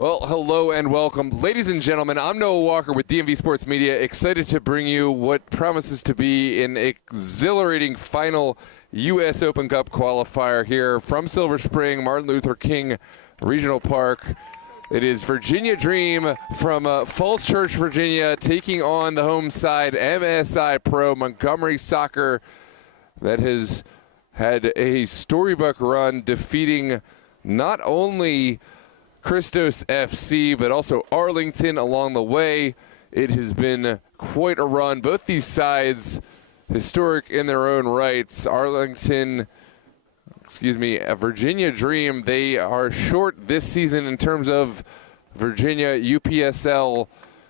Well, hello and welcome. Ladies and gentlemen, I'm Noah Walker with DMV Sports Media, excited to bring you what promises to be an exhilarating final U.S. Open Cup qualifier here from Silver Spring, Martin Luther King Regional Park. It is Virginia Dream from Falls Church, Virginia, taking on the home side, MSI Pro Montgomery Soccer, that has had a storybook run, defeating not only Christos FC, but also Arlington along the way. It has been quite a run. Both these sides, historic in their own rights. Virginia Dream, they are short this season in terms of Virginia UPSL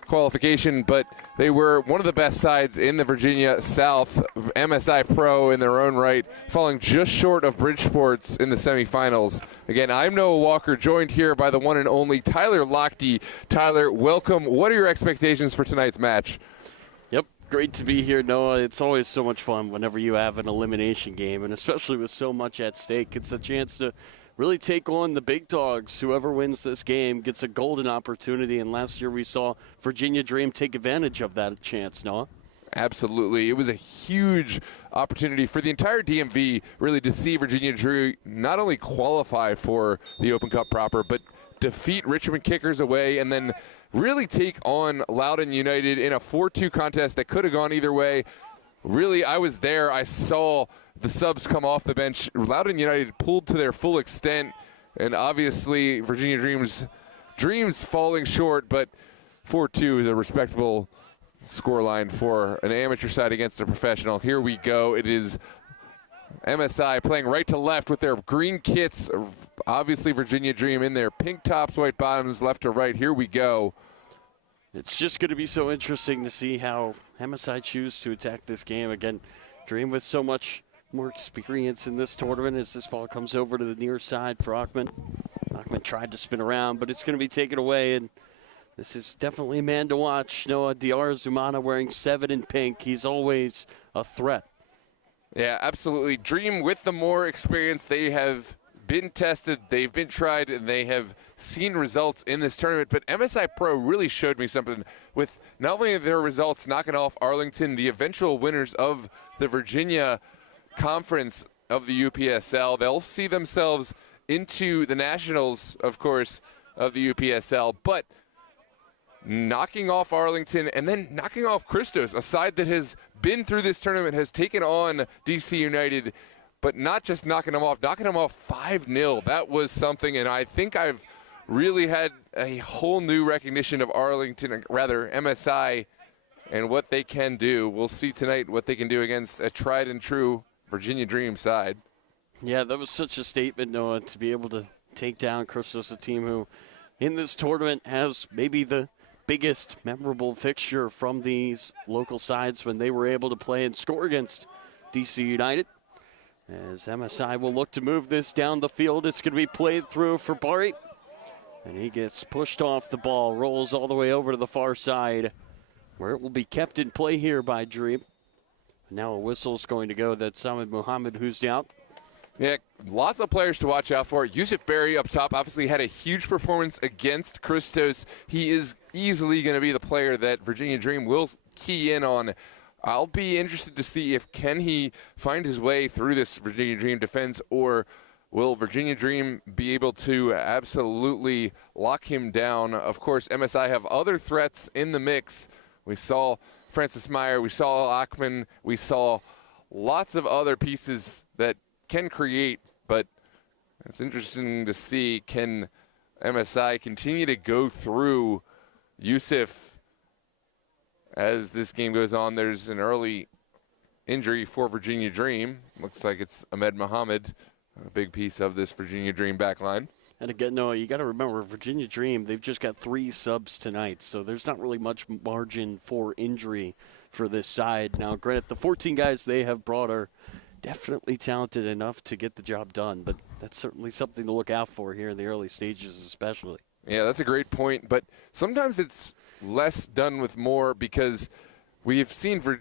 qualification, but they were one of the best sides in the Virginia South, MSI Pro in their own right, falling just short of Bridgeport's in the semifinals. Again, I'm Noah Walker, joined here by the one and only Tyler Lochte. Tyler, welcome. What are your expectations for tonight's match? Yep, great to be here, Noah. It's always so much fun whenever you have an elimination game, and especially with so much at stake. It's a chance to really take on the big dogs. Whoever wins this game gets a golden opportunity, and last year we saw Virginia Dream take advantage of that chance, Noah. Absolutely. It was a huge opportunity for the entire DMV really to see Virginia Dream not only qualify for the Open Cup proper, but defeat Richmond Kickers away and then really take on Loudoun United in a 4-2 contest that could have gone either way. Really, I was there. I saw the subs come off the bench. Loudoun United pulled to their full extent, and obviously Virginia Dreams falling short, but 4-2 is a respectable scoreline for an amateur side against a professional. Here we go. It is MSI playing right to left with their green kits. Obviously Virginia Dream in their pink tops, white bottoms, left to right. Here we go. It's just going to be so interesting to see how MSI choose to attack this game. Again, Dream with so much more experience in this tournament as this ball comes over to the near side for Achman. Achman tried to spin around, but it's going to be taken away, and this is definitely a man to watch. Noah Diarra Zumana wearing 7 in pink. He's always a threat. Yeah, absolutely. Dream with the more experience. They have been tested, they've been tried, and they have seen results in this tournament. But MSI Pro really showed me something with not only their results knocking off Arlington, the eventual winners of the Virginia Conference of the UPSL. They'll see themselves into the Nationals, of course, of the UPSL, but knocking off Arlington and then knocking off Christos, a side that has been through this tournament, has taken on DC United, but not just knocking them off 5-0. That was something, and I think I've really had a whole new recognition of Arlington, rather MSI, and what they can do. We'll see tonight what they can do against a tried and true Virginia Dream side. Yeah, that was such a statement, Noah, to be able to take down Christos, a team who in this tournament has maybe the biggest memorable fixture from these local sides when they were able to play and score against DC United. As MSI will look to move this down the field, it's going to be played through for Bari. And he gets pushed off the ball, rolls all the way over to the far side, where it will be kept in play here by Dream. Now a whistle's going to go. That's Samad Muhammad who's down. Yeah, lots of players to watch out for. Yusuf Berry up top obviously had a huge performance against Christos. He is easily going to be the player that Virginia Dream will key in on. I'll be interested to see if can he find his way through this Virginia Dream defense, or will Virginia Dream be able to absolutely lock him down? Of course, MSI have other threats in the mix. We saw Francis Meyer, we saw Achman, we saw lots of other pieces that can create, but it's interesting to see, can MSI continue to go through Yusuf as this game goes on? There's an early injury for Virginia Dream. Looks like it's Ahmed Muhammad, a big piece of this Virginia Dream backline. And again, Noah, you got to remember, Virginia Dream, they've just got 3 subs tonight, so there's not really much margin for injury for this side. Now, granted, the 14 guys they have brought are definitely talented enough to get the job done, but that's certainly something to look out for here in the early stages especially. Yeah, that's a great point, but sometimes it's less done with more, because we've seen, for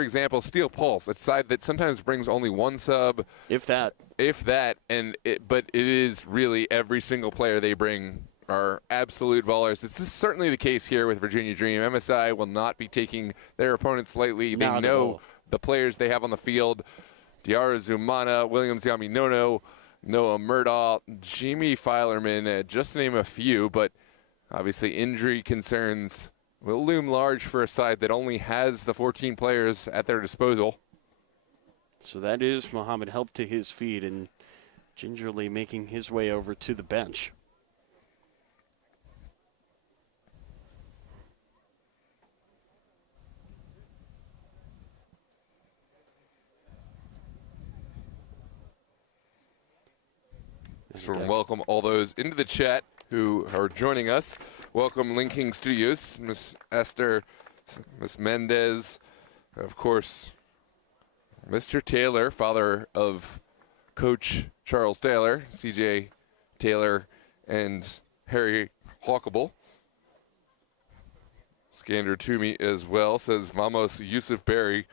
example, Steel Pulse, a side that sometimes brings only 1 sub. If that. But it is really every single player they bring are absolute ballers. This is certainly the case here with Virginia Dream. MSI will not be taking their opponents lightly. They know the players they have on the field. Diarra Zumana, Williams Yaminono, Noah Murdaugh, Jimmy Filerman, just to name a few, but obviously injury concerns will loom large for a side that only has the 14 players at their disposal. So that is Muhammad helped to his feet and gingerly making his way over to the bench. Just want to welcome all those into the chat who are joining us. Welcome Linking Studios, Miss Esther, Miss Mendez, of course, Mr. Taylor, father of Coach Charles Taylor, CJ Taylor, and Harry Hawkable. Skander Toomey as well, says Vamos Yusuf Berry.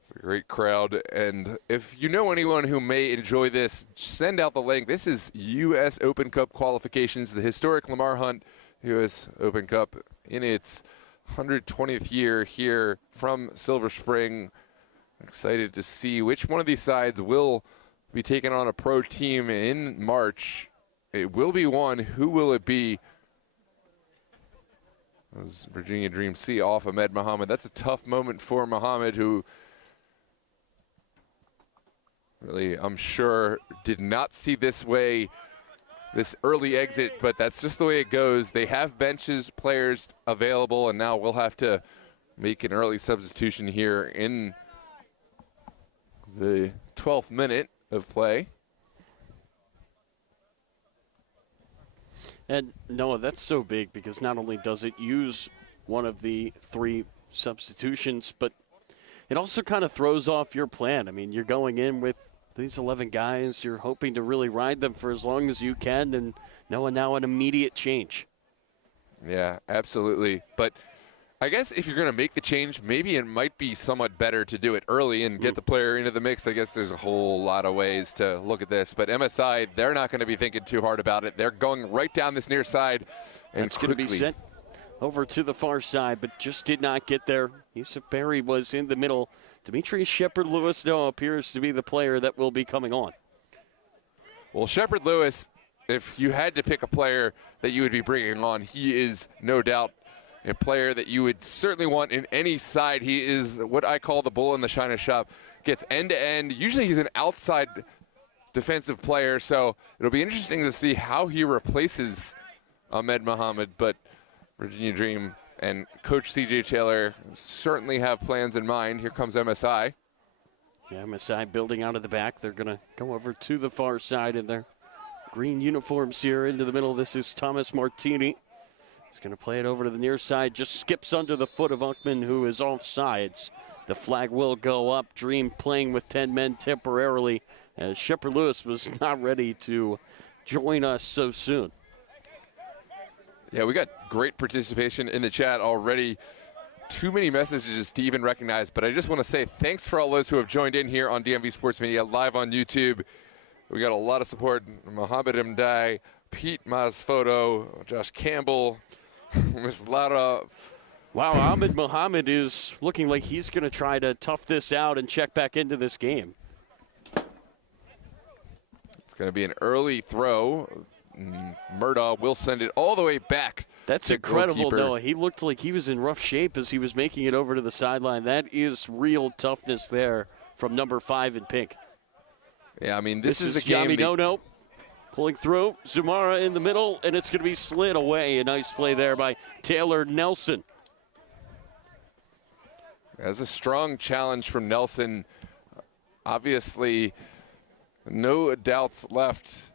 It's a great crowd, and if you know anyone who may enjoy this, send out the link. This is U.S. Open Cup qualifications, the historic Lamar Hunt U.S. Open Cup in its 120th year here from Silver Spring. Excited to see which one of these sides will be taking on a pro team in March. It will be one. Who will it be? As Virginia Dream see off Ahmed Muhammad. That's a tough moment for Muhammad, who really, I'm sure, did not see this early exit, but that's just the way it goes. They have benches players available, and now we'll have to make an early substitution here in the 12th minute of play. And Noah, that's so big because not only does it use one of the 3 substitutions, but it also kind of throws off your plan. I mean, you're going in with these 11 guys. You're hoping to really ride them for as long as you can, and Noah, now an immediate change. Yeah, absolutely. But I guess if you're going to make the change, maybe it might be somewhat better to do it early and get the player into the mix. I guess there's a whole lot of ways to look at this. But MSI, they're not going to be thinking too hard about it. They're going right down this near side. And it's going to be sent over to the far side, but just did not get there. Yusuf Berry was in the middle. Dimitri Shepard-Lewis now appears to be the player that will be coming on. Well, Shepard-Lewis, if you had to pick a player that you would be bringing on, he is no doubt a player that you would certainly want in any side. He is what I call the bull in the china shop. Gets end-to-end. Usually he's an outside defensive player, so it'll be interesting to see how he replaces Ahmed Muhammad. But Virginia Dream and Coach C.J. Taylor certainly have plans in mind. Here comes MSI. Yeah, MSI building out of the back. They're going to go over to the far side in their green uniforms here into the middle. This is Thomas Martini. He's going to play it over to the near side. Just skips under the foot of Uckman, who is off sides. The flag will go up. Dream playing with 10 men temporarily, as Shepard-Lewis was not ready to join us so soon. Yeah, we got great participation in the chat already. Too many messages to even recognize, but I just want to say thanks for all those who have joined in here on DMV Sports Media live on YouTube. We got a lot of support. Mohammed Mdai, Pete Masfoto, Josh Campbell, Ms. Lara. Wow, Ahmed Muhammad is looking like he's going to try to tough this out and check back into this game. It's going to be an early throw. Murdaugh will send it all the way back. That's incredible, Noah. He looked like he was in rough shape as he was making it over to the sideline. That is real toughness there from number 5 in pink. Yeah, I mean, this is a game. Yaminono pulling through. Zumara in the middle, and it's going to be slid away. A nice play there by Taylor Nelson. That's a strong challenge from Nelson. Obviously, no doubts left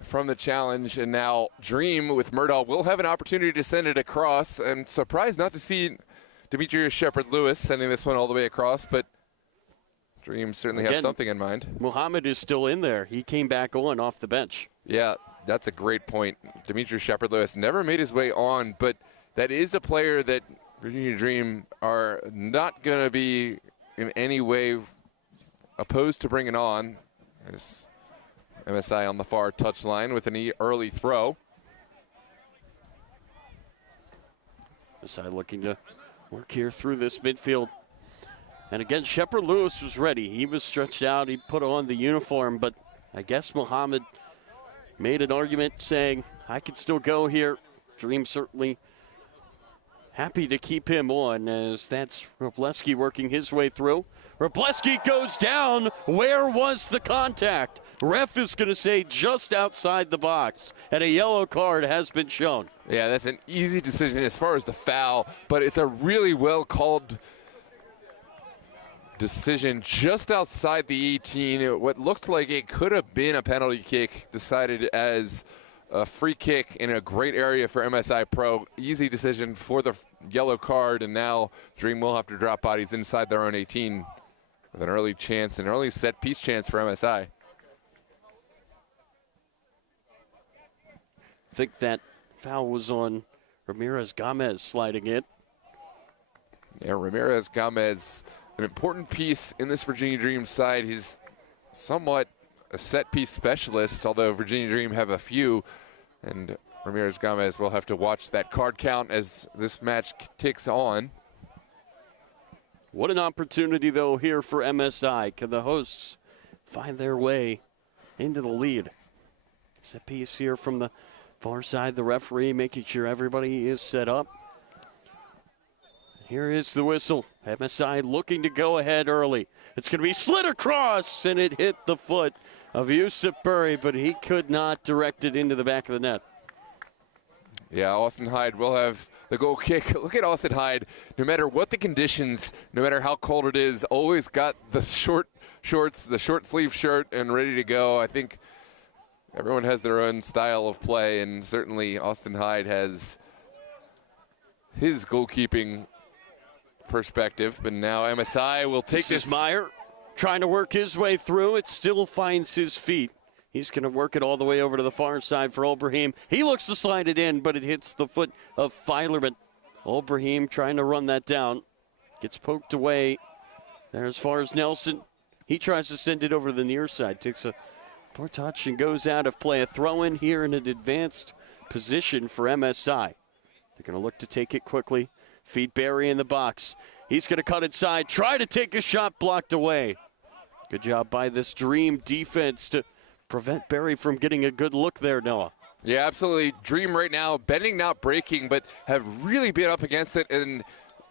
from the challenge, and now Dream with Murdaugh will have an opportunity to send it across. And surprised not to see Demetrius Shepard-Lewis sending this one all the way across, but Dream certainly have something in mind. Muhammad is still in there. He came back on off the bench. Yeah, that's a great point. Demetrius Shepard-Lewis never made his way on, but that is a player that Virginia Dream are not going to be in any way opposed to bringing on. As MSI on the far touchline with an early throw. MSI looking to work here through this midfield. And again, Shepard Lewis was ready. He was stretched out. He put on the uniform, but I guess Muhammad made an argument saying, I can still go here. Dream certainly happy to keep him on, as that's Robleski working his way through. Robleski goes down. Where was the contact? Ref is going to say just outside the box, and a yellow card has been shown. Yeah, that's an easy decision as far as the foul, but it's a really well-called decision just outside the 18. What looked like it could have been a penalty kick decided as a free kick in a great area for MSI Pro. Easy decision for the yellow card, and now Dream will have to drop bodies inside their own 18 with an early chance, an early set-piece chance for MSI. I think that foul was on Ramirez-Gomez sliding in. Yeah, Ramirez-Gomez, an important piece in this Virginia Dream side. He's somewhat a set-piece specialist, although Virginia Dream have a few, and Ramirez-Gomez will have to watch that card count as this match ticks on. What an opportunity, though, here for MSI. Can the hosts find their way into the lead? Set piece here from the far side, the referee making sure everybody is set up. Here is the whistle. MSI looking to go ahead early. It's going to be slid across, and it hit the foot of Yusuf Burry, but he could not direct it into the back of the net. Yeah, Austin Hyde will have the goal kick. Look at Austin Hyde. No matter what the conditions, no matter how cold it is, always got the short shorts, the short sleeve shirt, and ready to go. I think everyone has their own style of play, and certainly Austin Hyde has his goalkeeping perspective. But now MSI will take this. Meyer trying to work his way through. It still finds his feet. He's going to work it all the way over to the far side for Olbrahim. He looks to slide it in, but it hits the foot of Filerman. Olbrahim trying to run that down. Gets poked away there as far as Nelson. He tries to send it over to the near side. Takes a poor touch and goes out of play. A throw in here in an advanced position for MSI. They're going to look to take it quickly. Feed Barry in the box. He's going to cut inside. Try to take a shot, blocked away. Good job by this Dream defense to prevent Barry from getting a good look there, Noah. Yeah, absolutely. Dream right now, bending, not breaking, but have really been up against it, and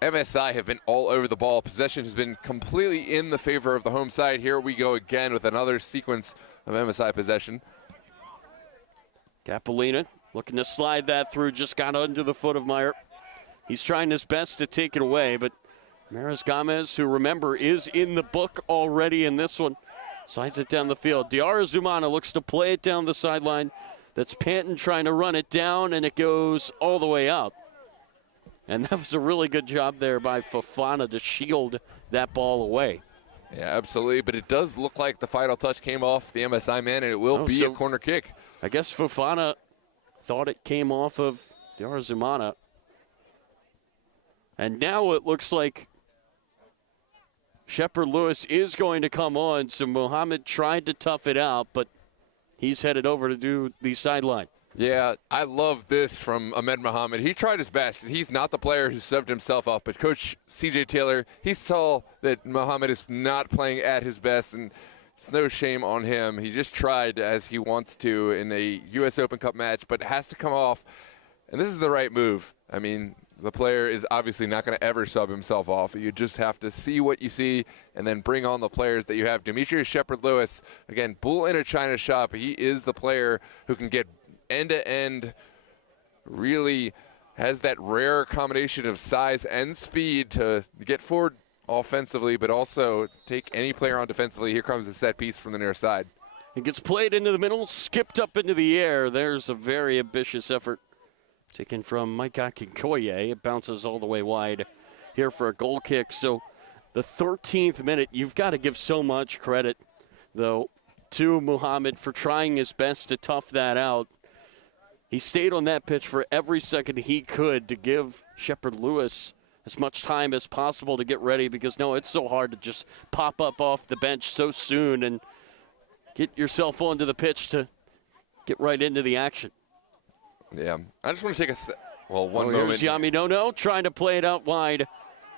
MSI have been all over the ball. Possession has been completely in the favor of the home side. Here we go again with another sequence of MSI possession. Capolina looking to slide that through, just got under the foot of Meyer. He's trying his best to take it away, but Ramirez-Gomez, who remember is in the book already in this one, slides it down the field. Diarra Zumana looks to play it down the sideline. That's Panton trying to run it down, and it goes all the way out. And that was a really good job there by Fofana to shield that ball away. Yeah, absolutely. But it does look like the final touch came off the MSI man, and it will be a corner kick. I guess Fofana thought it came off of Diarra Zumana. And now it looks like Shepard Lewis is going to come on, so Muhammad tried to tough it out, but he's headed over to do the sideline. Yeah, I love this from Ahmed Muhammad. He tried his best. He's not the player who subbed himself off, but Coach C.J. Taylor, he saw that Muhammad is not playing at his best, and it's no shame on him. He just tried as he wants to in a U.S. Open Cup match, but it has to come off, and this is the right move. I mean, the player is obviously not going to ever sub himself off. You just have to see what you see and then bring on the players that you have. Demetrius Shepard-Lewis, again, bull in a china shop. He is the player who can get end-to-end, really has that rare combination of size and speed to get forward offensively, but also take any player on defensively. Here comes the set piece from the near side. It gets played into the middle, skipped up into the air. There's a very ambitious effort taken from Mike Akinkoye. It bounces all the way wide here for a goal kick. So the 13th minute, you've got to give so much credit, though, to Muhammad for trying his best to tough that out. He stayed on that pitch for every second he could to give Shepard Lewis as much time as possible to get ready, because, no, it's so hard to just pop up off the bench so soon and get yourself onto the pitch to get right into the action. Yeah, I just want to take one Here's moment. Yaminono trying to play it out wide.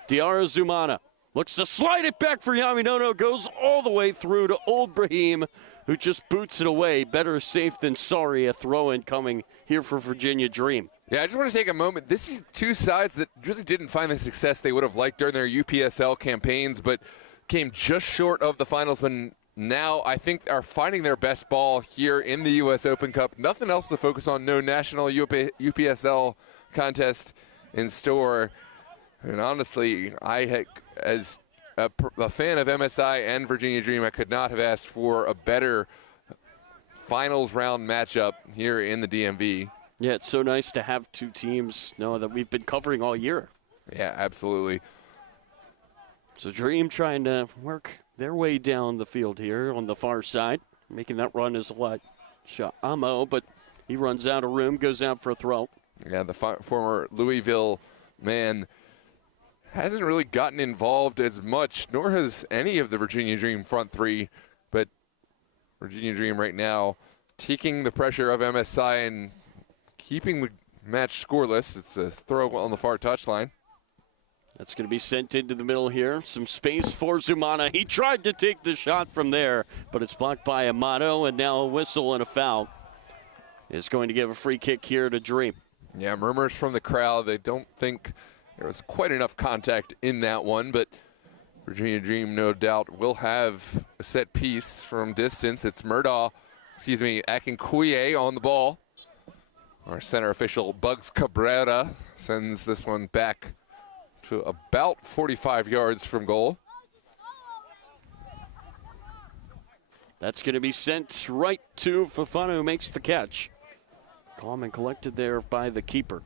Diarra Zumana looks to slide it back for Yaminono, goes all the way through to Old Brahim, who just boots it away. Better safe than sorry, a throw-in coming here for Virginia Dream. Yeah, I just want to take a moment. This is two sides that really didn't find the success they would have liked during their UPSL campaigns, but came just short of the finals when now I think are finding their best ball here in the U.S. Open Cup. Nothing else to focus on. No national UPSL contest in store. And honestly, as a fan of MSI and Virginia Dream, I could not have asked for a better finals round matchup here in the DMV. Yeah, it's so nice to have two teams that we've been covering all year. Yeah, absolutely. So Dream trying to work their way down the field here on the far side. Making that run is Elijah Amo, but he runs out of room, goes out for a throw. Yeah, the former Louisville man hasn't really gotten involved as much, nor has any of the Virginia Dream front three. But Virginia Dream right now taking the pressure of MSI and keeping the match scoreless. It's a throw on the far touchline. That's going to be sent into the middle here. Some space for Zumana. He tried to take the shot from there, but it's blocked by Amato, and now a whistle and a foul is going to give a free kick here to Dream. Yeah, murmurs from the crowd. They don't think there was quite enough contact in that one, but Virginia Dream, no doubt, will have a set piece from distance. It's Akinkuye on the ball. Our center official, Bugs Cabrera, sends this one back to about 45 yards from goal. That's going to be sent right to Fafana, who makes the catch. Calm and collected there by the keeper.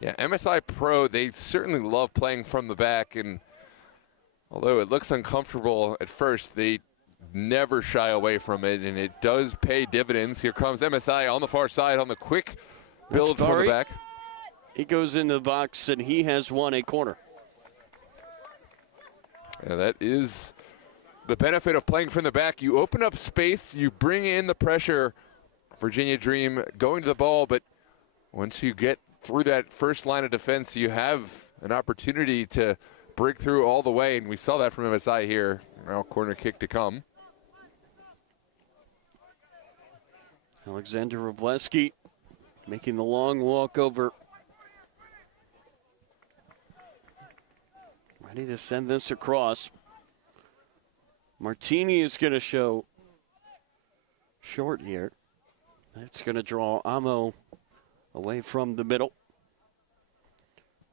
Yeah, MSI Pro, they certainly love playing from the back, and although it looks uncomfortable at first, they never shy away from it, and it does pay dividends. Here comes MSI on the far side on the quick build from the back. He goes into the box, and he has won a corner. Yeah, that is the benefit of playing from the back. You open up space, you bring in the pressure. Virginia Dream going to the ball, but once you get through that first line of defense, you have an opportunity to break through all the way, and we saw that from MSI here. Now corner kick to come. Alexander Robleski making the long walk over. Ready to send this across. Martini is going to show short here. That's going to draw Amo away from the middle.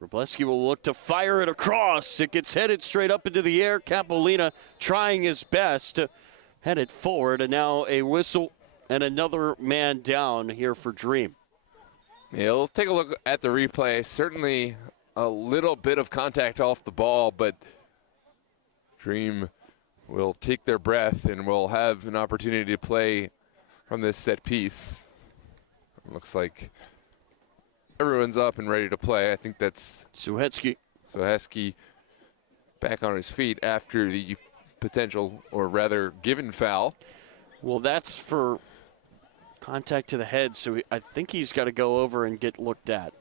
Robleski will look to fire it across. It gets headed straight up into the air. Capolina trying his best to head it forward, and now a whistle and another man down here for Dream. Yeah, we'll take a look at the replay. Certainly a little bit of contact off the ball, but Dream will take their breath and will have an opportunity to play from this set piece. Looks like everyone's up and ready to play. I think that's Suhetsky back on his feet after the potential, or rather given foul. Well, that's for contact to the head, so I think he's got to go over and get looked at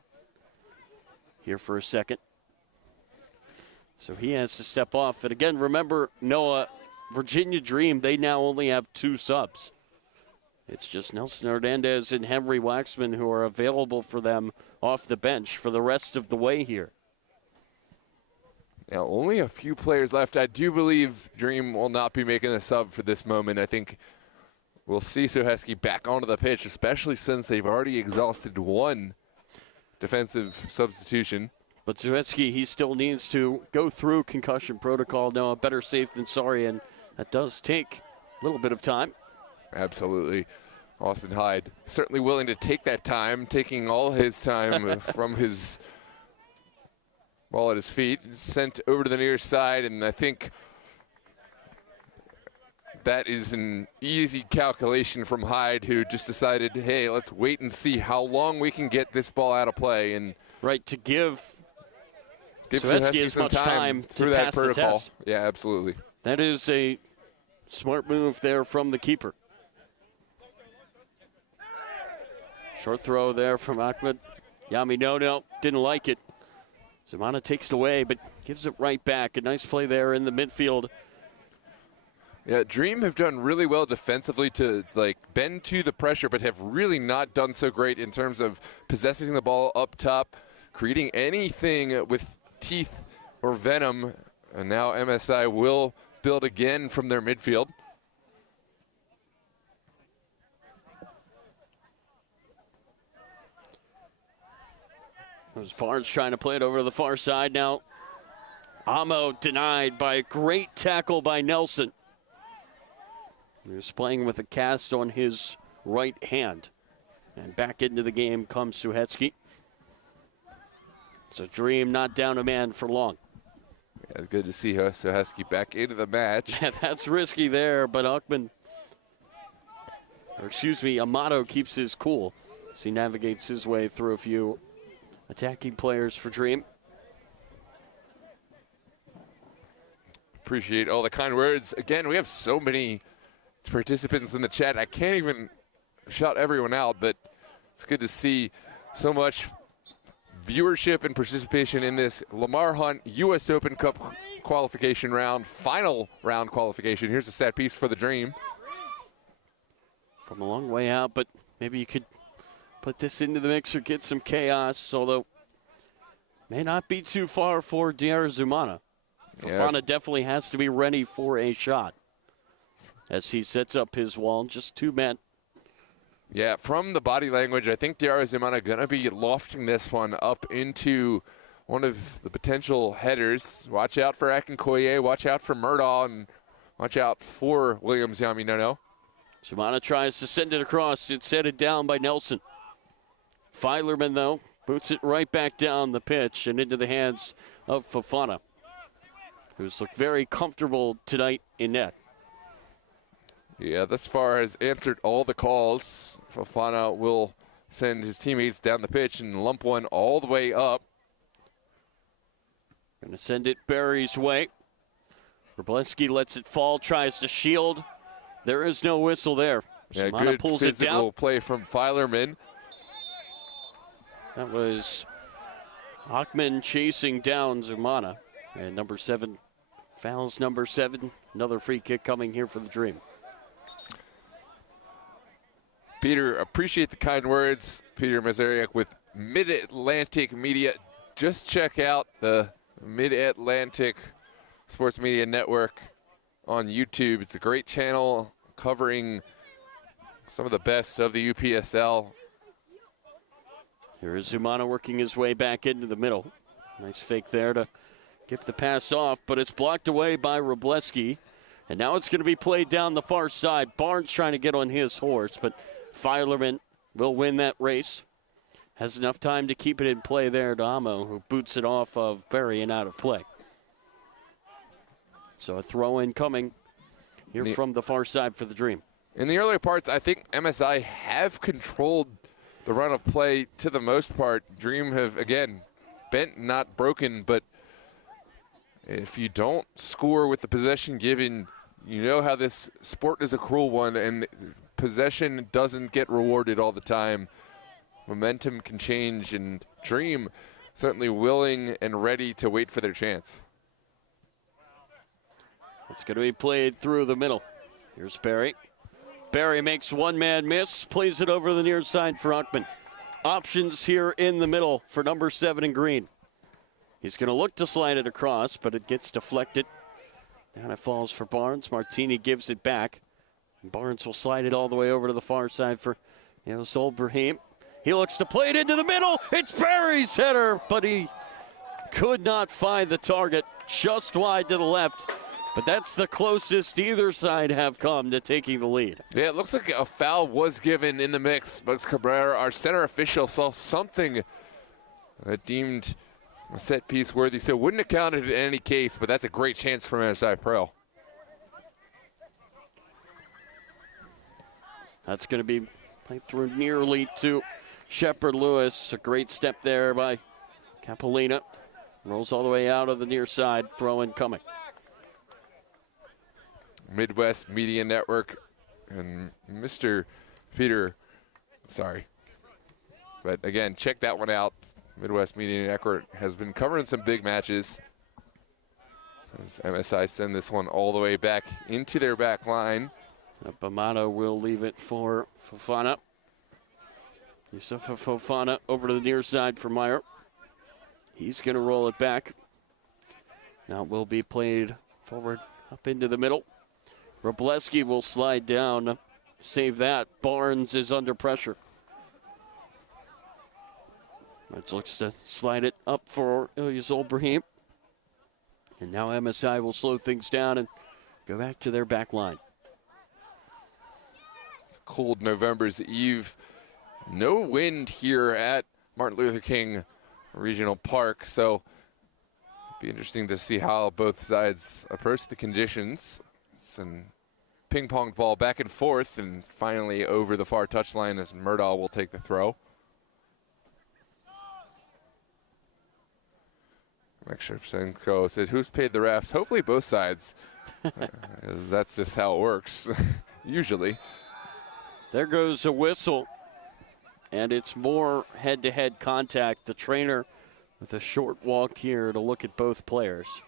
here for a second. So he has to step off. And again, remember, Noah, Virginia Dream, they now only have 2 subs. It's just Nelson Hernandez and Henry Waxman who are available for them off the bench for the rest of the way here. Now, only a few players left. I do believe Dream will not be making a sub for this moment. I think we'll see Suhetsky back onto the pitch, especially since they've already exhausted one defensive substitution. But Suhetsky, he still needs to go through concussion protocol. No, better safe than sorry, and that does take a little bit of time. Absolutely. Austin Hyde certainly willing to take that time, taking all his time from his ball at his feet, sent over to the near side, and I think that is an easy calculation from Hyde, who just decided, hey, let's wait and see how long we can get this ball out of play. And right, to give Gives Suhetsky Suhetsky as some much time through to that pass the protocol. test. Yeah, absolutely. That is a smart move there from the keeper. Short throw there from Ahmed. Yaminono didn't like it. Zumana takes it away, but gives it right back. A nice play there in the midfield. Yeah, Dream have done really well defensively to bend to the pressure, but have really not done so great in terms of possessing the ball up top, creating anything with teeth or venom. And now MSI will build again from their midfield. There's Barnes trying to play it over to the far side now. Amo denied by a great tackle by Nelson. He was playing with a cast on his right hand. And back into the game comes Suhetsky. So Dream not down a man for long. Yeah, it's good to see Suhetsky back into the match. Yeah, that's risky there, but Amato keeps his cool as he navigates his way through a few attacking players for Dream. Appreciate all the kind words. Again, we have so many participants in the chat. I can't even shout everyone out, but it's good to see so much viewership and participation in this Lamar Hunt U.S. Open Cup qualification round, final round qualification. Here's a set piece for the Dream. From a long way out, but maybe you could put this into the mix or get some chaos, although may not be too far for Diarra Zumana. Fofana definitely has to be ready for a shot as he sets up his wall. Just 2 men. Yeah, from the body language, I think Diarra Zumana going to be lofting this one up into one of the potential headers. Watch out for Akinkoye, watch out for Murdaugh, and watch out for Williams Yaminono. Zumana tries to send it across. It's headed down by Nelson. Filerman, though, boots it right back down the pitch and into the hands of Fofana, who's looked very comfortable tonight in net. Yeah, thus far has answered all the calls. Fofana will send his teammates down the pitch and lump one all the way up. Going to send it Barry's way. Wroblewski lets it fall, tries to shield. There is no whistle there. Yeah, Zumana good pulls it down. physical play from Filerman. That was Hockman chasing down Zumana. And number 7 fouls number 7. Another free kick coming here for the Dream. Peter, appreciate the kind words. Peter Mazariak with Mid-Atlantic Media. Just check out the Mid-Atlantic Sports Media Network on YouTube. It's a great channel covering some of the best of the UPSL. Here is Zumana working his way back into the middle. Nice fake there to give the pass off, but it's blocked away by Wroblewski. And now it's going to be played down the far side. Barnes trying to get on his horse, but Filerman will win that race. Has enough time to keep it in play there to Amo, who boots it off of Berry and out of play. So a throw-in coming here from the far side for the Dream. In the earlier parts, I think MSI have controlled the run of play to the most part. Dream have, again, bent, not broken, but if you don't score with the possession given, you know how this sport is a cruel one, and possession doesn't get rewarded all the time. Momentum can change, and Dream certainly willing and ready to wait for their chance. It's going to be played through the middle. Here's Barry. Barry makes one man miss, plays it over the near side for Hockman. Options here in the middle for number 7 in green. He's going to look to slide it across, but it gets deflected. Down it falls for Barnes. Martini gives it back. And Barnes will slide it all the way over to the far side for Sol Brahim. He looks to play it into the middle. It's Barry's header, but he could not find the target. Just wide to the left. But that's the closest either side have come to taking the lead. Yeah, it looks like a foul was given in the mix. Bugs Cabrera, our center official, saw something deemed a set piece worthy, so wouldn't have counted in any case, but that's a great chance from MSI Pro. That's going to be played through nearly to Shepard Lewis. A great step there by Capolina. Rolls all the way out of the near side. Throw in coming. Midwest Media Network and Mr. Peter, sorry. But again, check that one out. Midwest Media Network has been covering some big matches. As MSI send this one all the way back into their back line. Bamato will leave it for Fofana. Yusufa Fofana over to the near side for Meyer. He's going to roll it back. Now it will be played forward up into the middle. Robleski will slide down. Save that. Barnes is under pressure. Reds looks to slide it up for Ilyas Olbrahim. And now MSI will slow things down and go back to their back line. It's a cold November's Eve. No wind here at Martin Luther King Regional Park, so it'll be interesting to see how both sides approach the conditions. Some ping-pong ball back and forth, and finally over the far touchline as Murdahl will take the throw. Mike Shevchenko says, who's paid the refs? Hopefully both sides. That's just how it works, usually. There goes a whistle, and it's more head-to-head contact. The trainer with a short walk here to look at both players.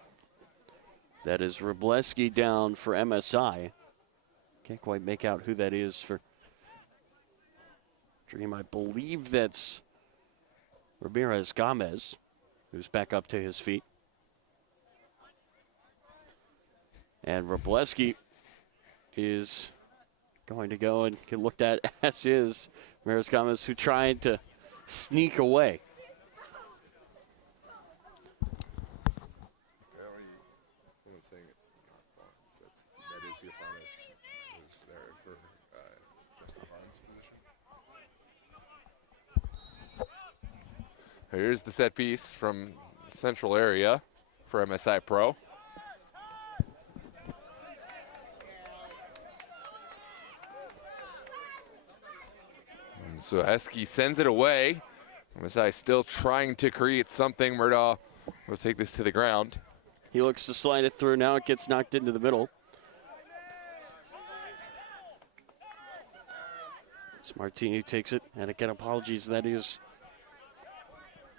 That is Robleski down for MSI. Can't quite make out who that is for Dream. I believe that's Ramirez Gomez, who's back up to his feet. And Robleski is going to go and get looked at, as is Ramirez Gomez, who tried to sneak away. Here's the set piece from the central area for MSI Pro. And so Heskey sends it away. MSI still trying to create something. Murdahl will take this to the ground. He looks to slide it through. Now it gets knocked into the middle. Martini takes it, and again, apologies. That is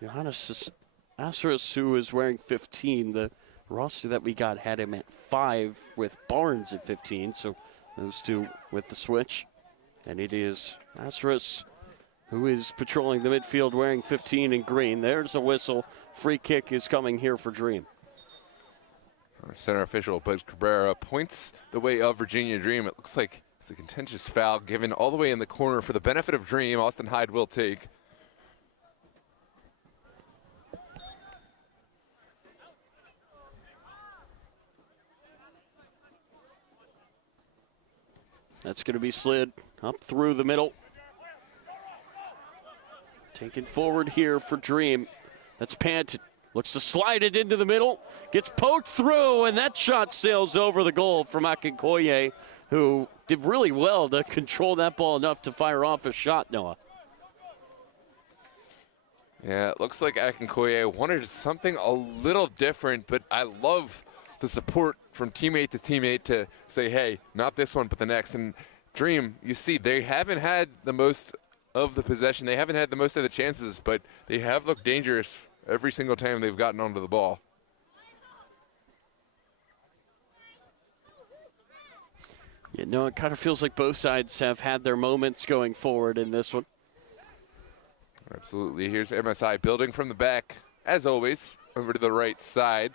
Johannes Asrus, who is wearing 15. The roster that we got had him at 5 with Barnes at 15, so those two with the switch. And it is Asrus who is patrolling the midfield wearing 15 in green. There's a whistle. Free kick is coming here for Dream. Our center official, Bud Cabrera, points the way of Virginia Dream. It looks like it's a contentious foul given all the way in the corner for the benefit of Dream. Austin Hyde will take. That's going to be slid up through the middle. Taken forward here for Dream. That's Panton. Looks to slide it into the middle. Gets poked through, and that shot sails over the goal from Akinkoye, who did really well to control that ball enough to fire off a shot, Noah. Yeah, it looks like Akinkoye wanted something a little different, but I love the support from teammate to teammate to say, hey, not this one, but the next. And Dream, you see, they haven't had the most of the possession. They haven't had the most of the chances, but they have looked dangerous every single time they've gotten onto the ball. Yeah, no, it kind of feels like both sides have had their moments going forward in this one. Absolutely. Here's MSI building from the back, as always, over to the right side.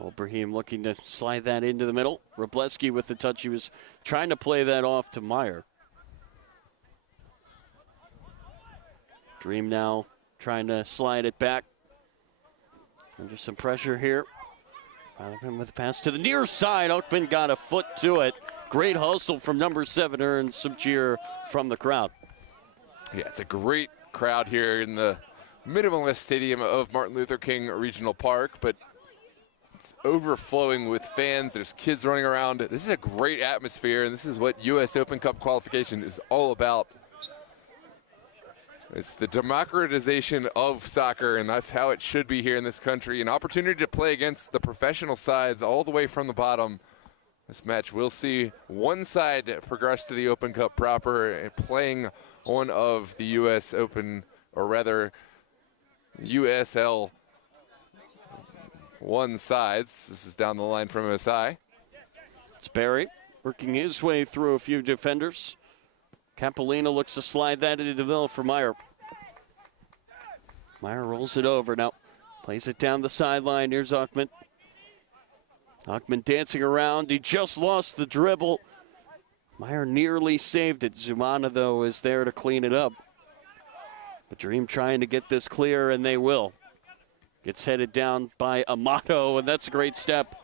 Olbrahim looking to slide that into the middle. Robleski with the touch. He was trying to play that off to Meyer. Dream now trying to slide it back. Under some pressure here. Ockman with a pass to the near side. Ockman got a foot to it. Great hustle from number 7, earns some cheer from the crowd. Yeah, it's a great crowd here in the minimalist stadium of Martin Luther King Regional Park, but it's overflowing with fans. There's kids running around. This is a great atmosphere, and this is what U.S. Open Cup qualification is all about. It's the democratization of soccer, and that's how it should be here in this country. An opportunity to play against the professional sides all the way from the bottom. This match, we'll see one side progress to the Open Cup proper and playing one of the U.S. Open, or rather USL one sides. This is down the line from MSI. It's Barry working his way through a few defenders. Capolina looks to slide that into the middle for Meyer. Meyer rolls it over now. Plays it down the sideline. Here's Achman. Achman dancing around. He just lost the dribble. Meyer nearly saved it. Zumana, though, is there to clean it up. The Dream trying to get this clear, and they will. Gets headed down by Amato, and that's a great step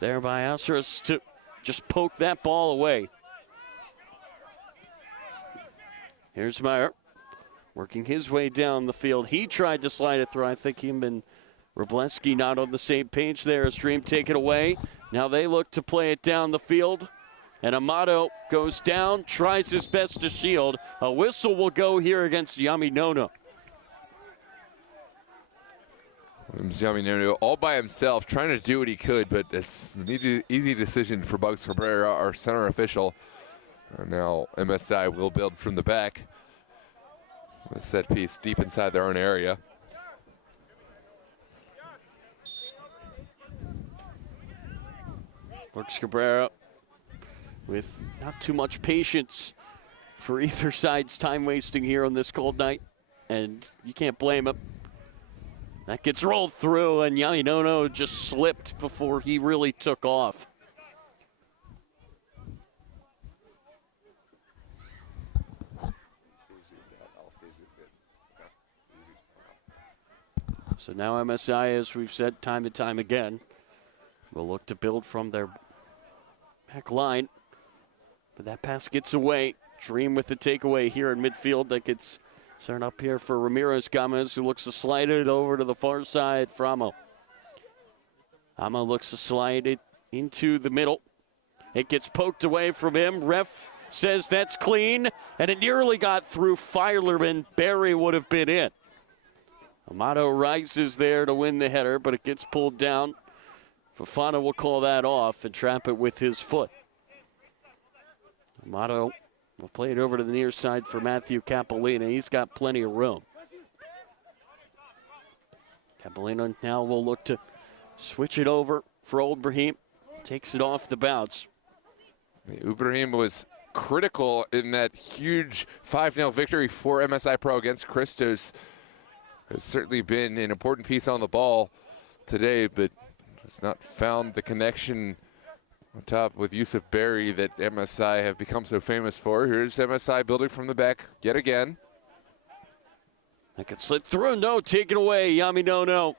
there by Asras to just poke that ball away. Here's Meyer working his way down the field. He tried to slide it through. I think him and Robleski not on the same page there as Dream take it away. Now they look to play it down the field. And Amato goes down, tries his best to shield. A whistle will go here against Yaminono. Yaminono all by himself, trying to do what he could, but it's an easy decision for Bugs Cabrera, our center official. Now MSI will build from the back with that piece deep inside their own area. Bugs Cabrera with not too much patience for either side's time wasting here on this cold night, and you can't blame him. That gets rolled through, and Yaminono just slipped before he really took off. So now MSI, as we've said time and time again, will look to build from their back line. But that pass gets away. Dream with the takeaway here in midfield. That gets sent up here for Ramirez Gomez, who looks to slide it over to the far side for Amo. Amo looks to slide it into the middle. It gets poked away from him. Ref says that's clean, and it nearly got through Fireman. Barry would have been in. Amato rises there to win the header, but it gets pulled down. Fofana will call that off and trap it with his foot. Amato will play it over to the near side for Matthew Capolina. He's got plenty of room. Capolina now will look to switch it over for Old Brahim. Takes it off the bounce. Ibrahim was critical in that huge 5-0 victory for MSI Pro against Christos. Has certainly been an important piece on the ball today, but has not found the connection on top with Yusuf Berry that MSI have become so famous for. Here's MSI building from the back yet again. That can slip through. No, taken away. Yaminono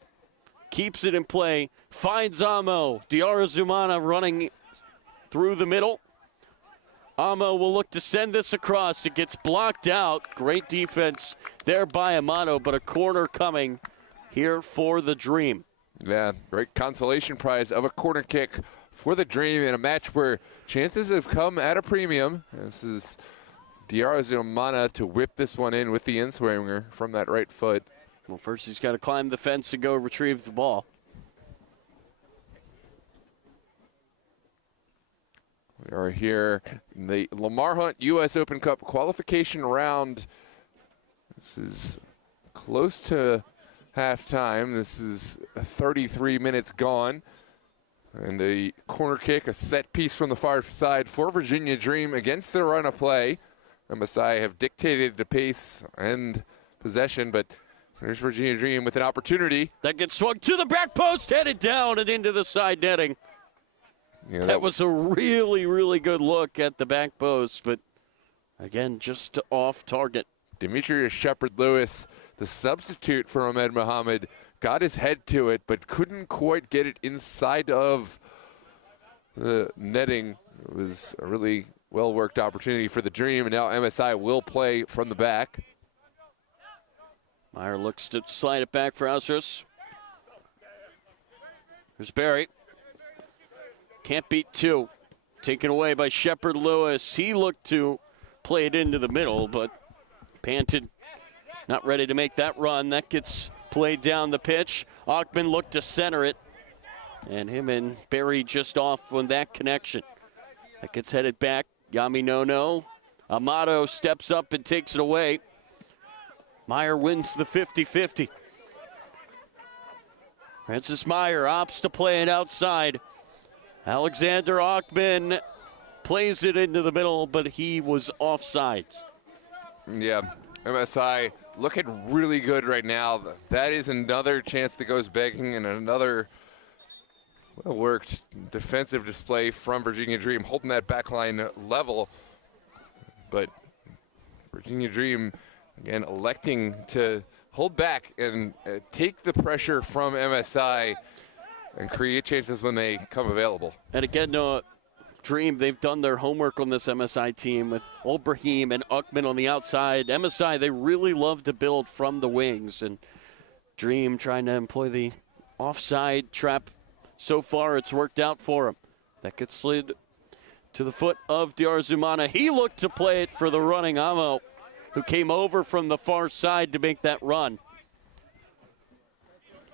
keeps it in play. Finds Amo. Diarra Zumana running through the middle. Amo will look to send this across. It gets blocked out. Great defense there by Amato, but a corner coming here for the Dream. Yeah, great consolation prize of a corner kick for the Dream in a match where chances have come at a premium. This is Diarra Zumana to whip this one in with the in-swinger from that right foot. Well, first he's got to climb the fence and go retrieve the ball. We are here in the Lamar Hunt U.S. Open Cup qualification round. This is close to halftime. This is 33 minutes gone. And a corner kick, a set piece from the far side for Virginia Dream against the run of play. MSI have dictated the pace and possession, but there's Virginia Dream with an opportunity. That gets swung to the back post, headed down and into the side netting. Yeah, that was a really, really good look at the back post, but again, just off target. Demetrius Shepard-Lewis, the substitute for Ahmed Mohamed, got his head to it, but couldn't quite get it inside of the netting. It was a really well-worked opportunity for the Dream, and now MSI will play from the back. Meyer looks to slide it back for Asras. Here's Barry. Can't beat two. Taken away by Shepard-Lewis. He looked to play it into the middle, but panted Not ready to make that run. That gets played down the pitch. Ackman looked to center it. And him and Barry just off on that connection. That gets headed back. Yami no. Amato steps up and takes it away. Meyer wins the 50-50. Francis Meyer opts to play it outside. Alexander Ackman plays it into the middle, but he was offside. Yeah, MSI looking really good right now. That is another chance that goes begging, and another well-worked defensive display from Virginia Dream, holding that back line level. But Virginia Dream, again, electing to hold back and take the pressure from MSI and create chances when they come available. And again, Dream, they've done their homework on this MSI team with Olbrahim and Ackman on the outside. MSI, they really love to build from the wings, and Dream trying to employ the offside trap. So far, it's worked out for him. That gets slid to the foot of Diarzumana. He looked to play it for the running Amo, who came over from the far side to make that run.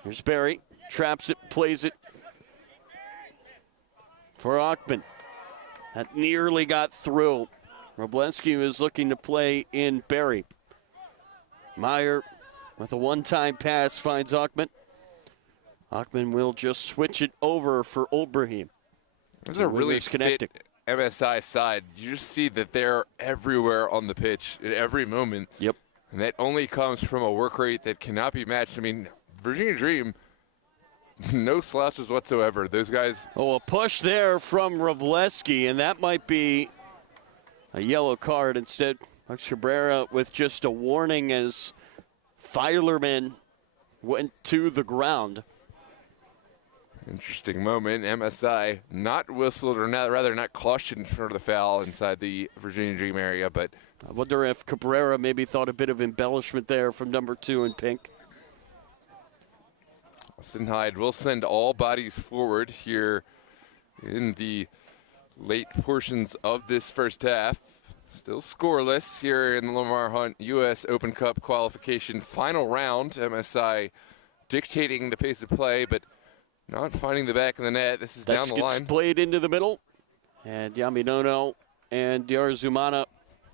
Here's Barry. Traps it, plays it for Ackman. That nearly got through. Robleski is looking to play in Barry. Meyer with a one-time pass finds Ackman. Ackman will just switch it over for Olbrahim. This is a really fit MSI side. You just see that they're everywhere on the pitch at every moment. Yep. And that only comes from a work rate that cannot be matched. I mean, Virginia Dream, no slouches whatsoever. Those guys. Oh, a push there from Robleski, and that might be a yellow card. Instead, Max Cabrera with just a warning as Filerman went to the ground. Interesting moment. MSI not whistled, or rather not cautioned for the foul inside the Virginia Dream area. But I wonder if Cabrera maybe thought a bit of embellishment there from number 2 in pink. Austin Hyde will send all bodies forward here in the late portions of this first half. Still scoreless here in the Lamar Hunt U.S. Open Cup qualification final round. MSI dictating the pace of play, but not finding the back of the net. This is down the line. Gets played into the middle. And Yaminono and Diarzumana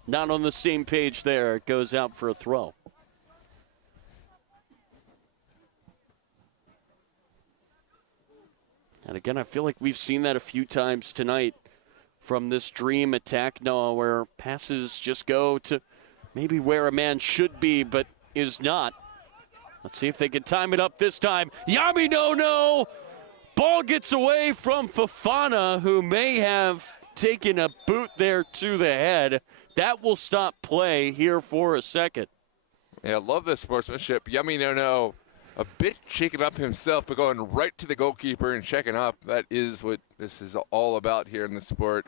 not on the same page there. It goes out for a throw. And again, I feel like we've seen that a few times tonight from this Dream attack, Noah, where passes just go to maybe where a man should be but is not. Let's see if they can time it up this time. Yaminono! Ball gets away from Fofana, who may have taken a boot there to the head. That will stop play here for a second. Yeah, I love the sportsmanship. Yaminono a bit shaken up himself, but going right to the goalkeeper and checking up. That is what this is all about here in the sport.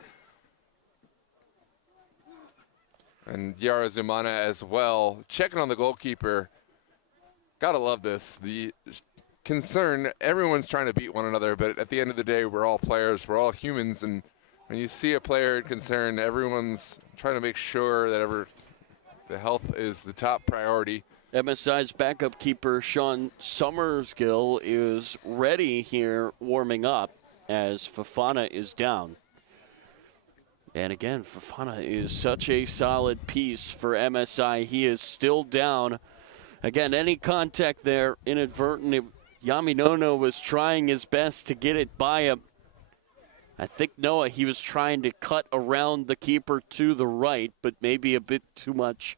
And Diarzumana as well, checking on the goalkeeper. Gotta love this. The concern, everyone's trying to beat one another, but at the end of the day, we're all players, we're all humans, and when you see a player in concern, everyone's trying to make sure that the health is the top priority. MSI's backup keeper, Sean Summersgill, is ready here warming up as Fofana is down. And again, Fofana is such a solid piece for MSI. He is still down. Again, any contact there, inadvertent. Yaminono was trying his best to get it by him. I think, Noah, he was trying to cut around the keeper to the right, but maybe a bit too much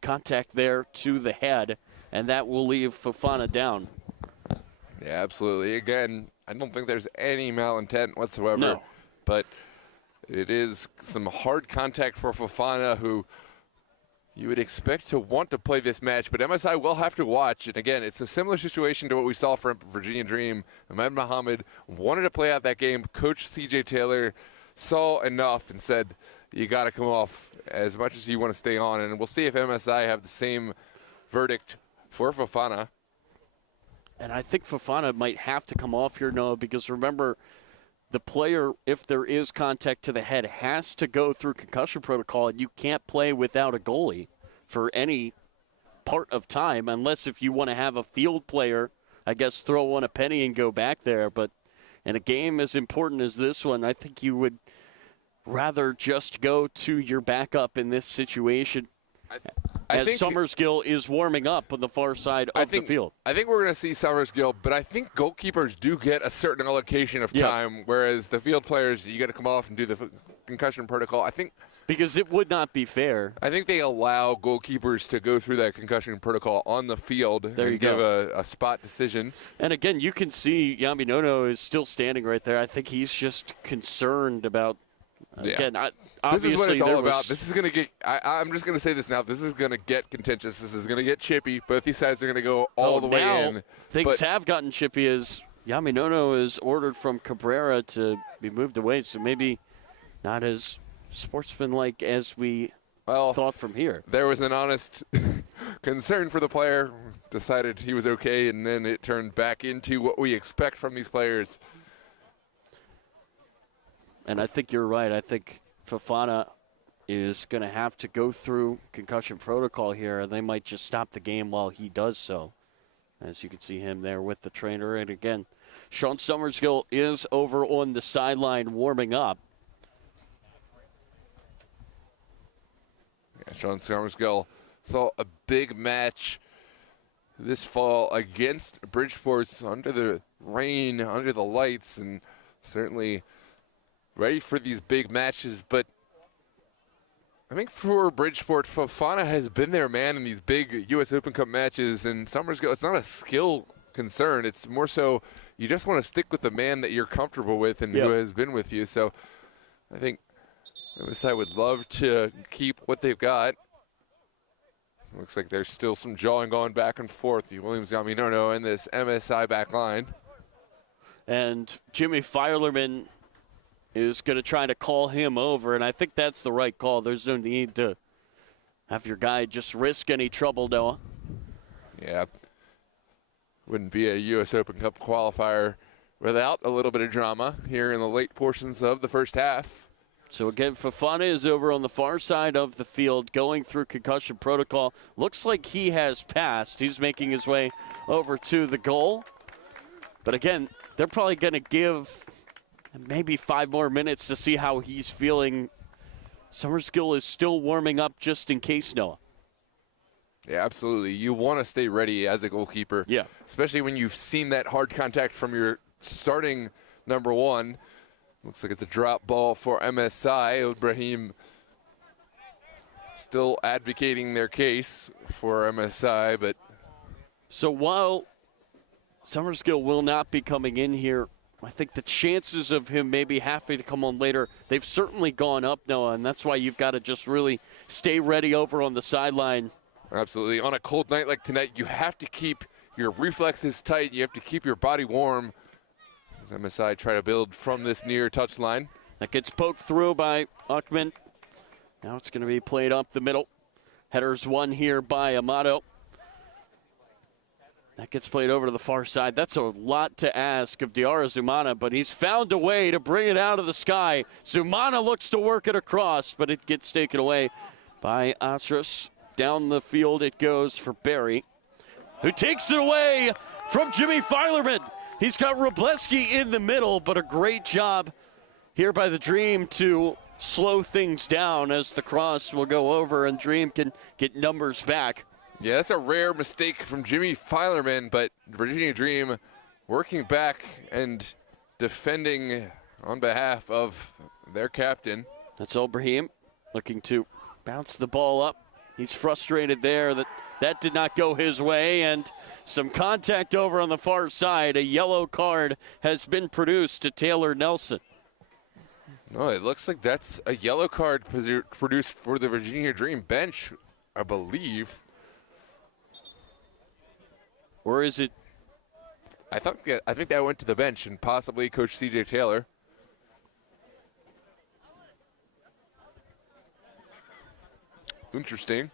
contact there to the head, and that will leave Fofana down. Yeah, absolutely. Again, I don't think there's any malintent whatsoever. No. But it is some hard contact for Fofana, who you would expect to want to play this match, but MSI will have to watch. And again, it's a similar situation to what we saw from Virginia Dream. Ahmed Muhammad wanted to play out that game. Coach C.J. Taylor saw enough and said, you got to come off as much as you want to stay on. And we'll see if MSI have the same verdict for Fofana. And I think Fofana might have to come off here, Noah, because remember, the player, if there is contact to the head, has to go through concussion protocol, and you can't play without a goalie for any part of time, unless if you want to have a field player, I guess, throw on a penny and go back there. But in a game as important as this one, I think you would rather just go to your backup in this situation. As Summersgill is warming up on the far side of the field. I think we're going to see Summersgill, but I think goalkeepers do get a certain allocation of time, whereas the field players, you got to come off and do the concussion protocol. I think because it would not be fair. I think they allow goalkeepers to go through that concussion protocol on the field and give a spot decision. And again, you can see Yami Nono is still standing right there. I think he's just concerned about. Again, this is what it's all about. This is going to get – I'm just going to say this now. This is going to get contentious. This is going to get chippy. Both these sides are going to go all the way in. Things have gotten chippy as Yami Nono is ordered from Cabrera to be moved away, so maybe not as sportsmanlike as we thought from here. There was an honest concern for the player, decided he was okay, and then it turned back into what we expect from these players. And I think you're right. I think Fofana is going to have to go through concussion protocol here, and they might just stop the game while he does so. As you can see him there with the trainer. And again, Sean Summersgill is over on the sideline warming up. Yeah, Sean Summersgill saw a big match this fall against Bridgeport under the rain, under the lights, and certainly ready for these big matches. But I think for Bridgeport, Fofana has been their man in these big U.S. Open Cup matches, and Summersgill, it's not a skill concern. It's more so you just want to stick with the man that you're comfortable with and who has been with you. So I think MSI would love to keep what they've got. Looks like there's still some jawing going back and forth. The Williams Yami Nono in this MSI back line. And Jimmy Filerman is going to try to call him over, and I think that's the right call. There's no need to have your guy just risk any trouble, Noah. Yeah. Wouldn't be a U.S. Open Cup qualifier without a little bit of drama here in the late portions of the first half. So again, Fofana is over on the far side of the field going through concussion protocol. Looks like he has passed. He's making his way over to the goal. But again, they're probably going to give maybe 5 more minutes to see how he's feeling. Summersgill is still warming up just in case, Noah. Yeah, absolutely. You want to stay ready as a goalkeeper. Yeah. Especially when you've seen that hard contact from your starting number one. Looks like it's a drop ball for MSI. Ibrahim still advocating their case for MSI, but. So while Summersgill will not be coming in here, I think the chances of him maybe having to come on later, they've certainly gone up, Noah, and that's why you've got to just really stay ready over on the sideline. Absolutely. On a cold night like tonight, you have to keep your reflexes tight. You have to keep your body warm. As MSI try to build from this near touchline. That gets poked through by Uckman. Now it's going to be played up the middle. Headers won here by Amato. That gets played over to the far side. That's a lot to ask of Diarra Zumana, but he's found a way to bring it out of the sky. Zumana looks to work it across, but it gets taken away by Astros. Down the field it goes for Barry, who takes it away from Jimmy Filerman. He's got Robleski in the middle, but a great job here by the Dream to slow things down as the cross will go over and Dream can get numbers back. Yeah, that's a rare mistake from Jimmy Filerman, but Virginia Dream working back and defending on behalf of their captain. That's Ibrahim looking to bounce the ball up. He's frustrated there that did not go his way, and some contact over on the far side. A yellow card has been produced to Taylor Nelson. No, it looks like that's a yellow card produced for the Virginia Dream bench, I believe. Or is it? I think that went to the bench and possibly Coach C.J. Taylor. Interesting.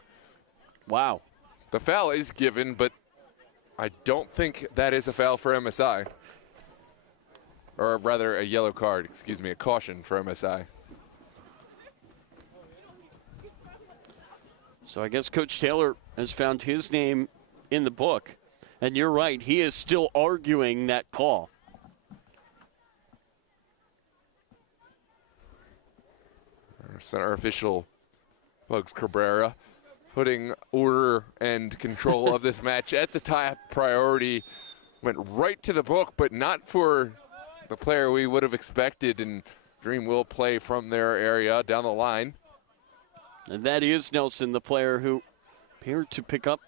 Wow. The foul is given, but I don't think that is a foul for MSI. Or rather, a yellow card, excuse me, a caution for MSI. So I guess Coach Taylor has found his name in the book. And you're right, he is still arguing that call. Our center official, Bugs Cabrera, putting order and control of this match at the top priority. Went right to the book, but not for the player we would have expected, and Dream will play from their area down the line. And that is Nelson, the player who appeared to pick up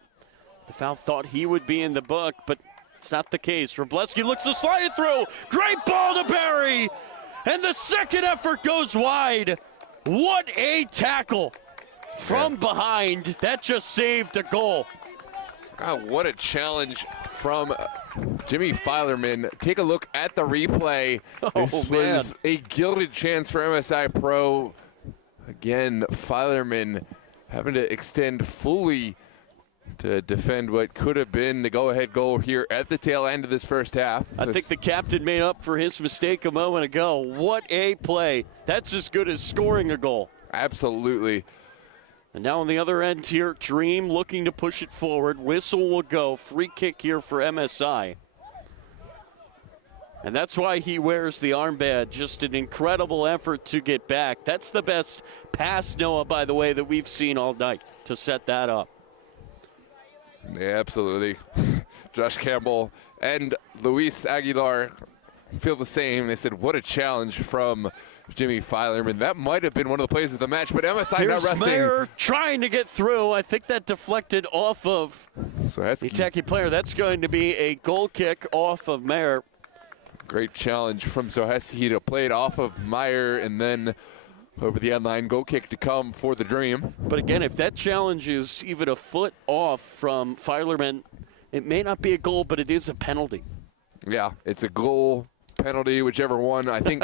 the foul. Thought he would be in the book, but it's not the case. Wroblewski looks to slide it through. Great ball to Barry. And the second effort goes wide. What a tackle from behind. That just saved a goal. God, what a challenge from Jimmy Filerman. Take a look at the replay. This was a gilded chance for MSI Pro. Again, Filerman having to extend fully to defend what could have been the go-ahead goal here at the tail end of this first half. I think the captain made up for his mistake a moment ago. What a play. That's as good as scoring a goal. Absolutely. And now on the other end here, Dream looking to push it forward. Whistle will go. Free kick here for MSI. And that's why he wears the armband. Just an incredible effort to get back. That's the best pass, Noah, by the way, that we've seen all night to set that up. Yeah, absolutely. Josh Campbell and Luis Aguilar feel the same. They said, what a challenge from Jimmy Filerman. That might have been one of the plays of the match, but MSI not resting. Mayer trying to get through. I think that deflected off of the attacking player. That's going to be a goal kick off of Mayer. Great challenge from Soheski to play it off of Meyer and then over the end line, goal kick to come for the Dream. But again, if that challenge is even a foot off from Filerman, it may not be a goal, but it is a penalty. Yeah, it's a goal, penalty, whichever one. I think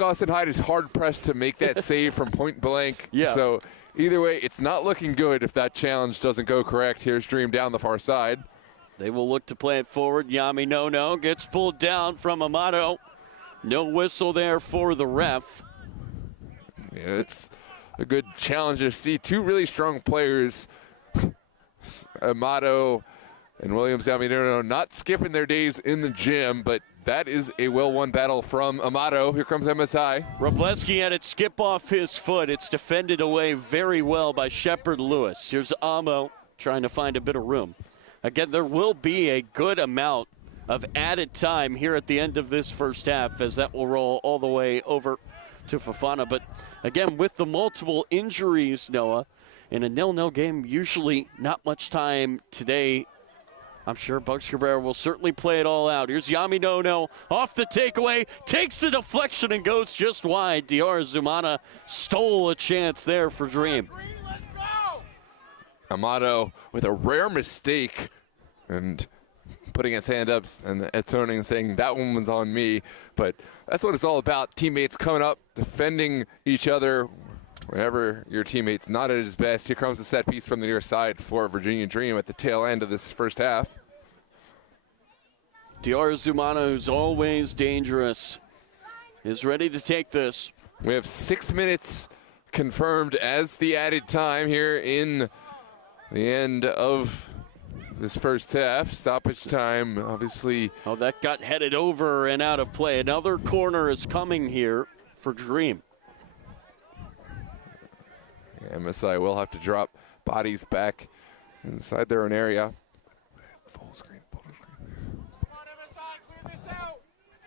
Austin Hyde is hard pressed to make that save from point blank. Yeah. So either way, it's not looking good if that challenge doesn't go correct. Here's Dream down the far side. They will look to play it forward. Yami No gets pulled down from Amato. No whistle there for the ref. Yeah, it's a good challenge to see two really strong players, Amato and Williams Yami No, not skipping their days in the gym, but that is a well-won battle from Amato. Here comes MSI. Wroblewski had it skip off his foot. It's defended away very well by Shepard Lewis. Here's Amo trying to find a bit of room. Again, there will be a good amount of added time here at the end of this first half as that will roll all the way over to Fofana. But again, with the multiple injuries, Noah, in a 0-0 game, usually not much time today. I'm sure Bugs Cabrera will certainly play it all out. Here's Yami No off the takeaway, takes the deflection and goes just wide. Diarra Zumana stole a chance there for Dream. Amato with a rare mistake and putting his hand up and atoning and saying that one was on me. But that's what it's all about. Teammates coming up, defending each other whenever your teammate's not at his best. Here comes the set piece from the near side for Virginia Dream at the tail end of this first half. Diarra Zumana, who's always dangerous, is ready to take this. We have 6 minutes confirmed as the added time here in the end of this first half. Stoppage time, obviously. Oh, that got headed over and out of play. Another corner is coming here for Dream. MSI will have to drop bodies back inside their own area. Full screen, full screen. Come on, MSI, clear this out.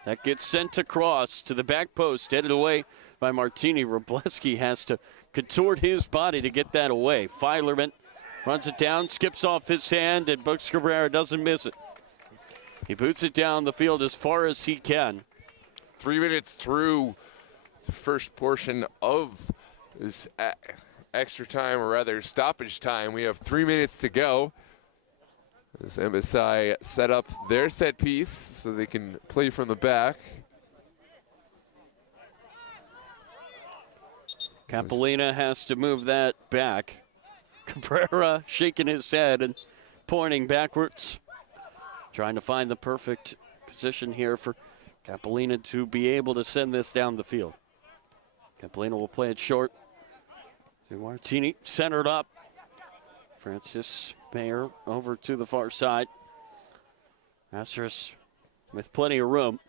That gets sent across to the back post, headed away by Martini. Wroblewski has to contort his body to get that away. Filerman runs it down, skips off his hand, and Bugs Cabrera doesn't miss it. He boots it down the field as far as he can. 3 minutes through the first portion of this extra time, or rather stoppage time. We have 3 minutes to go. As MSI set up their set piece so they can play from the back. Capolina has to move that back. Cabrera shaking his head and pointing backwards. Trying to find the perfect position here for Capolina to be able to send this down the field. Capolina will play it short. Martini centered up. Francis Mayer over to the far side. Masters with plenty of room.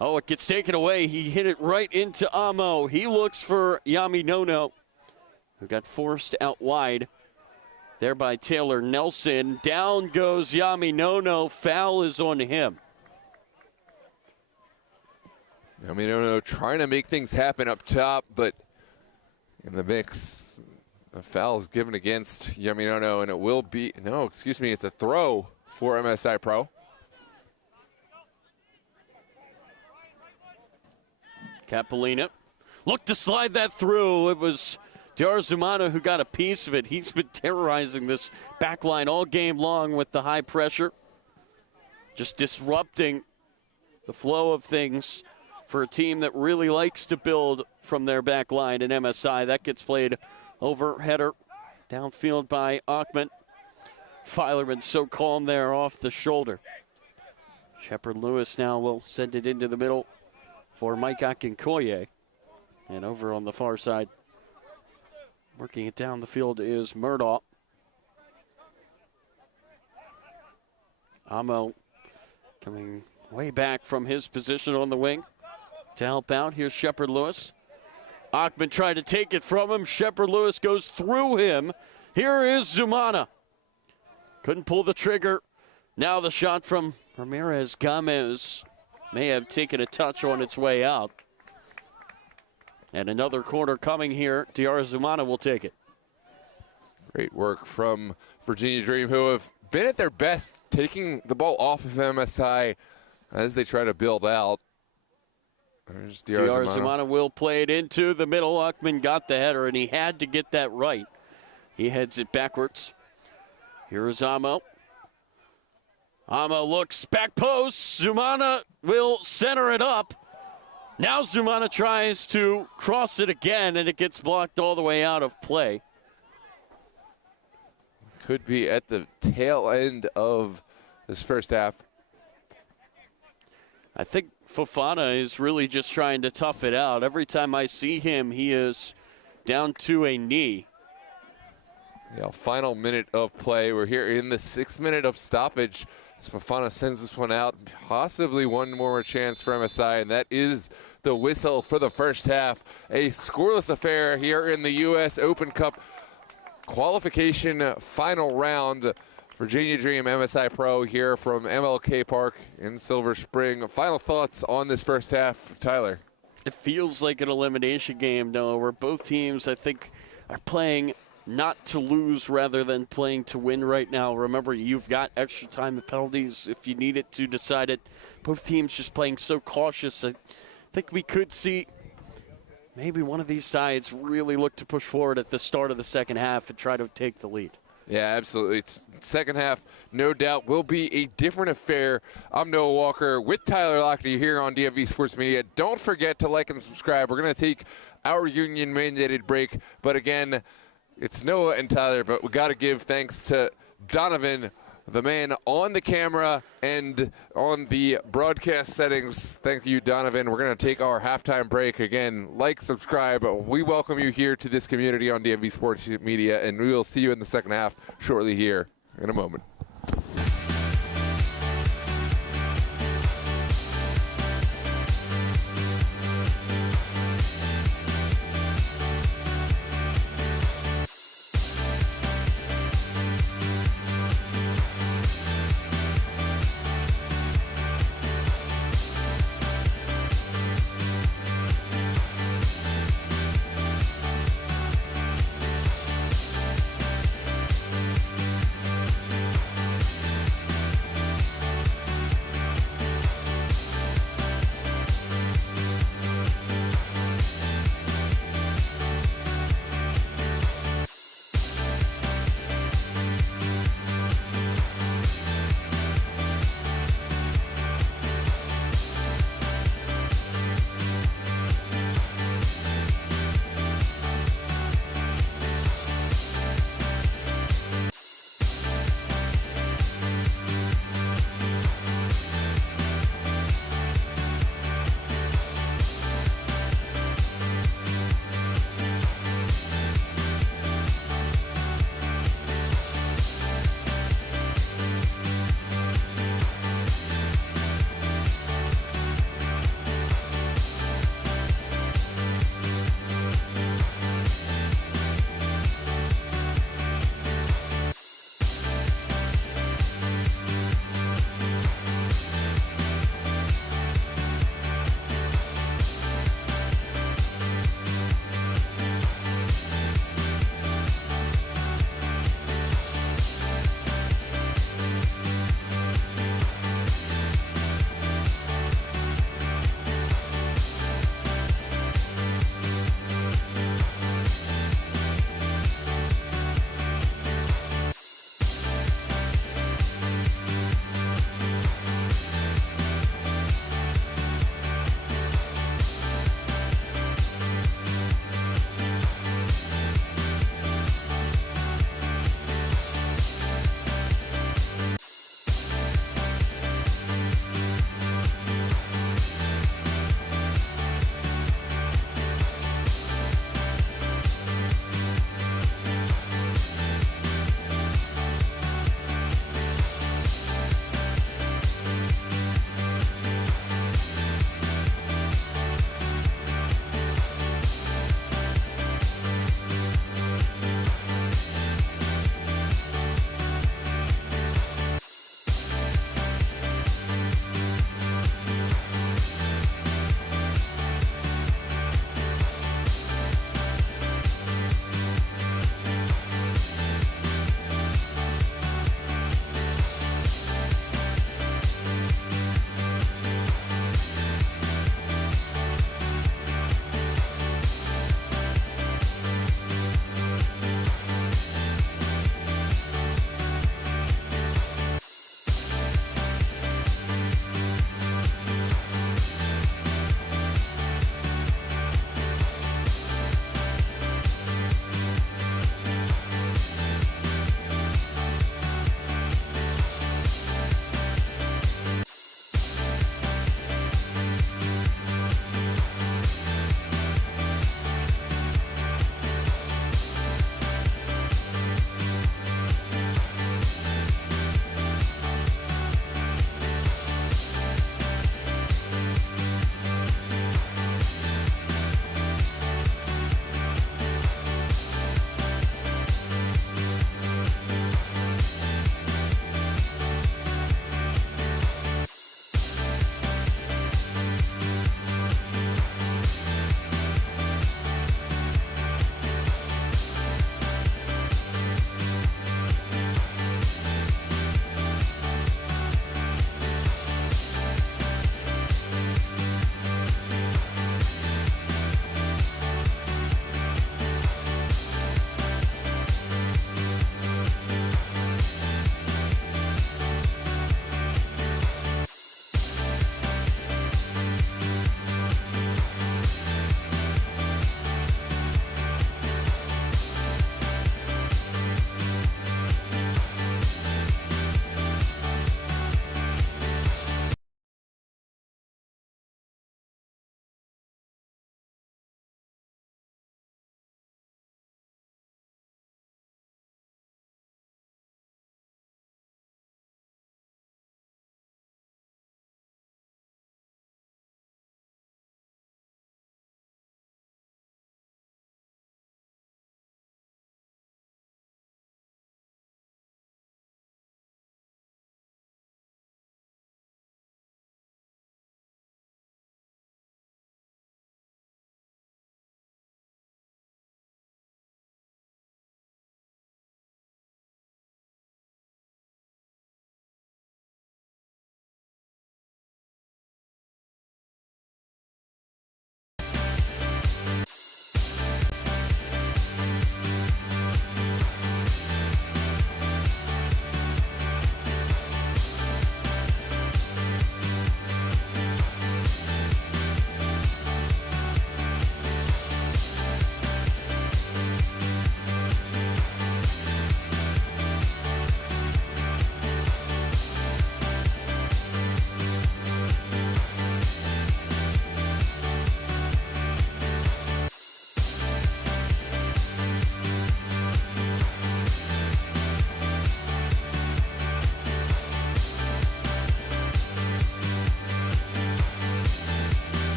Oh, it gets taken away. He hit it right into Amo. He looks for Yami Nono, who got forced out wide there by Taylor Nelson. Down goes Yami Nono. Foul is on him. Yami Nono trying to make things happen up top, but in the mix, a foul is given against Yami Nono, and it will be, no, excuse me, it's a throw for MSI Pro. Capolina looked to slide that through. It was Diarzumana who got a piece of it. He's been terrorizing this back line all game long with the high pressure, just disrupting the flow of things for a team that really likes to build from their back line in MSI. That gets played over header downfield by Ackman. Filerman so calm there off the shoulder. Shepard Lewis now will send it into the middle for Mike Akinkoye. And over on the far side, working it down the field is Murdaugh. Amo coming way back from his position on the wing to help out. Here's Shepard Lewis. Ackman tried to take it from him. Shepard Lewis goes through him. Here is Zumana. Couldn't pull the trigger. Now the shot from Ramirez Gomez may have taken a touch on its way out. And another corner coming here. Diarzumana will take it. Great work from Virginia Dream, who have been at their best taking the ball off of MSI as they try to build out. There's Diarzumana will play it into the middle. Ackman got the header, and he had to get that right. He heads it backwards. Here is Amo. Amo looks back post. Zumana will center it up. Now Zumana tries to cross it again, and it gets blocked all the way out of play. Could be at the tail end of this first half. I think Fofana is really just trying to tough it out. Every time I see him, he is down to a knee. Yeah, final minute of play. We're here in the 6th minute of stoppage. Fofana sends this one out. Possibly one more chance for MSI, and that is the whistle for the first half. A scoreless affair here in the U.S. Open Cup qualification final round. Virginia Dream MSI Pro here from MLK Park in Silver Spring. Final thoughts on this first half, Tyler? It feels like an elimination game, Noah, where both teams, I think, are playing not to lose rather than playing to win right now. Remember, you've got extra time and penalties if you need it to decide it. Both teams just playing so cautious. I think we could see maybe one of these sides really look to push forward at the start of the second half and try to take the lead. Yeah, absolutely. Second half, no doubt, will be a different affair. I'm Noah Walker with Tyler Lockney here on DMV Sports Media. Don't forget to like and subscribe. We're going to take our union-mandated break. But again, it's Noah and Tyler, but we got to give thanks to Donovan, the man on the camera and on the broadcast settings. Thank you, Donovan. We're going to take our halftime break. Again, like, subscribe. We welcome you here to this community on DMV Sports Media, and we will see you in the second half shortly here in a moment.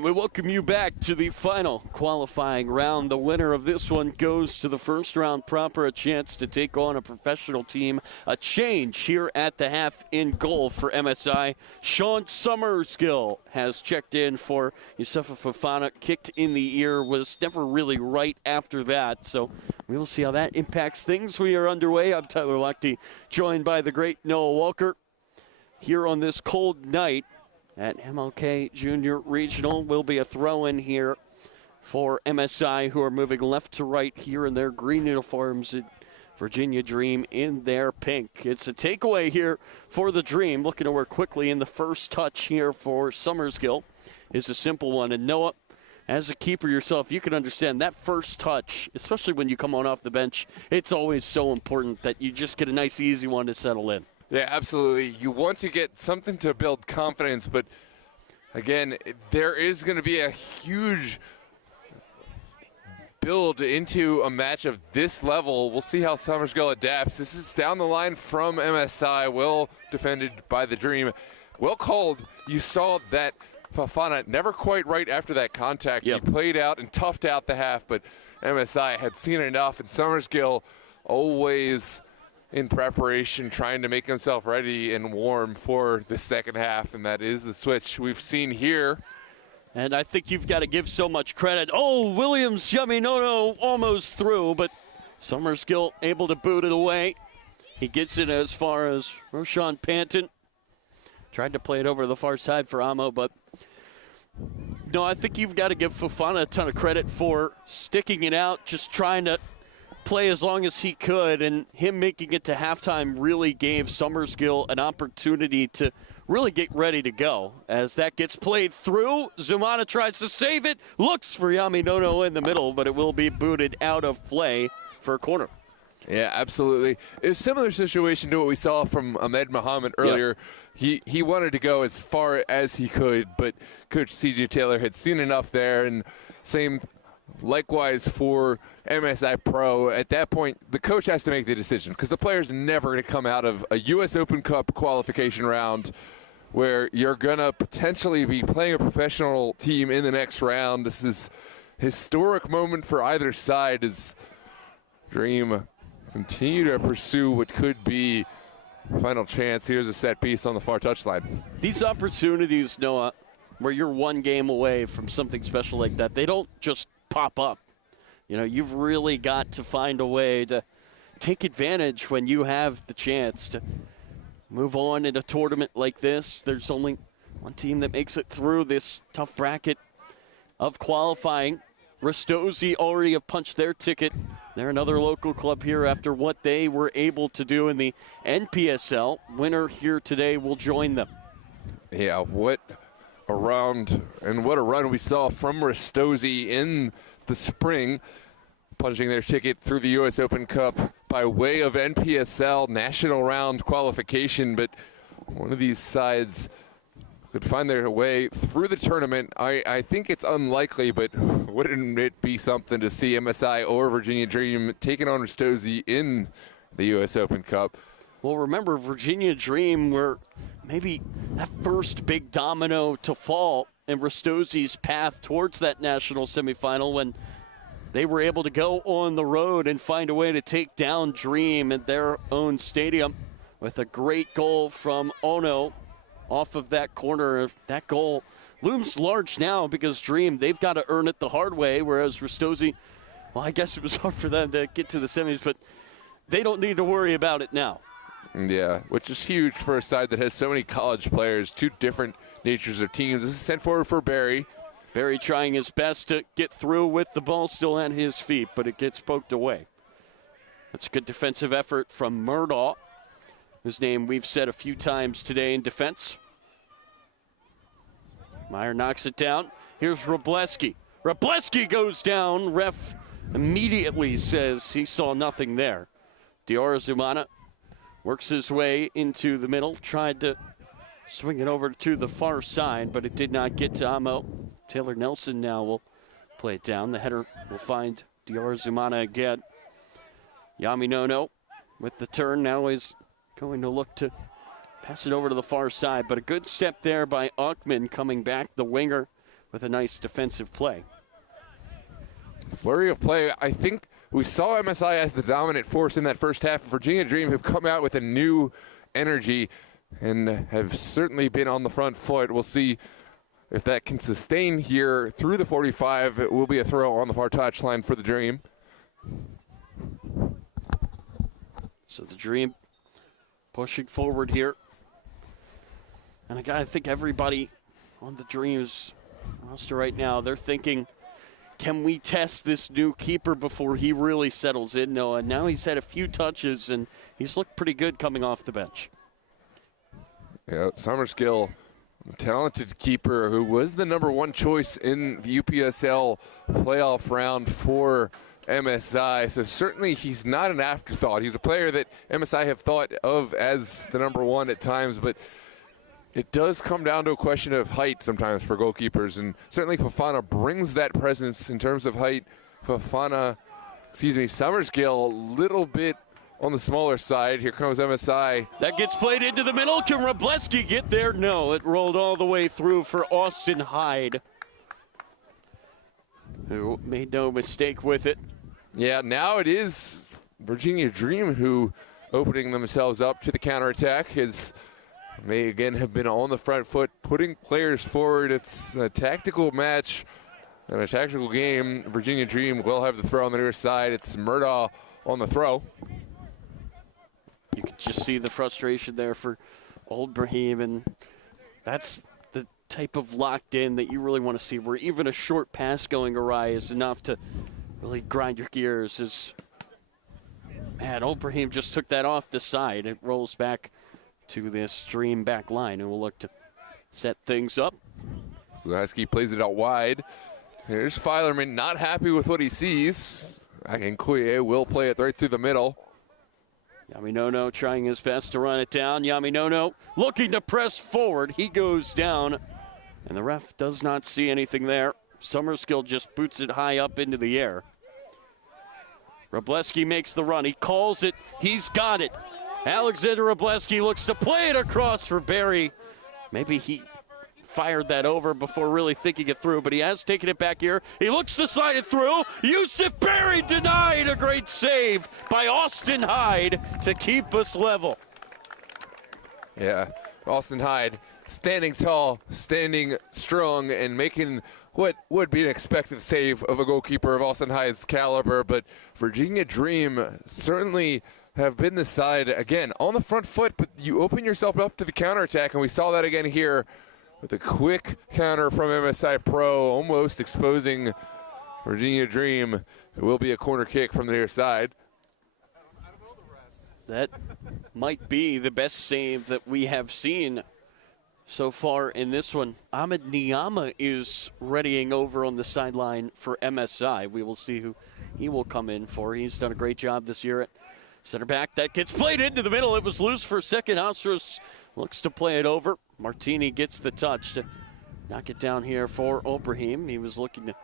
And we welcome you back to the final qualifying round. The winner of this one goes to the first round proper, a chance to take on a professional team. A change here at the half in goal for MSI. Sean Summerskill has checked in for Yusufa Fofana. Kicked in the ear, was never really right after that. So we will see how that impacts things. We are underway. I'm Tyler Lochte, joined by the great Noah Walker. Here on this cold night at MLK Junior Regional will be a throw-in here for MSI, who are moving left to right here in their green uniforms. Virginia Dream in their pink. It's a takeaway here for the Dream. Looking to work quickly in the first touch here for Summerskill is a simple one. And Noah, as a keeper yourself, you can understand that first touch, especially when you come on off the bench, it's always so important that you just get a nice, easy one to settle in. Yeah, absolutely. You want to get something to build confidence, but again, there is going to be a huge build into a match of this level. We'll see how Summerskill adapts. This is down the line from MSI, well defended by the Dream. Well called. You saw that Fofana never quite right after that contact. Yep. He played out and toughed out the half, but MSI had seen enough, and Summerskill always in preparation, trying to make himself ready and warm for the second half, and that is the switch we've seen here. And I think you've got to give so much credit. Oh, Williams, Yaminono almost through, but Summerskill able to boot it away. He gets it as far as Roshan Panton. Tried to play it over the far side for Amo, but no, I think you've got to give Fofana a ton of credit for sticking it out, just trying to play as long as he could, and him making it to halftime really gave Summerskill an opportunity to really get ready to go. As that gets played through, Zumana tries to save it, looks for Yaminono in the middle, but it will be booted out of play for a corner. Yeah, absolutely. It's a similar situation to what we saw from Ahmed Muhammad earlier. Yep. He wanted to go as far as he could, but Coach C.J. Taylor had seen enough there, and same likewise for MSI Pro. At that point, the coach has to make the decision, because the player's never going to come out of a U.S. Open Cup qualification round where you're going to potentially be playing a professional team in the next round. This is a historic moment for either side as Dream continue to pursue what could be a final chance. Here's a set piece on the far touchline. These opportunities, Noah, where you're one game away from something special like that, they don't just pop up. You know, you've really got to find a way to take advantage when you have the chance to move on in a tournament like this. There's only one team that makes it through this tough bracket of qualifying. Ristosi already have punched their ticket. They're another local club here after what they were able to do in the NPSL. Winner here today will join them. Yeah, what a round and what a run we saw from Ristosi in the spring, punching their ticket through the U.S. Open Cup by way of NPSL national round qualification. But one of these sides could find their way through the tournament. I think it's unlikely, but wouldn't it be something to see MSI or Virginia Dream taking on Ristosi in the U.S. Open Cup? Well, remember, Virginia Dream were maybe that first big domino to fall in Ristosi's path towards that national semifinal when they were able to go on the road and find a way to take down Dream at their own stadium with a great goal from Ono off of that corner. That goal looms large now because Dream, they've got to earn it the hard way, whereas Ristosi, well, I guess it was hard for them to get to the semis, but they don't need to worry about it now. Yeah, which is huge for a side that has so many college players, two different natures of teams. This is sent forward for Barry. Barry trying his best to get through with the ball still at his feet, but it gets poked away. That's a good defensive effort from Murdaugh, whose name we've said a few times today in defense. Meyer knocks it down. Here's Robleski. Robleski goes down. Ref immediately says he saw nothing there. Diora Zumana works his way into the middle, tried to swing it over to the far side, but it did not get to Amo. Taylor Nelson now will play it down. The header will find Diora Zumana again. Yaminono with the turn now is going to look to pass it over to the far side, but a good step there by Uckman coming back, the winger with a nice defensive play. Flurry of play. I think we saw MSI as the dominant force in that first half. Virginia Dream have come out with a new energy and have certainly been on the front foot. We'll see if that can sustain here through the 45. It will be a throw on the far touchline for the Dream. So the Dream pushing forward here. And I think everybody on the Dreams roster right now, they're thinking, can we test this new keeper before he really settles in, Noah? Now he's had a few touches, and he's looked pretty good coming off the bench. Yeah, Summerskill, talented keeper who was the #1 choice in the UPSL playoff round for MSI. So certainly he's not an afterthought. He's a player that MSI have thought of as the #1 at times, but it does come down to a question of height sometimes for goalkeepers, and certainly Fofana brings that presence in terms of height. Summerskill, a little bit on the smaller side. Here comes MSI. That gets played into the middle. Can Robleski get there? No, it rolled all the way through for Austin Hyde, who made no mistake with it. Yeah, now it is Virginia Dream who opening themselves up to the counterattack. May again have been on the front foot, putting players forward. It's a tactical match and a tactical game. Virginia Dream will have the throw on the near side. It's Murdaugh on the throw. You can just see the frustration there for Old Brahim, and that's the type of locked in that you really want to see, where even a short pass going awry is enough to really grind your gears. Man, Old Brahim just took that off the side. It rolls back to this Dream back line, and we'll look to set things up. Zulaski plays it out wide. Here's Filerman, not happy with what he sees. And Koye will play it right through the middle. Yaminono trying his best to run it down. Yaminono looking to press forward. He goes down, and the ref does not see anything there. Summerskill just boots it high up into the air. Robleski makes the run. He calls it. He's got it. Alexander Robleski looks to play it across for Barry. Maybe he fired that over before really thinking it through, but he has taken it back here. He looks to slide it through. Yusuf Barry denied. A great save by Austin Hyde to keep us level. Yeah, Austin Hyde standing tall, standing strong, and making what would be an expected save of a goalkeeper of Austin Hyde's caliber. But Virginia Dream certainly have been the side, again, on the front foot, but you open yourself up to the counterattack, and we saw that again here with a quick counter from MSI Pro, almost exposing Virginia Dream. It will be a corner kick from the near side. That might be the best save that we have seen so far in this one. Ahmed Niyama is readying over on the sideline for MSI. We will see who he will come in for. He's done a great job this year at center back. That gets played into the middle. It was loose for a second. Ostros looks to play it over. Martini gets the touch to knock it down here for Obrahim. He was looking to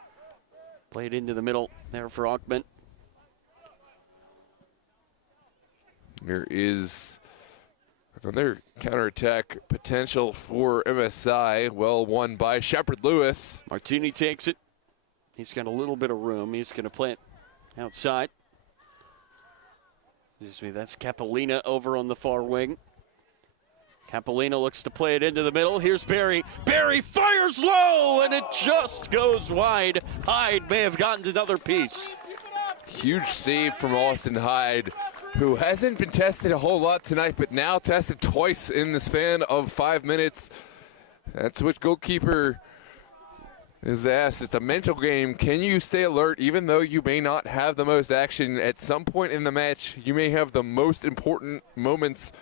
play it into the middle there for Augment. There is another counterattack potential for MSI. Well won by Shepard Lewis. Martini takes it. He's got a little bit of room. He's going to play it outside. Excuse me, that's Capolina over on the far wing. Capolina looks to play it into the middle. Here's Barry. Barry fires low, and it just goes wide. Hyde may have gotten another piece. Huge save from Austin Hyde, who hasn't been tested a whole lot tonight, but now tested twice in the span of 5 minutes. That's what goalkeeper is asked. It's a mental game. Can you stay alert even though you may not have the most action? At some point in the match, you may have the most important moments,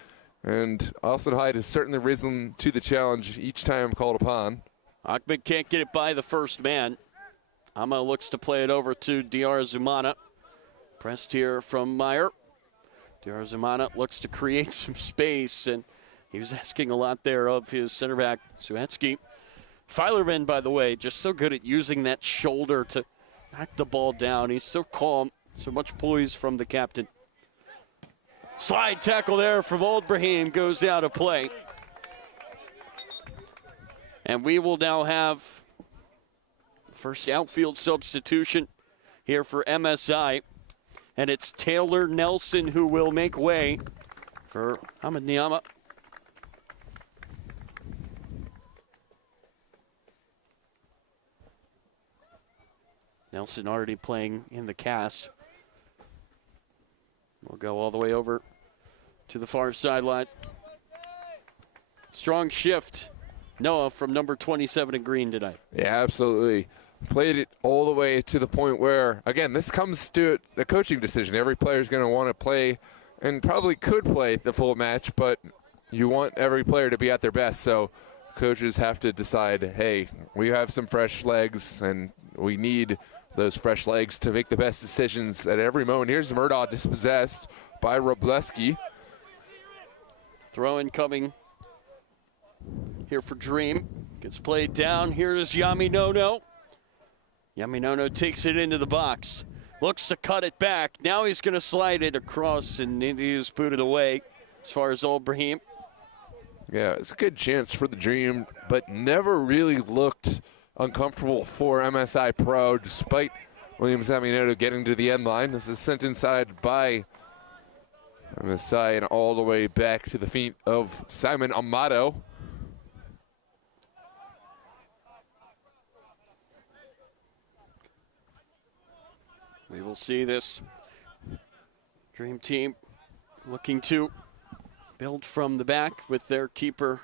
and Austin Hyde has certainly risen to the challenge each time called upon. Ahmed can't get it by the first man. Ama looks to play it over to Diarra Zumana. Pressed here from Meyer. Diarra Zumana looks to create some space, and he was asking a lot there of his center back, Suetsky. Filerman, by the way, just so good at using that shoulder to knock the ball down. He's so calm, so much poise from the captain. Slide tackle there from Old Brahim goes out of play. And we will now have First outfield substitution here for MSI. And it's Taylor Nelson who will make way for Ahmed Niama. Nelson already playing in the cast. We'll go all the way over to the far sideline. Strong shift, Noah, from number 27 in green tonight. Yeah, absolutely. Played it all the way to the point where, again, this comes to a coaching decision. Every player is going to want to play and probably could play the full match, but you want every player to be at their best. So coaches have to decide, hey, we have some fresh legs, and we need those fresh legs to make the best decisions at every moment. Here's Murdaugh dispossessed by Robleski. Throw in coming here for Dream. Gets played down. Here's Yaminono. Yaminono takes it into the box. Looks to cut it back. Now he's going to slide it across, and it is booted away as far as Old Brahim. Yeah, it's a good chance for the Dream, but never really looked uncomfortable for MSI Pro, despite Williams Yaminono getting to the end line. This is sent inside by MSI and all the way back to the feet of Simon Amato. We will see this Dream team looking to build from the back with their keeper.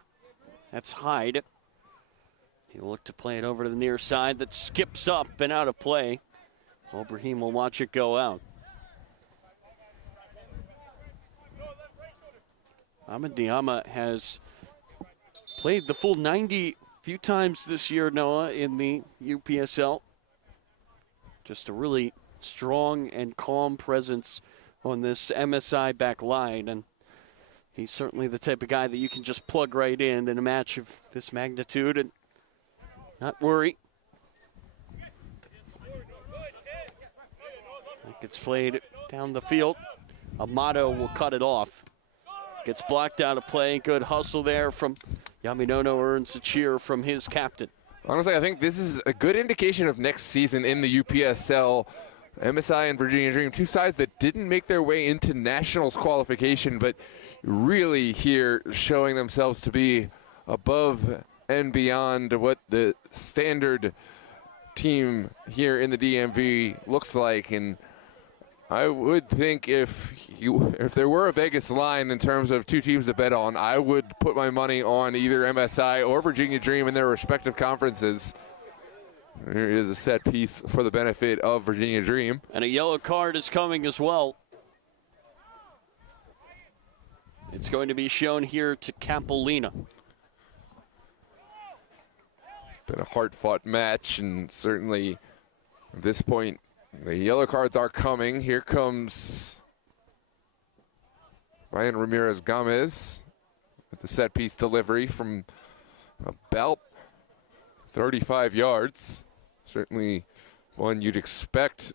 That's Hyde. He'll look to play it over to the near side. That skips up and out of play. Brahim will watch it go out. Ahmed Niama has played the full 90 few times this year, Noah, in the UPSL. Just a really strong and calm presence on this MSI back line, and he's certainly the type of guy that you can just plug right in a match of this magnitude and not worry. It gets played down the field. Amato will cut it off. Gets blocked out of play. Good hustle there from Yaminono, earns a cheer from his captain. Honestly, I think this is a good indication of next season in the UPSL. MSI and Virginia Dream, two sides that didn't make their way into Nationals qualification, but really here showing themselves to be above and beyond what the standard team here in the DMV looks like. And I would think if there were a Vegas line in terms of two teams to bet on, I would put my money on either MSI or Virginia Dream in their respective conferences. There is a set piece for the benefit of Virginia Dream. And a yellow card is coming as well. It's going to be shown here to Capolina. Been a hard-fought match, and certainly at this point, the yellow cards are coming. Here comes Ryan Ramirez-Gomez with the set-piece delivery from about 35 yards. Certainly one you'd expect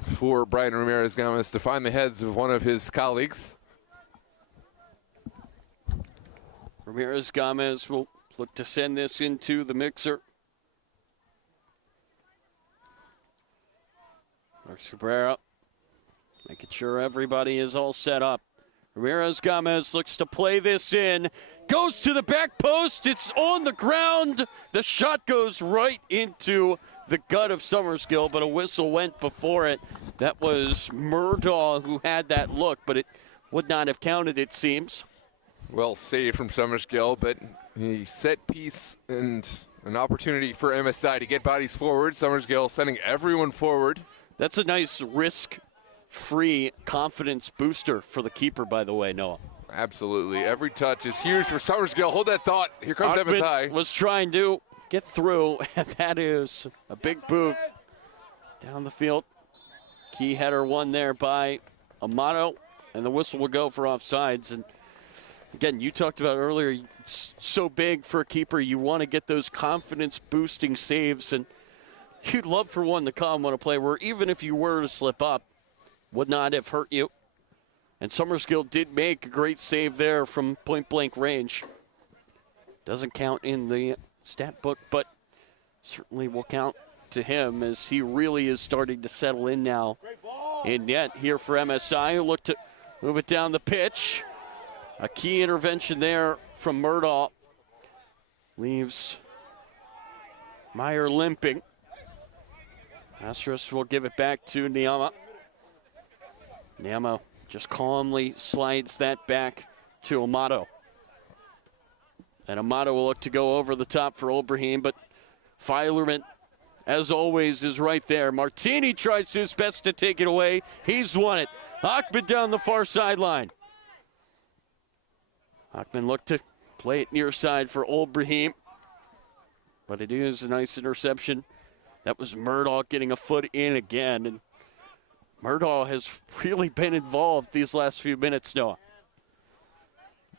for Brian Ramirez-Gomez to find the heads of one of his colleagues. Ramirez-Gomez will look to send this into the mixer. Marcos Cabrera making sure everybody is all set up. Ramirez-Gomez looks to play this in. Goes to the back post. It's on the ground. The shot goes right into the gut of Summerskill, but a whistle went before it. That was Murdaugh who had that look, but it would not have counted, it seems. Well saved from Summerskill, but a set piece and an opportunity for MSI to get bodies forward. Summerskill sending everyone forward. That's a nice risk-free confidence booster for the keeper, by the way, Noah. Absolutely. Every touch is huge for Summerskill. Hold that thought. Here comes MSI. Was trying to get through, and that is a big boot down the field. Key header won there by Amato, and the whistle will go for offsides. And again, you talked about earlier, it's so big for a keeper. You want to get those confidence-boosting saves, and you'd love for one to come on a play where even if you were to slip up, would not have hurt you. And Summerskill did make a great save there from point-blank range. Doesn't count in the stat book, but certainly will count to him as he really is starting to settle in now. In net here for MSI, who look to move it down the pitch. A key intervention there from Murdaugh. Leaves Meyer limping. Astros will give it back to Niama. Niama just calmly slides that back to Amato. And Amato will look to go over the top for Olbrahim, but Filerman, as always, is right there. Martini tries his best to take it away. He's won it. Achman down the far sideline. Achman looked to play it near side for Olbrahim, but it is a nice interception. That was Murdaugh getting a foot in again, and Murdaugh has really been involved these last few minutes, Noah.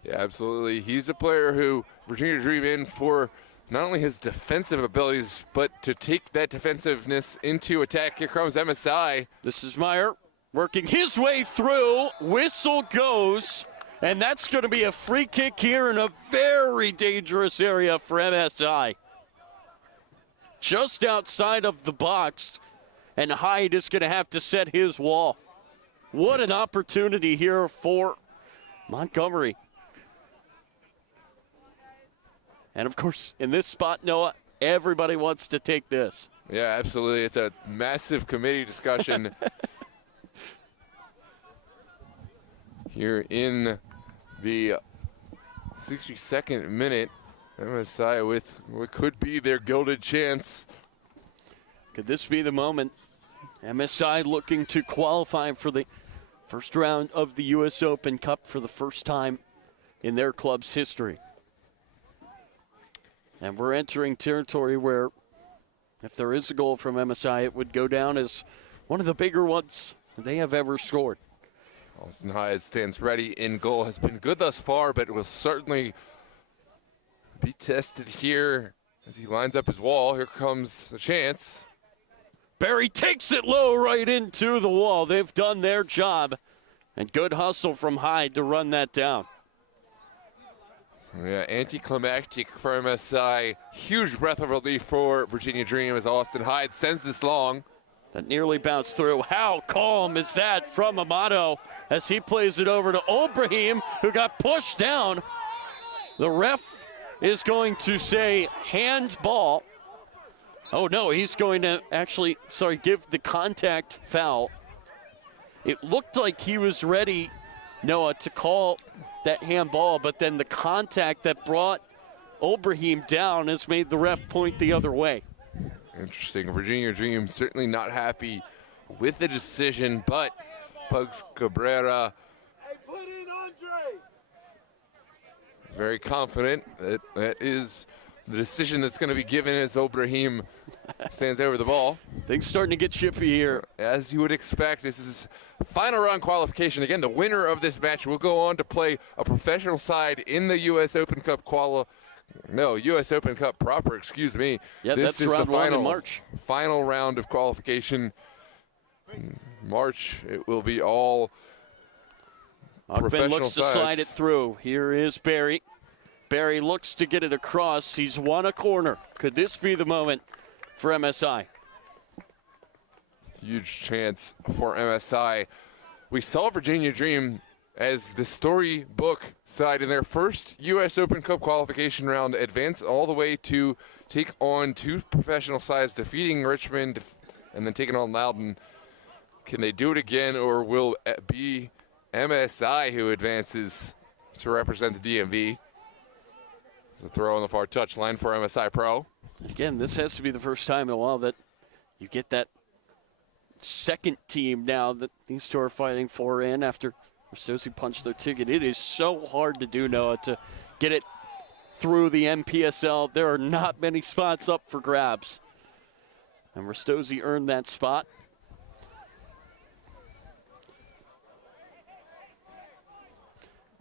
Yeah, absolutely. He's a player who Virginia Dream in for not only his defensive abilities, but to take that defensiveness into attack. Here comes MSI. This is Meyer working his way through. Whistle goes, and that's going to be a free kick here in a very dangerous area for MSI. Just outside of the box, and Hyde is going to have to set his wall. What an opportunity here for Montgomery. And, of course, in this spot, Noah, everybody wants to take this. Yeah, absolutely. It's a massive committee discussion here in the 62nd minute. MSI with what could be their gilded chance. Could this be the moment? MSI looking to qualify for the first round of the U.S. Open Cup for the first time in their club's history. And we're entering territory where if there is a goal from MSI, it would go down as one of the bigger ones they have ever scored. Austin Hyde stands ready in goal. Has been good thus far, but will certainly be tested here as he lines up his wall. Here comes the chance. Barry takes it low right into the wall. They've done their job. And good hustle from Hyde to run that down. Yeah, anticlimactic for MSI. Huge breath of relief for Virginia Dream as Austin Hyde sends this long. That nearly bounced through. How calm is that from Amato as he plays it over to Olbrahim, who got pushed down. The ref is going to say handball. Oh, no, he's going to actually, give the contact foul. It looked like he was ready, Noah, to call that handball, but then the contact that brought Olbrahim down has made the ref point the other way. Interesting. Virginia Dream certainly not happy with the decision, but Pugs Cabrera very confident that that is the decision that's going to be given as Olbrahim stands over the ball. Things starting to get chippy here. As you would expect, this is final round qualification. Again, the winner of this match will go on to play a professional side in the U.S. Open Cup U.S. Open Cup proper, excuse me. Yeah, this that's is round the one in March. Final round of qualification. In March, it will be all professional looks sides. to slide it through. Here is Barry. Barry looks to get it across. He's won a corner. Could this be the moment for MSI? Huge chance for MSI. We saw Virginia Dream as the storybook side in their first U.S. Open Cup qualification round advance all the way to take on two professional sides, defeating Richmond and then taking on Loudon. Can they do it again, or will it be MSI who advances to represent the DMV? The throw on the far touchline for MSI Pro. Again, this has to be the first time in a while that you get that second team now that these two are fighting for in after Rastosi punched their ticket. It is so hard to do, Noah, to get it through the MPSL. There are not many spots up for grabs. And Rastosi earned that spot.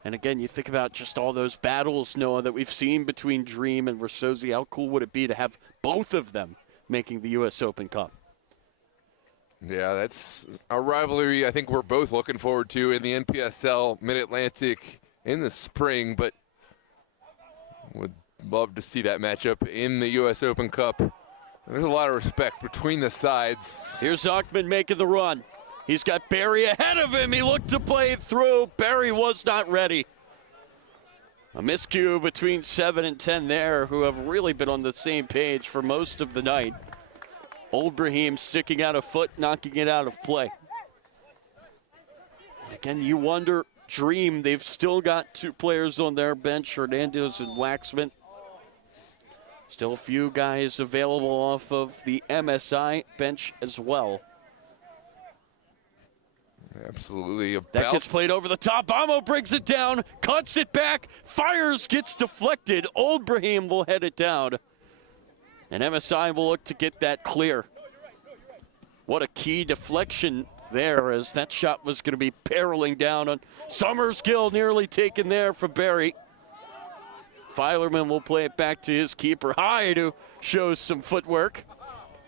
And again, you think about just all those battles, Noah, that we've seen between Dream and Rastosi. How cool would it be to have both of them making the U.S. Open Cup? Yeah, that's a rivalry I think we're both looking forward to in the NPSL Mid-Atlantic in the spring, but would love to see that matchup in the U.S. Open Cup There's a lot of respect between the sides. Here's Achman making the run. He's got Barry ahead of him. He looked to play it through. Barry was not ready. A miscue between 7 and 10 there, who have really been on the same page for most of the night. Old Brahim sticking out a foot, knocking it out of play. And again, you wonder, Dream, they've still got 2 players on their bench, Hernandez and Waxman. Still a few guys available off of the MSI bench as well. Absolutely. That gets played over the top. Amo brings it down, cuts it back, fires, gets deflected. Old Brahim will head it down. And MSI will look to get that clear. What a key deflection there, as that shot was going to be barreling down on Summersgill, nearly taken there from Barry. Filerman will play it back to his keeper, Hyde, who shows some footwork.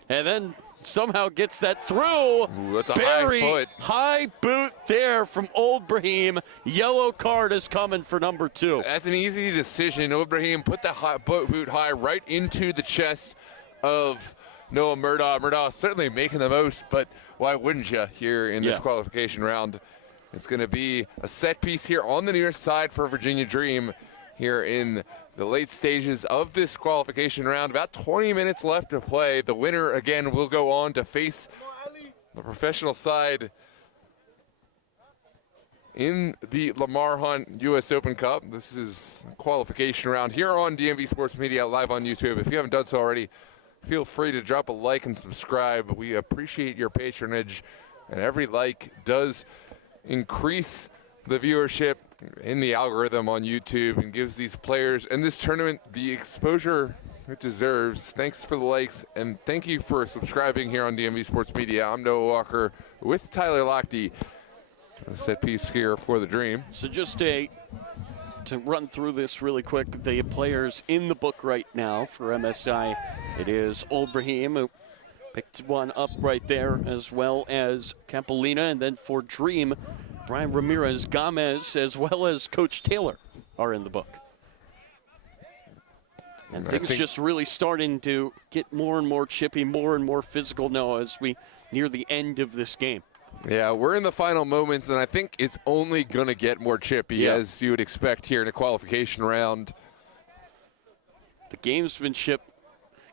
And then somehow gets that through. Ooh, that's a Barry, high foot. High boot there from Old Brahim. Yellow card is coming for number 2. That's an easy decision. Old Brahim put the boot high right into the chest of Noah Murdaugh. Murdaugh certainly making the most, but why wouldn't you here in this qualification round? It's going to be a set piece here on the near side for Virginia Dream here in the late stages of this qualification round. About 20 minutes left to play. The winner, again, will go on to face the professional side in the Lamar Hunt U.S. Open Cup. This is a qualification round here on DMV Sports Media, live on YouTube. If you haven't done so already, feel free to drop a like and subscribe. We appreciate your patronage, and every like does increase the viewership in the algorithm on YouTube and gives these players and this tournament the exposure it deserves. Thanks for the likes, and thank you for subscribing here on DMV Sports Media. I'm Noah Walker with Tyler Lochte. A set piece here for the Dream. So just to run through this really quick, the players in the book right now for MSI, it is Old Brahim, who picked one up right there, as well as Campolina, and then for Dream, Brian Ramirez Gomez, as well as Coach Taylor are in the book. And things just really starting to get more and more chippy, more and more physical now as we near the end of this game. Yeah, we're in the final moments, and I think it's only going to get more chippy, as you would expect here in a qualification round. The gamesmanship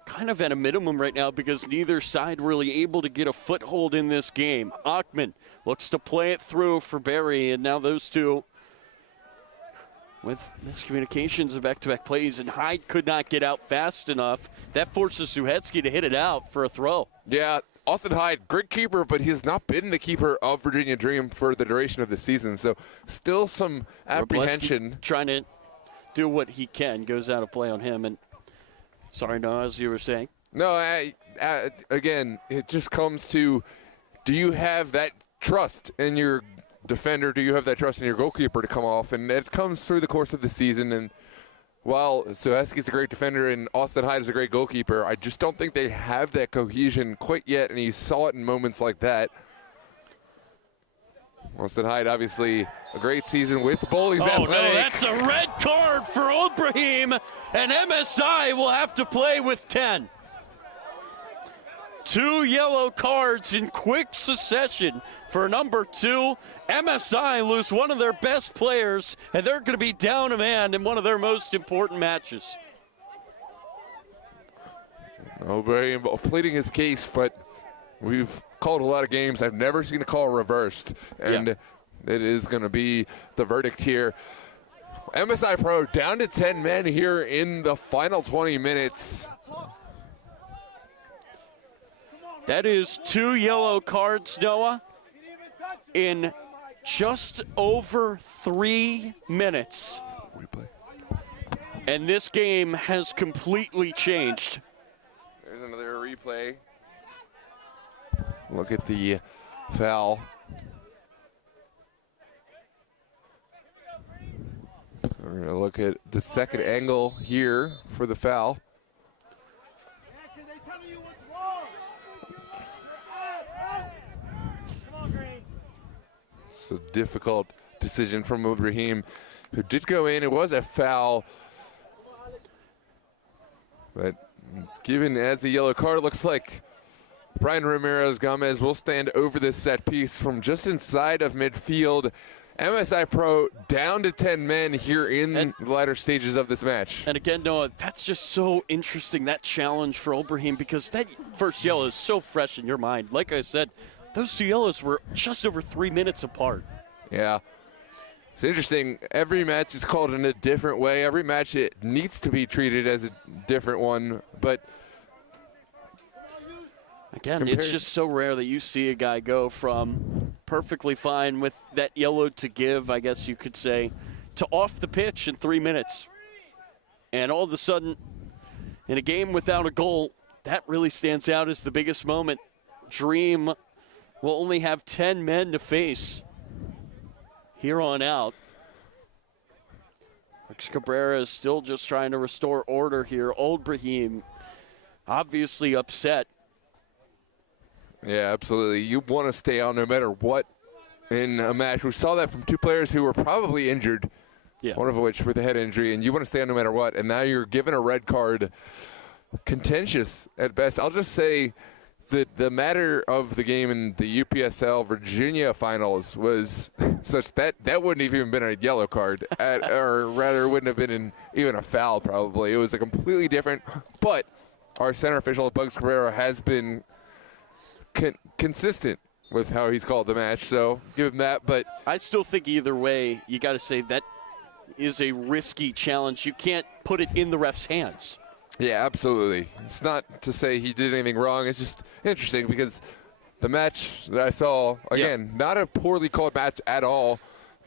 kind of at a minimum right now because neither side really able to get a foothold in this game. Achman looks to play it through for Barry, and now those two with miscommunications and back-to-back plays, and Hyde could not get out fast enough. That forces Suhetsky to hit it out for a throw. Yeah, Austin Hyde, great keeper, but he's not been the keeper of Virginia Dream for the duration of the season, so still some apprehension. Trying to do what he can, goes out of play on him. And sorry, Noah, as you were saying. No, again, it just comes to, do you have that trust in your defender? Do you have that trust in your goalkeeper to come off? And it comes through the course of the season. And while Suhetsky's a great defender and Austin Hyde is a great goalkeeper, I just don't think they have that cohesion quite yet, and you saw it in moments like that. Austin Hyde, obviously, a great season with Bullies Athletic. No, that's a red card for Old Brahim, and MSI will have to play with 10. 2 yellow cards in quick succession for number 2. MSI lose one of their best players, and they're going to be down a man in one of their most important matches. Brahim pleading his case, but we've called a lot of games. I've never seen a call reversed, and it is going to be the verdict here. MSI Pro down to 10 men here in the final 20 minutes. That is 2 yellow cards, Noah, in just over 3 minutes. Replay. And this game has completely changed. There's another replay. Look at the foul. We're going to look at the second angle here for the foul. It's a difficult decision from Ibrahim, who did go in. It was a foul, but It's given as a yellow card. Looks like Brian Ramirez-Gomez will stand over this set piece from just inside of midfield. MSI Pro down to 10 men here in the latter stages of this match. And again, Noah, that's just so interesting, that challenge for Ibrahim, because that first yellow is so fresh in your mind. Like I said, those two yellows were just over 3 minutes apart. Yeah. It's interesting. Every match is called in a different way. Every match, it needs to be treated as a different one. But again, it's just so rare that you see a guy go from perfectly fine with that yellow to give, I guess you could say, to off the pitch in 3 minutes. And all of a sudden, in a game without a goal, that really stands out as the biggest moment. Dream will only have 10 men to face here on out. Rex Cabrera is still just trying to restore order here. Old Brahim obviously upset. yeah, absolutely. You want to stay out no matter what in a match. We saw that from two players who were probably injured, one of which with a head injury, and you want to stay out no matter what. And now you're given a red card, contentious at best. I'll just say that the matter of the game in the UPSL Virginia finals was such that wouldn't have even been a yellow card, or rather wouldn't have been even a foul probably. It was a completely different, but our center official, Bugs Cabrera, has been consistent with how he's called the match, so give him that. But I still think either way, you got to say that is a risky challenge. You can't put it in the ref's hands. yeah, absolutely. It's not to say he did anything wrong. It's just interesting because the match that I saw, again, not a poorly called match at all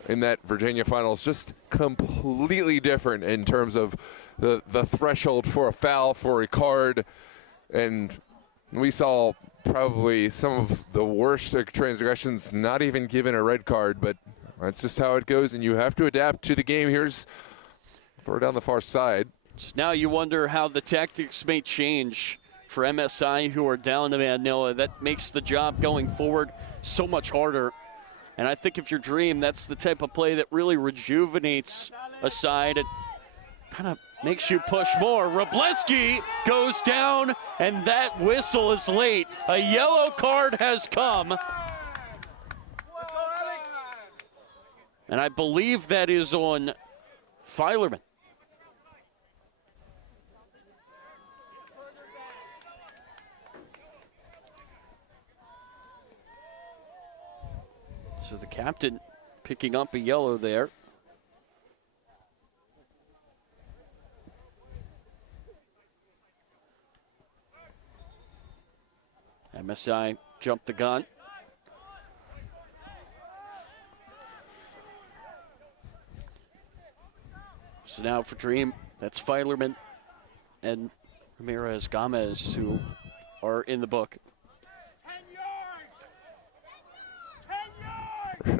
in that Virginia finals, just completely different in terms of the threshold for a foul, for a card. And we saw probably some of the worst transgressions not even given a red card, but that's just how it goes, and you have to adapt to the game. Here's throw down the far side. So now you wonder how the tactics may change for MSI, who are down to Manila. That makes the job going forward so much harder. And I think if you're Dream, that's the type of play that really rejuvenates a side. It kind of makes you push more. Robleski goes down, and that whistle is late. A yellow card has come. And I believe that is on Filerman. So the captain picking up a yellow there. MSI jumped the gun. So now for Dream, that's Filerman and Ramirez-Gomez who are in the book. 10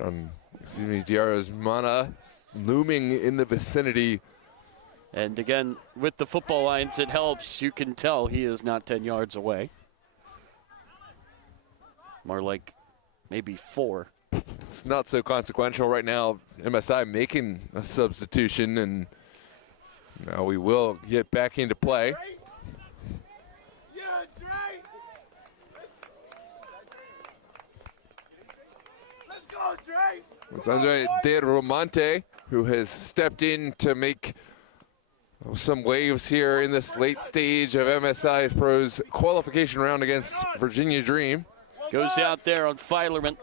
yards! Diarra's Mana looming in the vicinity. And again, with the football lines, it helps. You can tell he is not 10 yards away. More like maybe 4. It's not so consequential right now. MSI making a substitution, and now we will get back into play. Let's go, Dre! It's Andre De Romante who has stepped in to make some waves here in this late stage of MSI Pro's qualification round against Virginia Dream. Goes out there on Filerman.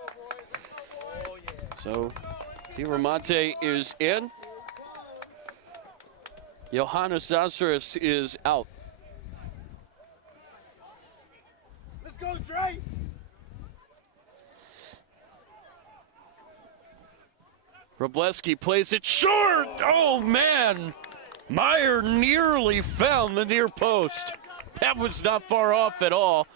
So De Romante is in. Johannes Zazaris is out. Let's go, Dre! Robleski plays it short. Oh, man. Meyer nearly found the near post. That was not far off at all.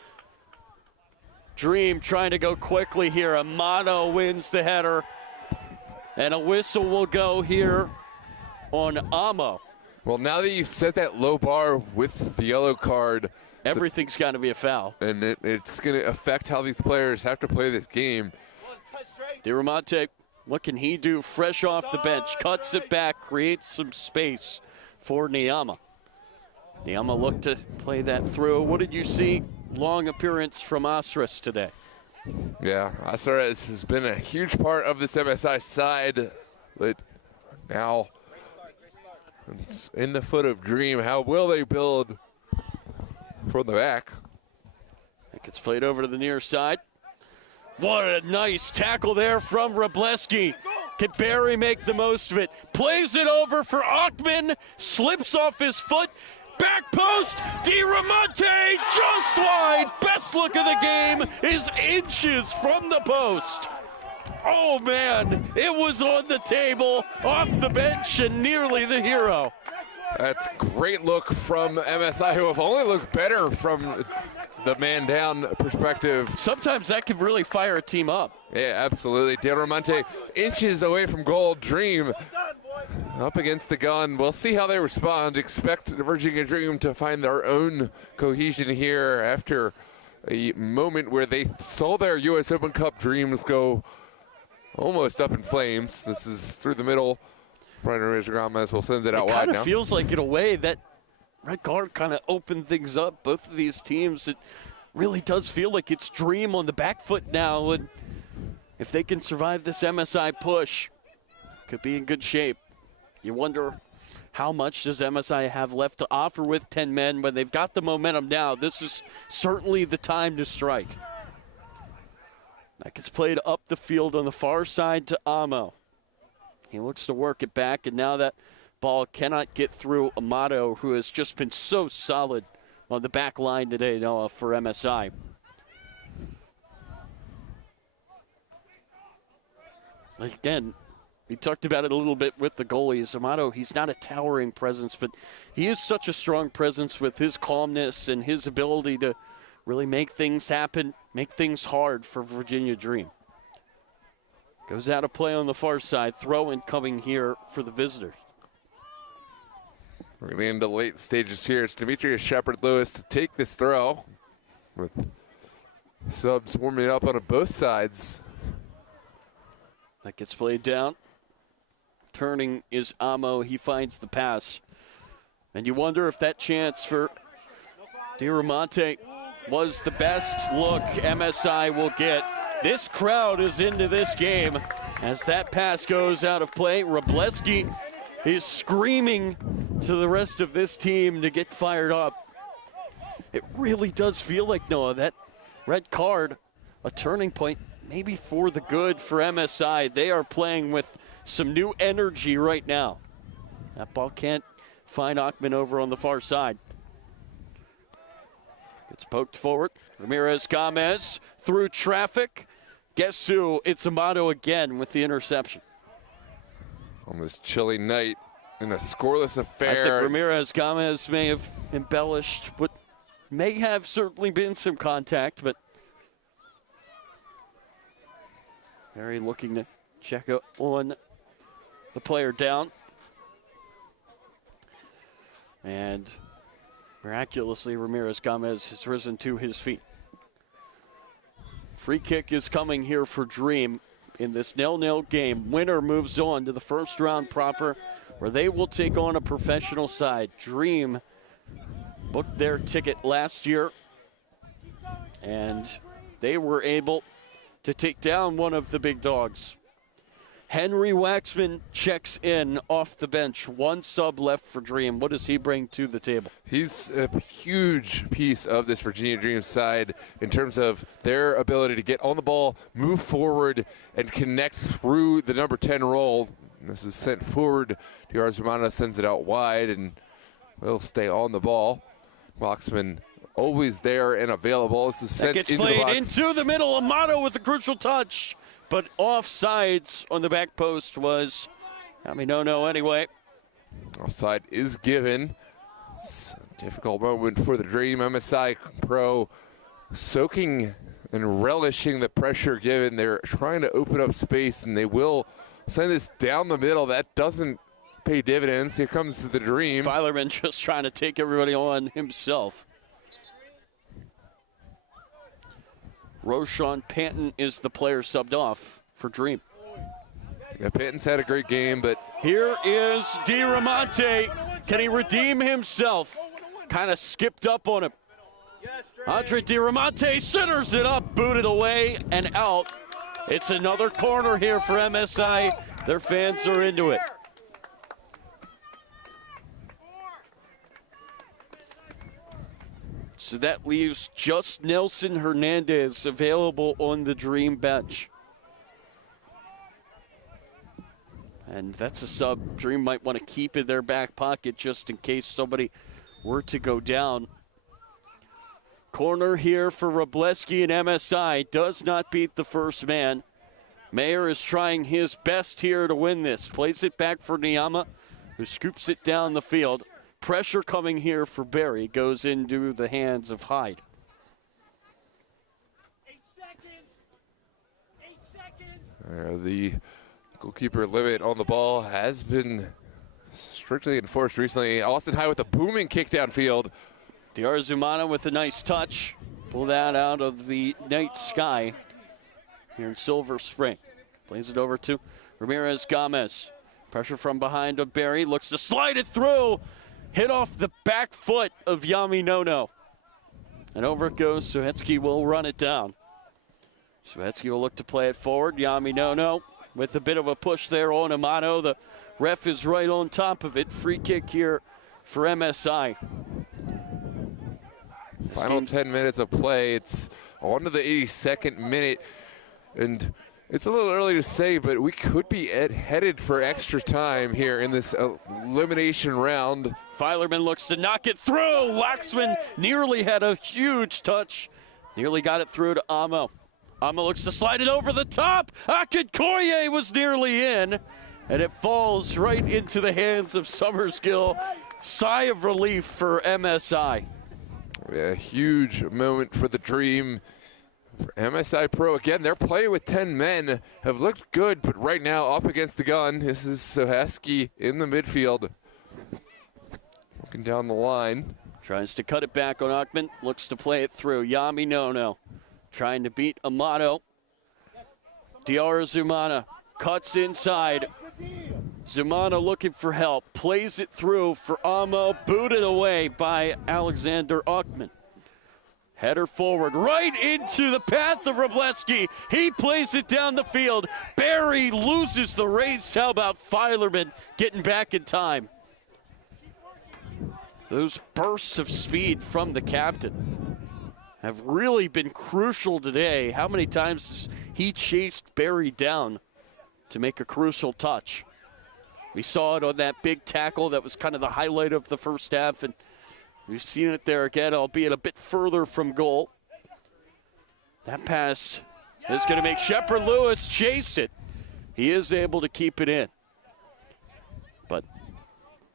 Dream trying to go quickly here. Amano wins the header. And a whistle will go here on Amo. Well, now that you've set that low bar with the yellow card, everything's got to be a foul. And it's going to affect how these players have to play this game. De Romante, what can he do fresh off the bench? Cuts it back, creates some space for Niama. Niama looked to play that through. What did you see? Long appearance from Asras today. Yeah, Asras has been a huge part of this MSI side, but now it's in the foot of Dream. How will they build from the back? It gets played over to the near side. What a nice tackle there from Robleski. Can Barry make the most of it? Plays it over for Achman, slips off his foot. Back post, DiRamonte just wide. Best look of the game is inches from the post. Oh man, it was on the table, off the bench, and nearly the hero. That's great look from MSI, who have only looked better from the man down perspective. Sometimes that can really fire a team up. Yeah, absolutely. DiRamonte inches away from goal. Dream up against the gun. We'll see how they respond. Expect Virginia Dream to find their own cohesion here after a moment where they saw their U.S. Open Cup dreams go almost up in flames. This is through the middle. Brian Ramirez will send it out wide now. It kind of feels like, in a way, that red card kind of opened things up. Both of these teams, it really does feel like it's Dream on the back foot now. And if they can survive this MSI push, could be in good shape. You wonder how much does MSI have left to offer with 10 men when they've got the momentum now. This is certainly the time to strike. That gets played up the field on the far side to Amo. He looks to work it back, and now that ball cannot get through Amato, who has just been so solid on the back line today, Noah, for MSI. Again, we talked about it a little bit with the goalies. Amato, he's not a towering presence, but he is such a strong presence with his calmness and his ability to really make things happen, make things hard for Virginia Dream. Goes out of play on the far side. Throw-in coming here for the visitors. We're getting into the late stages here. It's Demetrius Shepard-Lewis to take this throw, with subs warming up on both sides. That gets played down. Turning is Amo. He finds the pass. And you wonder if that chance for DiRamonte was the best look MSI will get. This crowd is into this game as that pass goes out of play. Robleski is screaming to the rest of this team to get fired up. It really does feel like, Noah, that red card, a turning point maybe for the good for MSI. They are playing with some new energy right now. That ball can't find Achman over on the far side. It's poked forward. Ramirez Gomez through traffic. Guess who? It's Amato again with the interception. On this chilly night in a scoreless affair. I think Ramirez Gomez may have embellished what may have certainly been some contact, but Harry looking to check out on the player down. And miraculously, Ramirez Gomez has risen to his feet. Free kick is coming here for Dream in this 0-0 game. Winner moves on to the first round proper, where they will take on a professional side. Dream booked their ticket last year, and they were able to take down one of the big dogs. Henry Waxman checks in off the bench. One sub left for Dream. What does he bring to the table? He's a huge piece of this Virginia Dream side in terms of their ability to get on the ball, move forward, and connect through the number 10 role. This is sent forward. Diarzumana sends it out wide and will stay on the ball. Waxman always there and available. This is sent into the box. That gets played into the middle. Amato with a crucial touch. But offsides on the back post was, no anyway. Offside is given. It's a difficult moment for the Dream. MSI Pro soaking and relishing the pressure given. They're trying to open up space, and they will send this down the middle. That doesn't pay dividends. Here comes the Dream. Filerman just trying to take everybody on himself. Roshan Panton is the player subbed off for Dream. Yeah, Panton's had a great game, but here is DiRamonte. Can he redeem himself? kind of skipped up on him. Andre Diamante centers it up, booted away and out. It's another corner here for MSI. Their fans are into it. So that leaves just Nelson Hernandez available on the Dream bench. And that's a sub Dream might want to keep in their back pocket just in case somebody were to go down. Corner here for Robleski and MSI. Does not beat the first man. Mayer is trying his best here to win this. Plays it back for Niyama, who scoops it down the field. Pressure coming here for Barry. Goes into the hands of Hyde. 8 seconds. The goalkeeper limit on the ball has been strictly enforced recently. Austin High with a booming kick downfield. Diarzumana with a nice touch. Pull that out of the night sky here in Silver Spring. Plays it over to Ramirez Gomez. Pressure from behind of Barry. Looks to slide it through. Hit off the back foot of Yami Nono. And over it goes. Suhetsky will run it down. Suhetsky will look to play it forward. Yami Nono with a bit of a push there on Amato. The ref is right on top of it. Free kick here for MSI. Final 10 minutes of play. It's on to the 82nd minute. And it's a little early to say, but we could be headed for extra time here in this elimination round. Filerman looks to knock it through. Waxman nearly had a huge touch. Nearly got it through to Amo. Amo looks to slide it over the top. Akinkoye was nearly in. And it falls right into the hands of Summerskill. Sigh of relief for MSI. A huge moment for the Dream. For MSI Pro, again, they're playing with 10 men. Have looked good, but right now up against the gun. This is Sohaski in the midfield. Looking down the line. Tries to cut it back on Ackman. Looks to play it through. Yami Nono trying to beat Amato. Diarzumana cuts inside. Zumana looking for help. Plays it through for Amo. Booted away by Alexander Ackman. Header forward, right into the path of Robleski. He plays it down the field. Barry loses the race. How about Filerman getting back in time? Those bursts of speed from the captain have really been crucial today. How many times has he chased Barry down to make a crucial touch? We saw it on that big tackle that was kind of the highlight of the first half, and we've seen it there again, albeit a bit further from goal. That pass is going to make Shepard Lewis chase it. He is able to keep it in. But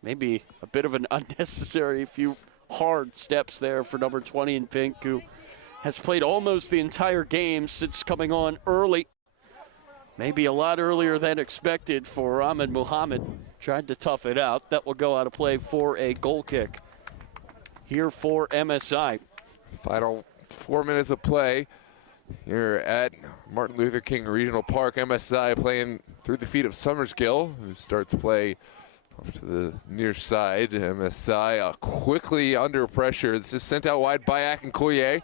maybe a bit of an unnecessary few hard steps there for number 20 in pink, who has played almost the entire game since coming on early. Maybe a lot earlier than expected for Ahmed Muhammad. Tried to tough it out. That will go out of play for a goal kick here for MSI. Final 4 minutes of play here at Martin Luther King Regional Park. MSI playing through the feet of Summerskill, who starts play off to the near side. MSI quickly under pressure. This is sent out wide by Akinkoye.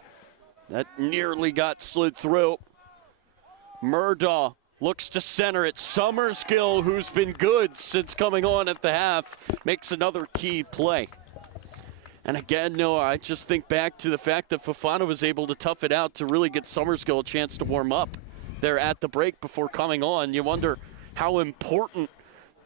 That nearly got slid through. Murdaugh looks to center it. Summerskill, who's been good since coming on at the half, makes another key play. And again, Noah, I just think back to the fact that Fofana was able to tough it out to really get Summerskill a chance to warm up there at the break before coming on. You wonder how important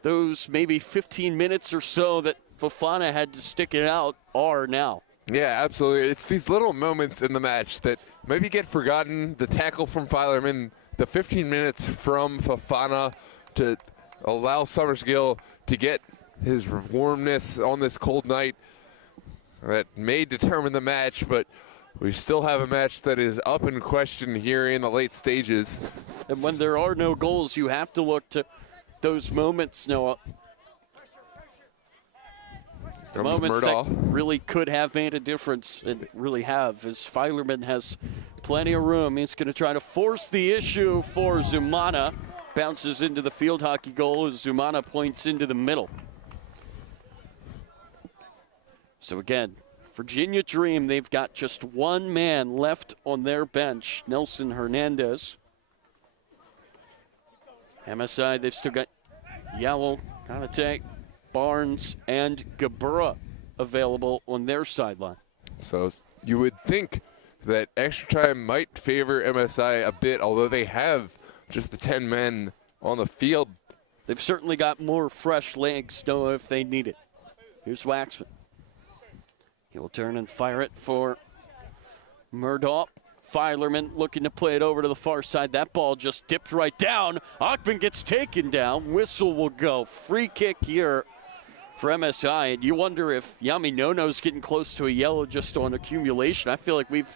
those maybe 15 minutes or so that Fofana had to stick it out are now. Yeah, absolutely. It's these little moments in the match that maybe get forgotten. The tackle from Filerman, the 15 minutes from Fofana to allow Summerskill to get his warmness on this cold night that may determine the match, but we still have a match that is up in question here in the late stages. And when there are no goals, you have to look to those moments, Noah. The moments Murdaugh. that really could have made a difference, and really have, as Filerman has plenty of room. He's going to try to force the issue for Zumana. Bounces into the field hockey goal as Zumana points into the middle. So again, Virginia Dream, they've got just one man left on their bench, Nelson Hernandez. MSI, they've still got Yellow, Konate, Barnes, and Gabura available on their sideline. So you would think that extra time might favor MSI a bit, although they have just the 10 men on the field. They've certainly got more fresh legs, though, if they need it. Here's Waxman. He'll turn and fire it for Murdaugh. Filerman looking to play it over to the far side. That ball just dipped right down. Achman gets taken down. Whistle will go. Free kick here for MSI. And you wonder if Yami Nono's getting close to a yellow just on accumulation. I feel like we've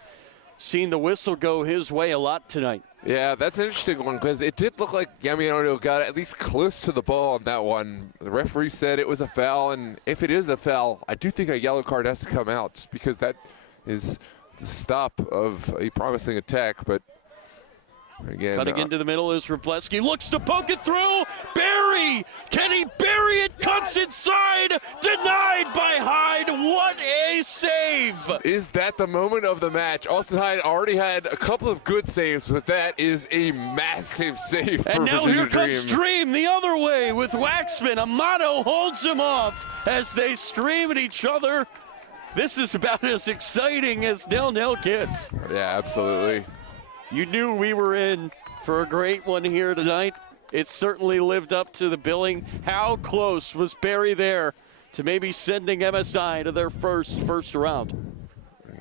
seen the whistle go his way a lot tonight. Yeah, that's an interesting one because it did look like Yamiano got at least close to the ball on that one. The referee said it was a foul, and if it is a foul, I do think a yellow card has to come out just because that is the stop of a promising attack. But again, cutting into the middle is Wrobleski. Looks to poke it through. Barry! Can he bury it? Cuts inside. Denied by Hyde. What a save! Is that the moment of the match? Austin Hyde already had a couple of good saves, but that is a massive save for And now Virginia here comes Dream. Dream the other way with Waxman. Amato holds him off as they scream at each other. This is about as exciting as nil-nil gets. Yeah, absolutely. You knew we were in for a great one here tonight. It certainly lived up to the billing. How close was Barry there to maybe sending MSI to their first round?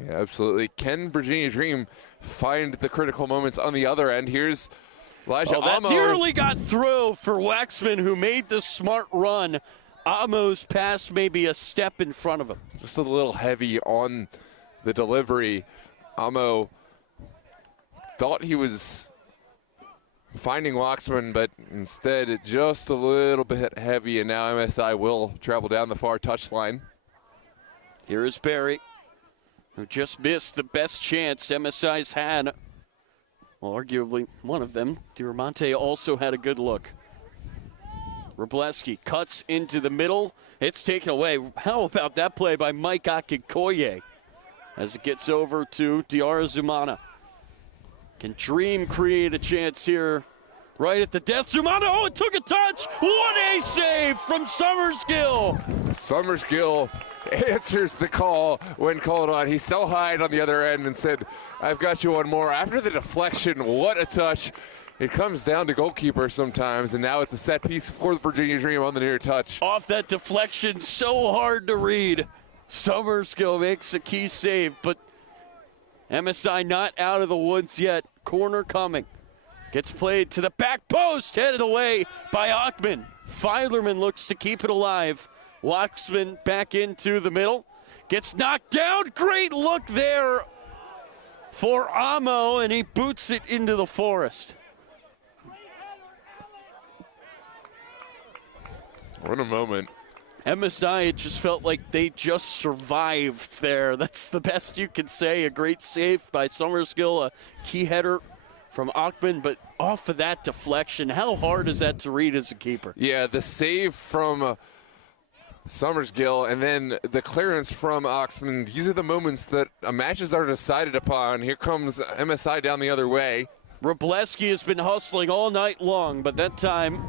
Yeah, absolutely. Can Virginia Dream find the critical moments on the other end? Here's Elijah that Amo. nearly got through for Waxman, who made the smart run. Amo's pass maybe a step in front of him. Just a little heavy on the delivery. Amo thought he was finding Waxman, but instead it just a little bit heavy, and now MSI will travel down the far touchline. Here is Barry, who just missed the best chance MSI's had. Well, arguably one of them. Diamante also had a good look. Wrobleski cuts into the middle. It's taken away. How about that play by Mike Akikoye as it gets over to Diarra Zumana? Can Dream create a chance here right at the death? Zumana, oh, it took a touch. What a save from Summerskill. Summerskill answers the call when called on. He saw Hyde on the other end and said, I've got you one more. After the deflection, what a touch. It comes down to goalkeeper sometimes, and now it's a set piece for the Virginia Dream on the near touch. Off that deflection, so hard to read. Summerskill makes a key save, but MSI not out of the woods yet. Corner coming. Gets played to the back post, headed away by Achman. Filerman looks to keep it alive. Waxman back into the middle. Gets knocked down. Great look there for Amo, and he boots it into the forest. What a moment. MSI, it just felt like they just survived there. That's the best you can say. A great save by Summerskill, a key header from Achman, but off of that deflection, how hard is that to read as a keeper? Yeah, the save from Summerskill and then the clearance from Achman. These are the moments that matches are decided upon. Here comes MSI down the other way. Wrobleski has been hustling all night long, but that time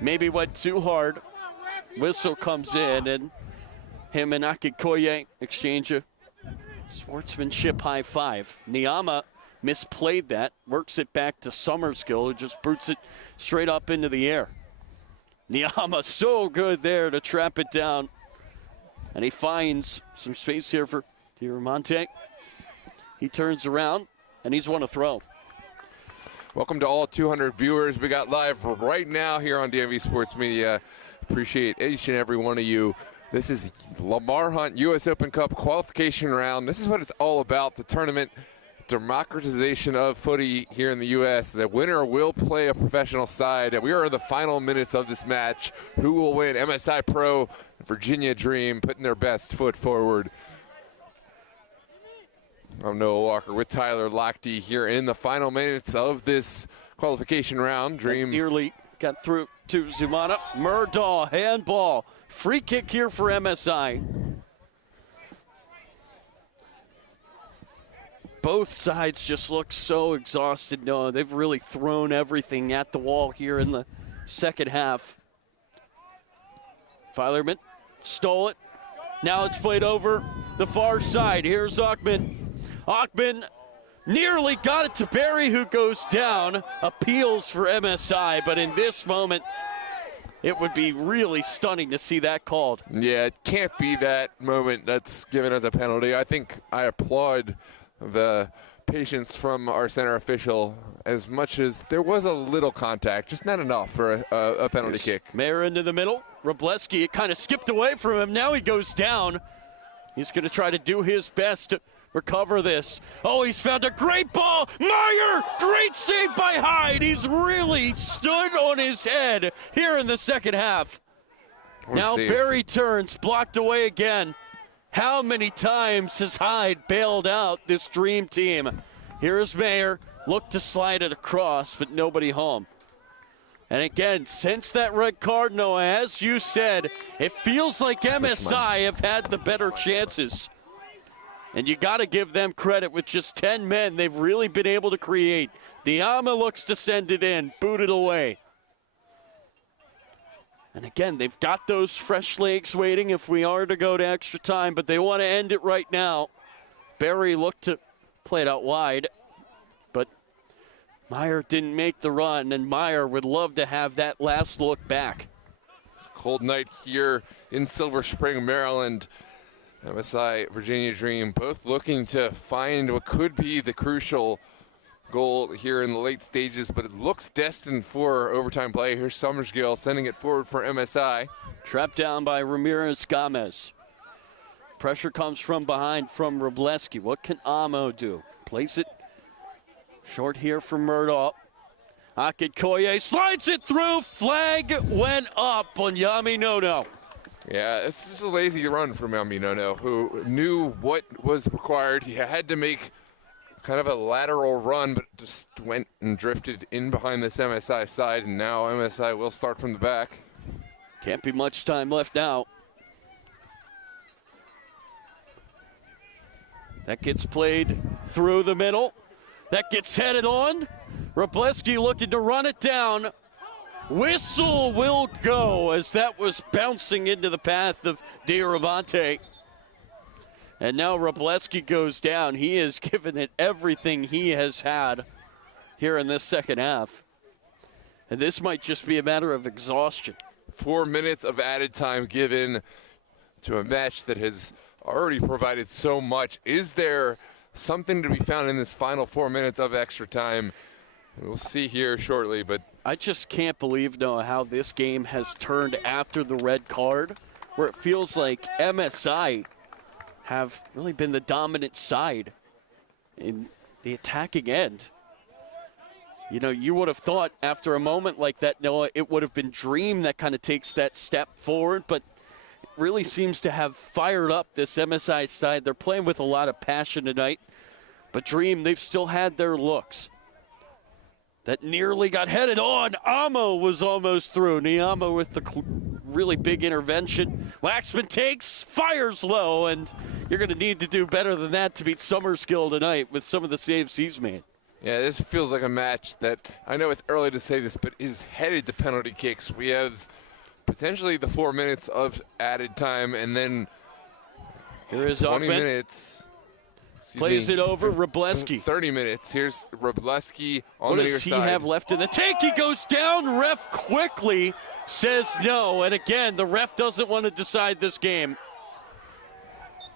maybe went too hard. Whistle comes in, and him and Akikoye exchange a sportsmanship high five. Niyama misplayed that, works it back to Summerskill, who just boots it straight up into the air. Niyama so good there to trap it down, and he finds some space here for Diamante. He turns around, and he's won a throw. Welcome to all 200 viewers. We got live right now here on DMV Sports Media. Appreciate each and every one of you. This is Lamar Hunt U.S. Open Cup qualification round. This is what it's all about, the tournament democratization of footy here in the U.S. The winner will play a professional side. We are in the final minutes of this match. Who will win? MSI Pro, Virginia Dream, putting their best foot forward. I'm Noah Walker with Tyler Lochte here in the final minutes of this qualification round. Dream nearly got through to Zumana. Murdaugh, handball. Free kick here for MSI. both sides just look so exhausted. No, they've really thrown everything at the wall here in the second half. Filerman stole it. Now it's played over the far side. Here's Ackman. Ackman nearly got it to Barry, who goes down. Appeals for MSI, but in this moment, it would be really stunning to see that called. Yeah, it can't be that moment that's given as a penalty. I think I applaud the patience from our center official as much as there was a little contact, just not enough for a penalty kick. Mayer into the middle. Wroblewski, it kind of skipped away from him. Now he goes down. He's going to try to do his best to recover this. Oh, he's found a great ball. Meyer, great save by Hyde. He's really stood on his head here in the second half. Now Barry turns, blocked away again. How many times has Hyde bailed out this dream team? Here's Mayer, looked to slide it across, but nobody home. And again, since that red card, Noah, as you said, it feels like MSI have had the better chances. And you got to give them credit. With just 10 men, they've really been able to create. Diama looks to send it in, boot it away. And again, they've got those fresh legs waiting if we are to go to extra time, but they want to end it right now. Barry looked to play it out wide, but Meyer didn't make the run, and Meyer would love to have that last look back. Cold night here in Silver Spring, Maryland. MSI, Virginia Dream, both looking to find what could be the crucial goal here in the late stages, but it looks destined for overtime play. Here's Summersgill sending it forward for MSI. Trapped down by Ramirez Gomez. Pressure comes from behind from Wroblewski. What can Amo do? Place it short here for Murdaugh. Akikoye slides it through. Flag went up on Yami Nono. Yeah, this is a lazy run from Yami Nono, who knew what was required. He had to make kind of a lateral run, but just went and drifted in behind this MSI side, and now MSI will start from the back. Can't be much time left now. That gets played through the middle. That gets headed on. Wroblewski looking to run it down. Whistle will go as that was bouncing into the path of Diamante. And now Wroblewski goes down. He has given it everything he has had here in this second half. And this might just be a matter of exhaustion. 4 minutes of added time given to a match that has already provided so much. Is there something to be found in this final 4 minutes of extra time? We'll see here shortly, but I just can't believe, Noah, how this game has turned after the red card, where it feels like MSI have really been the dominant side in the attacking end. You know, you would have thought after a moment like that, Noah, it would have been Dream that kind of takes that step forward, but it really seems to have fired up this MSI side. They're playing with a lot of passion tonight, but Dream, they've still had their looks. That nearly got headed on. Amo was almost through. Niama with the really big intervention. Waxman takes, fires low, and you're going to need to do better than that to beat Summerskill tonight with some of the saves he's made. yeah, this feels like a match that, I know it's early to say this, but is headed to penalty kicks. We have potentially the 4 minutes of added time, and then here is 20 Augment. minutes. Plays it over, Wroblewski. 30 minutes. Here's Wroblewski on What the near does he side. have left in the tank? He goes down. Ref quickly says no. And again, the ref doesn't want to decide this game.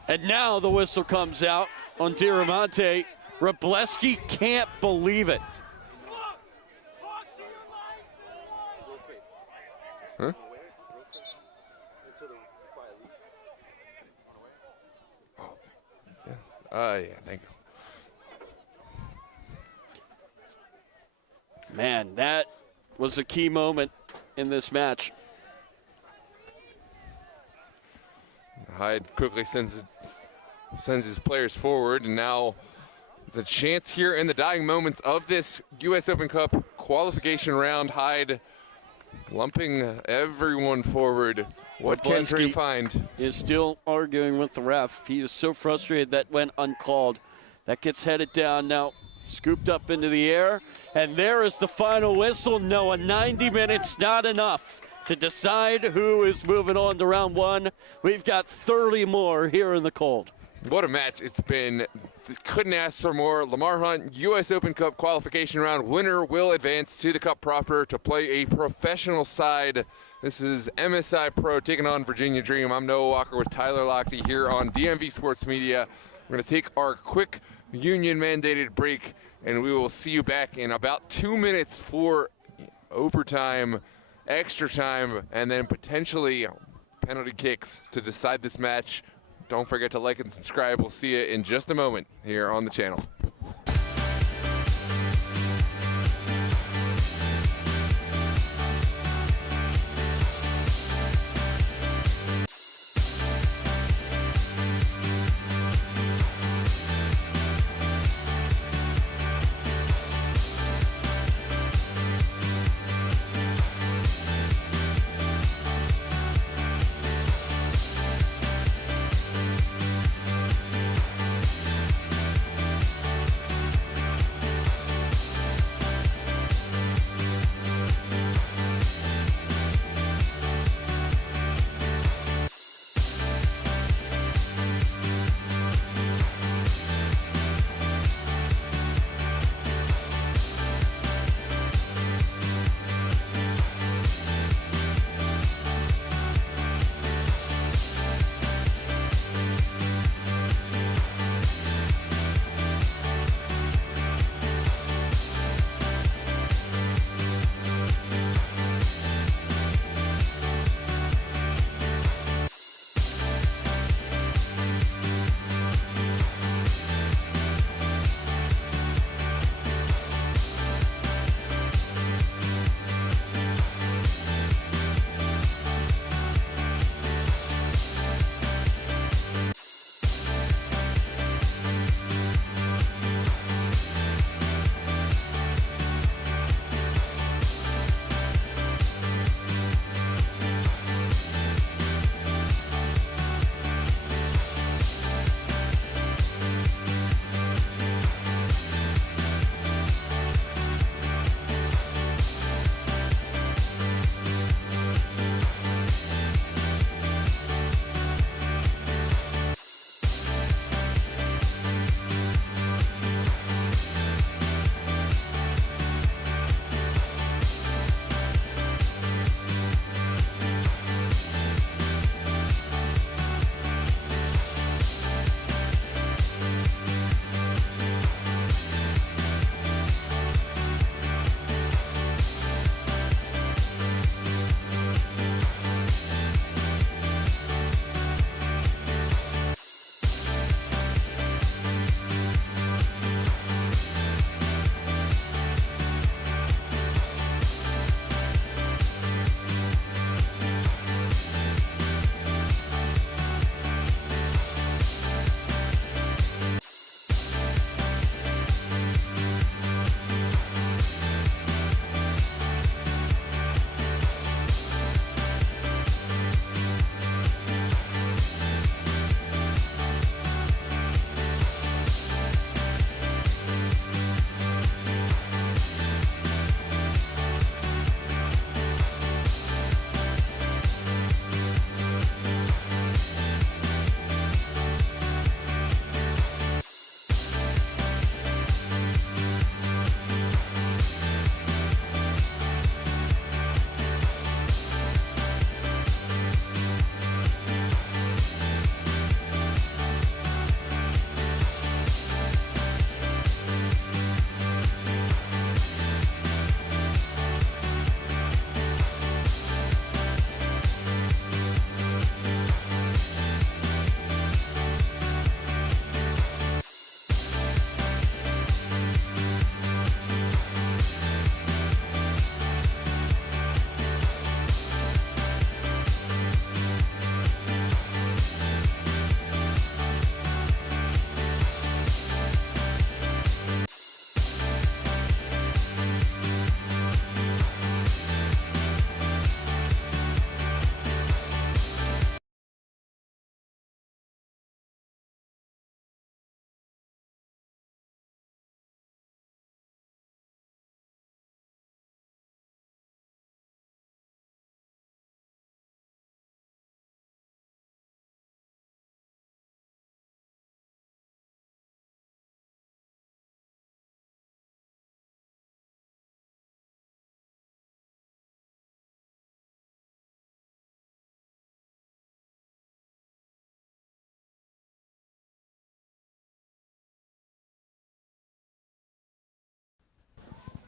And now the whistle comes out on Diamante. Wroblewski can't believe it. Huh? Yeah, thank you. Man, that was a key moment in this match. Hyde quickly sends his players forward, and now there's a chance here in the dying moments of this U.S. Open Cup qualification round. Hyde lumping everyone forward. What can Dream find? Is still arguing with the ref. He is so frustrated that went uncalled. That gets headed down now, scooped up into the air. And there is the final whistle. No, 90 minutes not enough to decide who is moving on to round one. We've got 30 more here in the cold. What a match it's been. Couldn't ask for more. Lamar Hunt, U.S. Open Cup qualification round. Winner will advance to the Cup proper to play a professional side. This is MSI Pro taking on Virginia Dream. I'm Noah Walker with Tyler Lochte here on DMV Sports Media. We're going to take our quick union-mandated break, and we will see you back in about 2 minutes for overtime, extra time, and then potentially penalty kicks to decide this match. Don't forget to like and subscribe. We'll see you in just a moment here on the channel.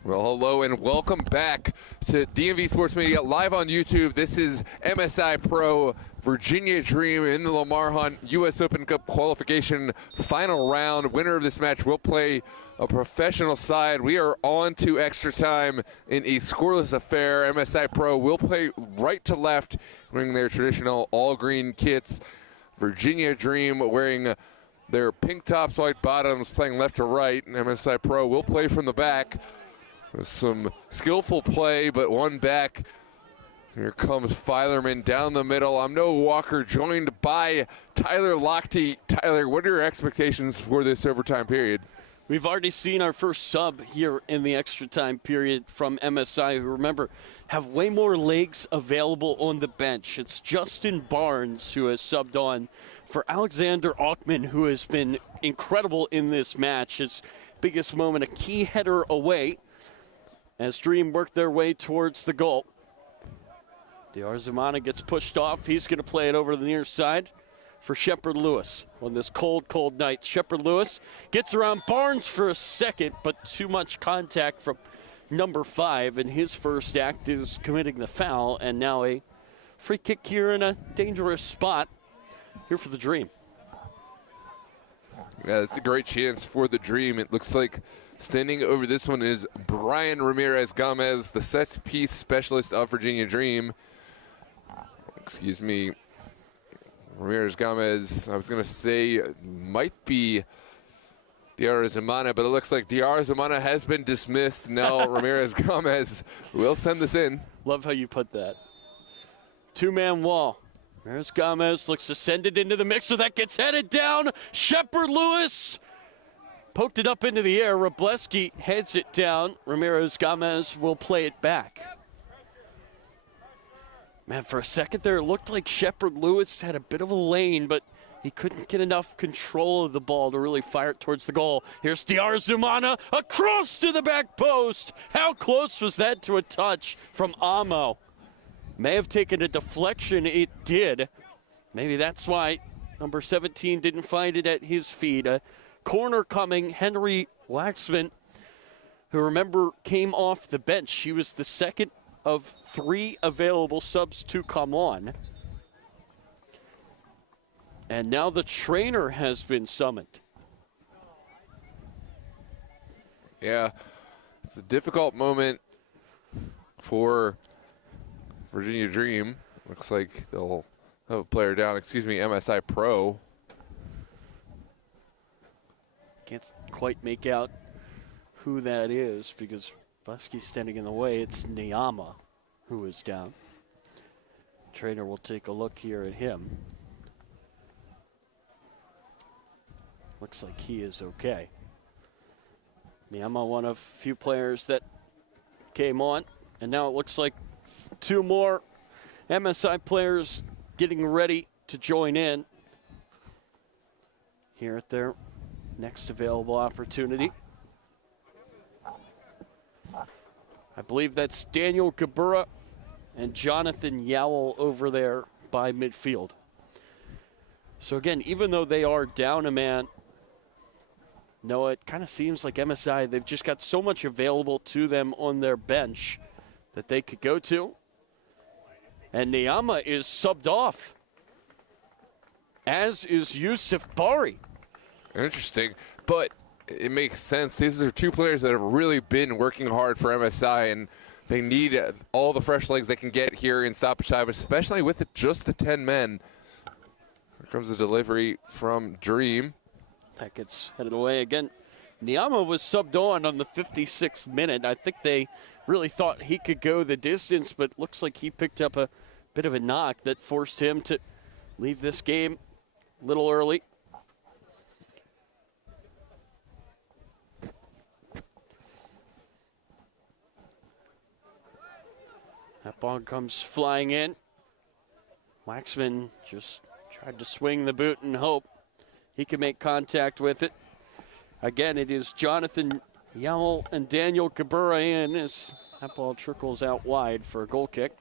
Well, hello and welcome back to DMV Sports Media live on YouTube. This is MSI Pro Virginia Dream in the Lamar Hunt U.S. Open Cup qualification final round. Winner of this match will play a professional side. We are on to extra time in a scoreless affair. MSI Pro will play right to left, wearing their traditional all-green kits. Virginia Dream wearing their pink tops, white bottoms, playing left to right. And MSI Pro will play from the back. Some skillful play, but one back. Here comes Filerman down the middle. I'm Noah Walker, joined by Tyler Lochte. Tyler, what are your expectations for this overtime period? We've already seen our first sub here in the extra time period from MSI, who, remember, have way more legs available on the bench. It's Justin Barnes who has subbed on for Alexander Aukman, who has been incredible in this match. His biggest moment, a key header away, as Dream work their way towards the goal. Diarzumana gets pushed off. He's going to play it over to the near side for Shepard Lewis on this cold, cold night. Shepard Lewis gets around Barnes for a second, but too much contact from number 5, and his first act is committing the foul, and now a free kick here in a dangerous spot here for the Dream. Yeah, it's a great chance for the Dream. It looks like standing over this one is Brian Ramirez-Gomez, the set-piece specialist of Virginia Dream. Excuse me. Ramirez-Gomez, I was going to say, might be Diarzumana, but it looks like Diarzumana has been dismissed. Now Ramirez-Gomez will send this in. Love how you put that. Two-man wall. Ramirez-Gomez looks to send it into the mixer. That gets headed down. Shepard Lewis poked it up into the air. Robleski heads it down. Ramirez-Gomez will play it back. Man, for a second there, it looked like Shepard Lewis had a bit of a lane, but he couldn't get enough control of the ball to really fire it towards the goal. Here's Diarzumana across to the back post. How close was that to a touch from Amo? May have taken a deflection. It did. Maybe that's why number 17 didn't find it at his feet. A corner coming. Henry Waxman, who, remember, came off the bench. She was the second of 3 available subs to come on. And now the trainer has been summoned. Yeah, it's a difficult moment for Virginia Dream. Looks like they'll have a player down. Excuse me, MSI Pro. Can't quite make out who that is because Busky's standing in the way. It's Niyama who is down. Trainer will take a look here at him. Looks like he is okay. Niyama, one of few players that came on, and now it looks like 2 more MSI players getting ready to join in here at their next available opportunity. I believe that's Daniel Gabura and Jonathan Yowell over there by midfield. So again, even though they are down a man, no, it kind of seems like MSI, they've just got so much available to them on their bench that they could go to. And Niyama is subbed off, as is Yusuf Bari. Interesting, but it makes sense. These are 2 players that have really been working hard for MSI, and they need all the fresh legs they can get here in stoppage time, especially with just the 10 men. Here comes the delivery from Dream. That gets headed away again. Niyama was subbed on the 56th minute. I think they really thought he could go the distance, but looks like he picked up a bit of a knock that forced him to leave this game a little early. That ball comes flying in. Waxman just tried to swing the boot and hope he can make contact with it. Again, it is Jonathan Yowell and Daniel Gabura in as that ball trickles out wide for a goal kick.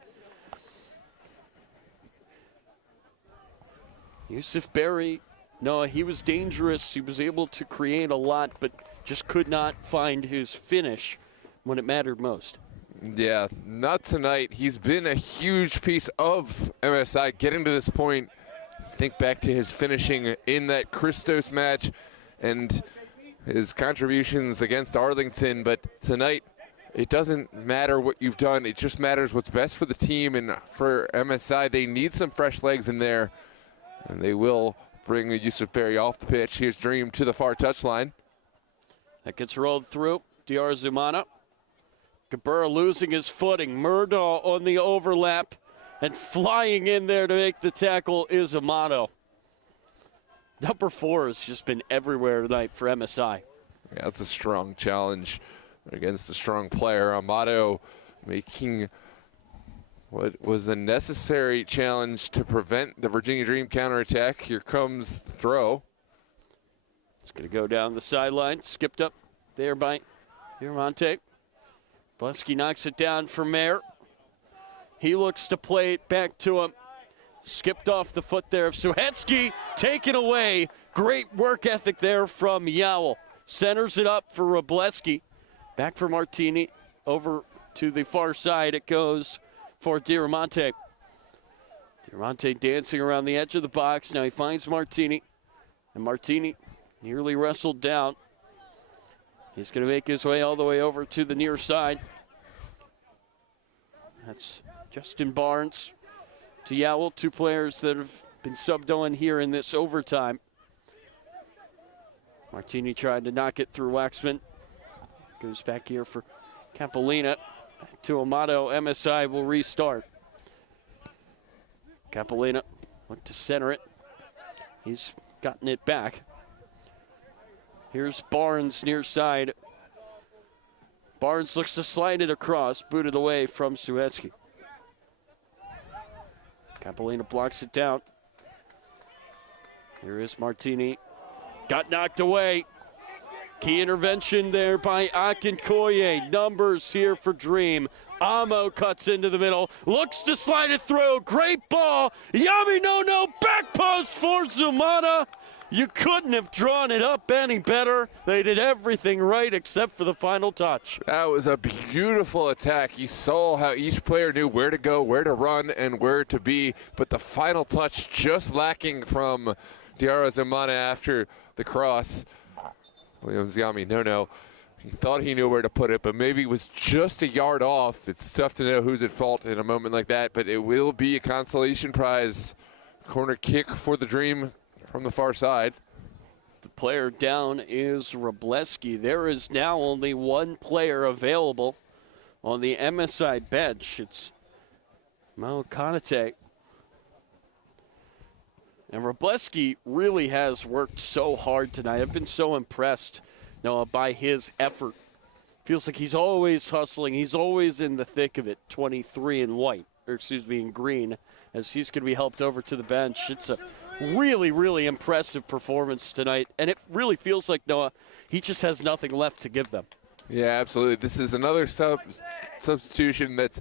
Yusuf Bari, no, he was dangerous. He was able to create a lot, but just could not find his finish when it mattered most. Yeah, not tonight. He's been a huge piece of MSI getting to this point. Think back to his finishing in that Christos match and his contributions against Arlington. But tonight, it doesn't matter what you've done. It just matters what's best for the team. And for MSI, they need some fresh legs in there. And they will bring Yusuf Berry off the pitch. Here's Dream to the far touchline. That gets rolled through. Diarra Zumana. Gabura losing his footing. Murdaugh on the overlap. And flying in there to make the tackle is Amato. Number 4 has just been everywhere tonight for MSI. Yeah, that's a strong challenge against a strong player. Amato making what was a necessary challenge to prevent the Virginia Dream counterattack. Here comes the throw. It's going to go down the sideline. Skipped up there by Diamante. Blesky knocks it down for Mayer. He looks to play it back to him. Skipped off the foot there of Suhetsky. Taken away. Great work ethic there from Yowell. Centers it up for Robleski. Back for Martini. Over to the far side it goes for Diamante. Diamante dancing around the edge of the box. Now he finds Martini. And Martini nearly wrestled down. He's going to make his way all the way over to the near side. That's Justin Barnes to Yowell, 2 players that have been subbed on here in this overtime. Martini tried to knock it through Waxman. Goes back here for Capolina. To Amato, MSI will restart. Capolina looked to center it. He's gotten it back. Here's Barnes near side. Barnes looks to slide it across, booted away from Suhetsky. Capolina blocks it down. Here is Martini. Got knocked away. Key intervention there by Akinkoye. Numbers here for Dream. Amo cuts into the middle. Looks to slide it through. Great ball. Yami no back post for Zumana. You couldn't have drawn it up any better. They did everything right except for the final touch. That was a beautiful attack. You saw how each player knew where to go, where to run, and where to be. But the final touch just lacking from Diarra Zumana after the cross. Williams Yami, no. He thought he knew where to put it, but maybe it was just a yard off. It's tough to know who's at fault in a moment like that, but it will be a consolation prize. Corner kick for the Dream from the far side. The player down is Robleski. There is now only 1 player available on the MSI bench. It's Mo Konate. And Robleski really has worked so hard tonight. I've been so impressed, Noah, by his effort. Feels like he's always hustling. He's always in the thick of it. 23 in white, or excuse me, in green, as he's going to be helped over to the bench. It's a really, really impressive performance tonight. And it really feels like, Noah, he just has nothing left to give them. Yeah, absolutely. This is another substitution that's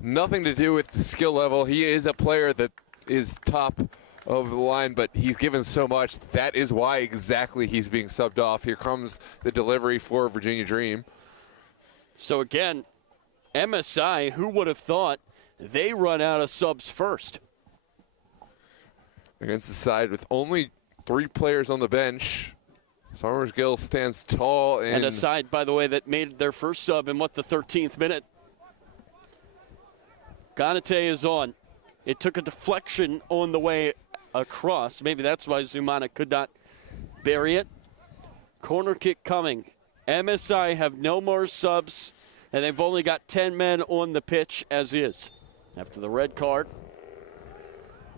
nothing to do with the skill level. He is a player that is top of the line, but he's given so much. That is why exactly he's being subbed off. Here comes the delivery for Virginia Dream. So again, MSI, who would have thought they run out of subs first? Against the side with only 3 players on the bench. Somersgill stands tall. And a side, by the way, that made their first sub in, the 13th minute. Ganate is on. It took a deflection on the way across. Maybe that's why Zumana could not bury it. Corner kick coming. MSI have no more subs, and they've only got 10 men on the pitch as is. After the red card.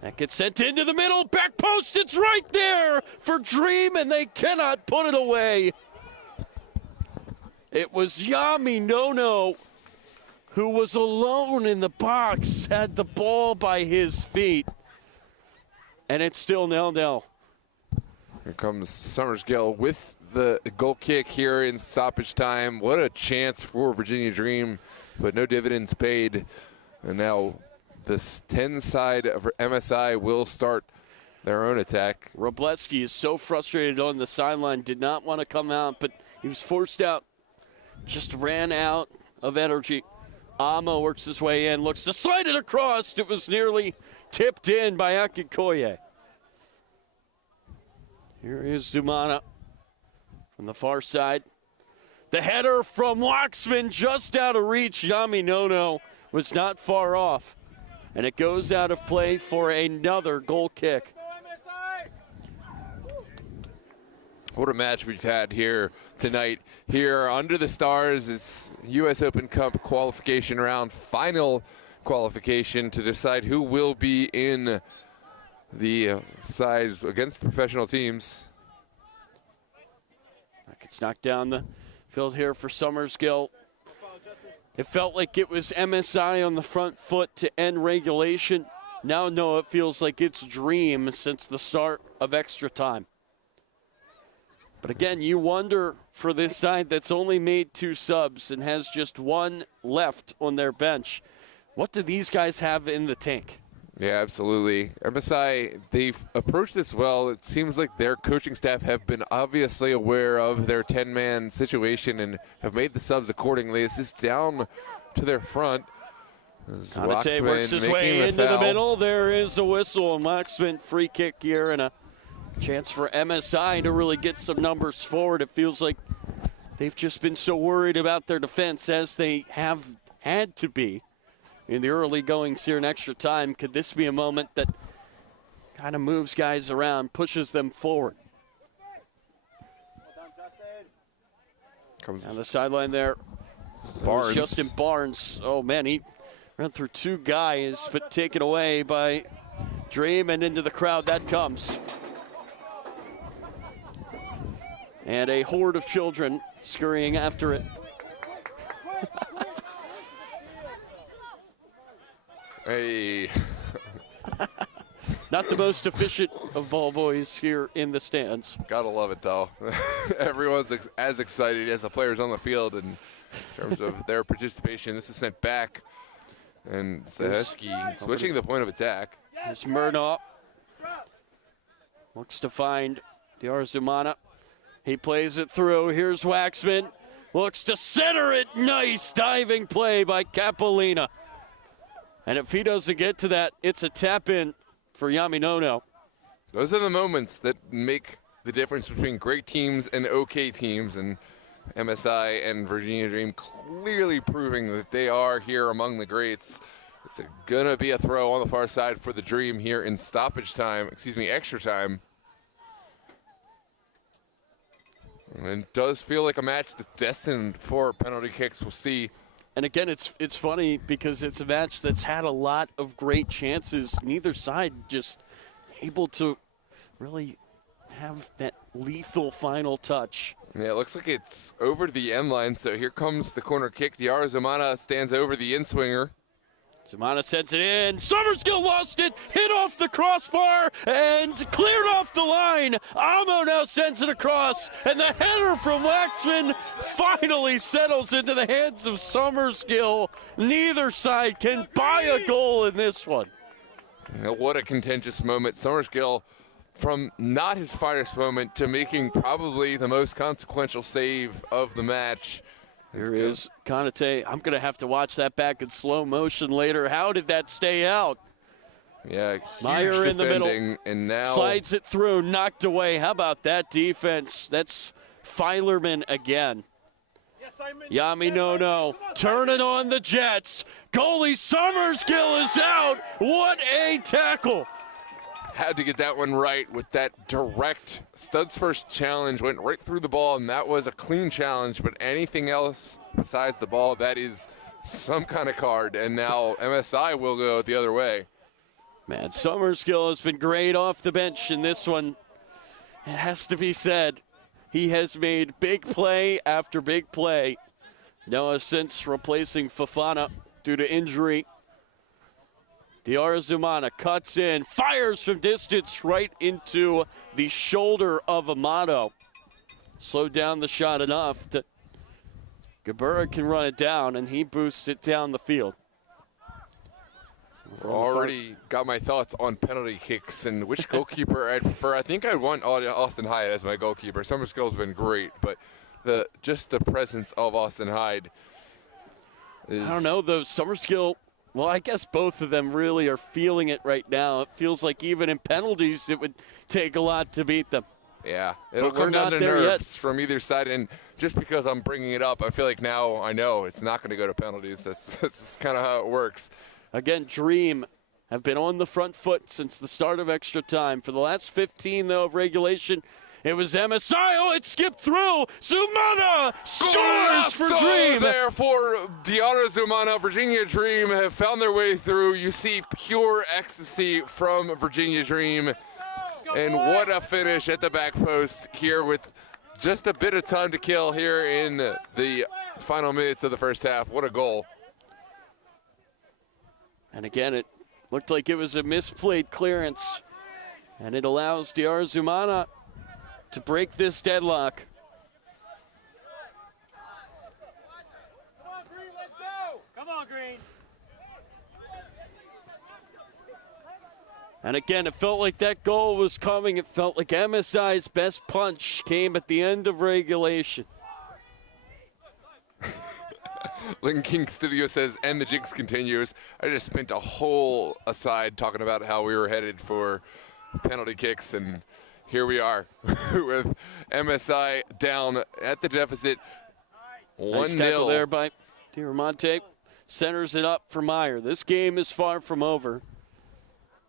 That gets sent into the middle. Back post, it's right there for Dream, and they cannot put it away. It was Yami No who was alone in the box, had the ball by his feet. And it's still 0-0. Here comes Somersgill with the goal kick here in stoppage time. What a chance for Virginia Dream, but no dividends paid. And now this 10 side of MSI will start their own attack. Robleski is so frustrated on the sideline, did not want to come out, but he was forced out just ran out of energy. Amo works his way in, looks to slide it across. It was nearly tipped in by Akikoye. Here is Zumana from the far side. The header from Waxman just out of reach. Yami Nono was not far off. And it goes out of play for another goal kick. What a match we've had here tonight. Here under the stars, it's U.S. Open Cup qualification round, final qualification to decide who will be in the sides against professional teams. It's knocked down the field here for Summersgill. It felt like it was MSI on the front foot to end regulation. Now, no, it feels like it's Dream since the start of extra time. But again, you wonder for this side that's only made 2 subs and has just 1 left on their bench, what do these guys have in the tank? Yeah, absolutely. MSI, they've approached this well. It seems like their coaching staff have been obviously aware of their 10-man situation and have made the subs accordingly. This is down to their front. Kanate works his way into the middle. There is a whistle, and Waxman free kick here and a chance for MSI to really get some numbers forward. It feels like they've just been so worried about their defense, as they have had to be in the early goings here in extra time. Could this be a moment that kind of moves guys around, pushes them forward? Comes on the sideline there, Barnes. Justin Barnes. Oh, man, he ran through 2 guys, but taken away by Dream, and into the crowd that comes. And a horde of children scurrying after it. Hey. Not the most efficient of ball boys here in the stands. Gotta love it, though. Everyone's as excited as the players on the field in terms of their participation. This is sent back. And Zaheski switching the point of attack. There's Murnaugh. Looks to find Diarzumana. He plays it through. Here's Waxman. Looks to center it. Nice diving play by Capolina. And if he doesn't get to that, it's a tap in for Yami Nono. Those are the moments that make the difference between great teams and okay teams. And MSI and Virginia Dream clearly proving that they are here among the greats. It's going to be a throw on the far side for the Dream here in extra time. And it does feel like a match that's destined for penalty kicks. We'll see. And again, it's funny because it's a match that's had a lot of great chances. Neither side just able to really have that lethal final touch. Yeah, it looks like it's over to the end line, so here comes the corner kick. Diarzumana stands over the in-swinger. Zumana sends it in. Summersgill lost it, hit off the crossbar, and cleared off the line. Amo now sends it across, and the header from Waxman finally settles into the hands of Summersgill. Neither side can buy a goal in this one. What a contentious moment. Summersgill, from not his finest moment to making probably the most consequential save of the match. Here is Kanate. I'm going to have to watch that back in slow motion later. How did that stay out? Yeah, huge Meyer in the middle. And now slides it through, knocked away. How about that defense? That's Filerman again. Yami Nono turning on the Jets. Goalie Summersgill is out. What a tackle. Had to get that one right with that direct. Stud's first challenge went right through the ball, and that was a clean challenge. But anything else besides the ball, that is some kind of card. And now MSI will go the other way. Man, Summersgill has been great off the bench in this one. It has to be said. He has made big play after big play. Noah since replacing Fofana due to injury. Diarzumana cuts in, fires from distance right into the shoulder of Amato. Slowed down the shot enough that Gabura can run it down, and he boosts it down the field. Already got my thoughts on penalty kicks and which goalkeeper I'd prefer. I think I'd want Austin Hyatt as my goalkeeper. Summersgill's been great, but just the presence of Austin Hyde is. I don't know, though. Summerskill, well, I guess both of them really are feeling it right now. It feels like even in penalties, it would take a lot to beat them. Yeah, it'll But we're come down not to there nerves yet. from either side. And just because I'm bringing it up, I feel like now I know it's not going to go to penalties. That's kind of how it works. Again, Dream have been on the front foot since the start of extra time. For the last 15, though, of regulation, it was MSI. Oh, it skipped through. Zumana scores for Dream. There for Deanna Zumana. Virginia Dream have found their way through. You see pure ecstasy from Virginia Dream. And what a finish at the back post here with just a bit of time to kill here in the final minutes of the first half. What a goal. And again, it looked like it was a misplayed clearance. And it allows Diarra Zumana to break this deadlock. Come on, Green, let's go. Come on, Green. And again, it felt like that goal was coming. It felt like MSI's best punch came at the end of regulation. Lincoln King Studio says, and the jinx continues. I just spent a whole aside talking about how we were headed for penalty kicks, and here we are with MSI down at the deficit 1-0. Nice tackle there by Diamante. Centers it up for Meyer. This game is far from over.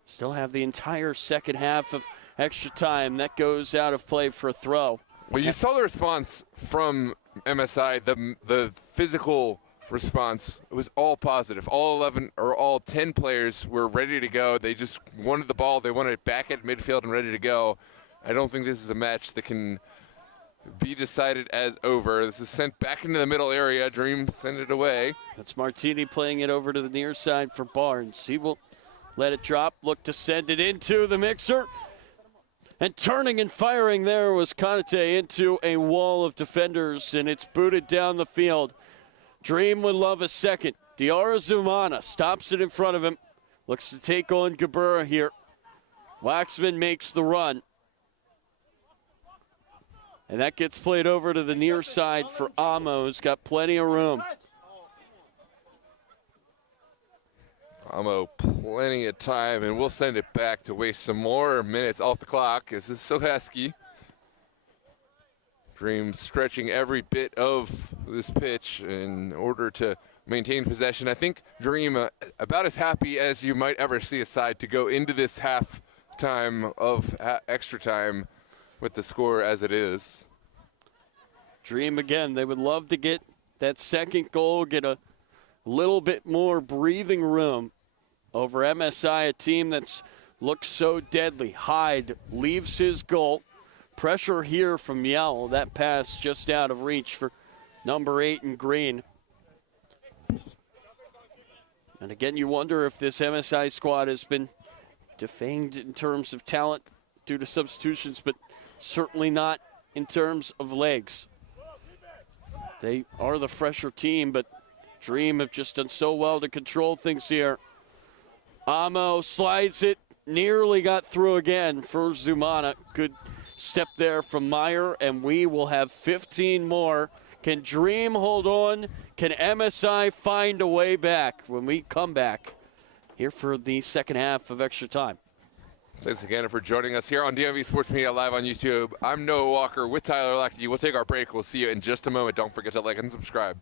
Still have the entire second half of extra time. That goes out of play for a throw. Well, you saw the response from MSI, the physical response. It was all positive. All 11 or all 10 players were ready to go. They just wanted the ball. They wanted it back at midfield and ready to go. I don't think this is a match that can be decided as over. This is sent back into the middle area. Dream send it away. That's Martini playing it over to the near side for Barnes. He will let it drop, look to send it into the mixer. And turning and firing there was Konate into a wall of defenders, and it's booted down the field. Dream would love a second. Diarra Zumana stops it in front of him. Looks to take on Gabura here. Waxman makes the run. And that gets played over to the near side for Amo, who's got plenty of room. Amo, plenty of time, and we'll send it back to waste some more minutes off the clock. This is Sohaski. Dream stretching every bit of this pitch in order to maintain possession. I think Dream about as happy as you might ever see a side to go into this half time of extra time with the score as it is. Dream again, they would love to get that second goal, get a little bit more breathing room over MSI, a team that's looked so deadly. Hyde leaves his goal. Pressure here from Yell. That pass just out of reach for number 8 in green. And again, you wonder if this MSI squad has been defanged in terms of talent due to substitutions, but certainly not in terms of legs. They are the fresher team, but Dream have just done so well to control things here. Amo slides it, nearly got through again for Zumana. Good step there from Meyer, and we will have 15 more. Can Dream hold on? Can MSI find a way back when we come back here for the second half of extra time? Thanks again for joining us here on DMV Sports Media Live on YouTube. I'm Noah Walker with Tyler Lackey. We'll take our break. We'll see you in just a moment. Don't forget to like and subscribe.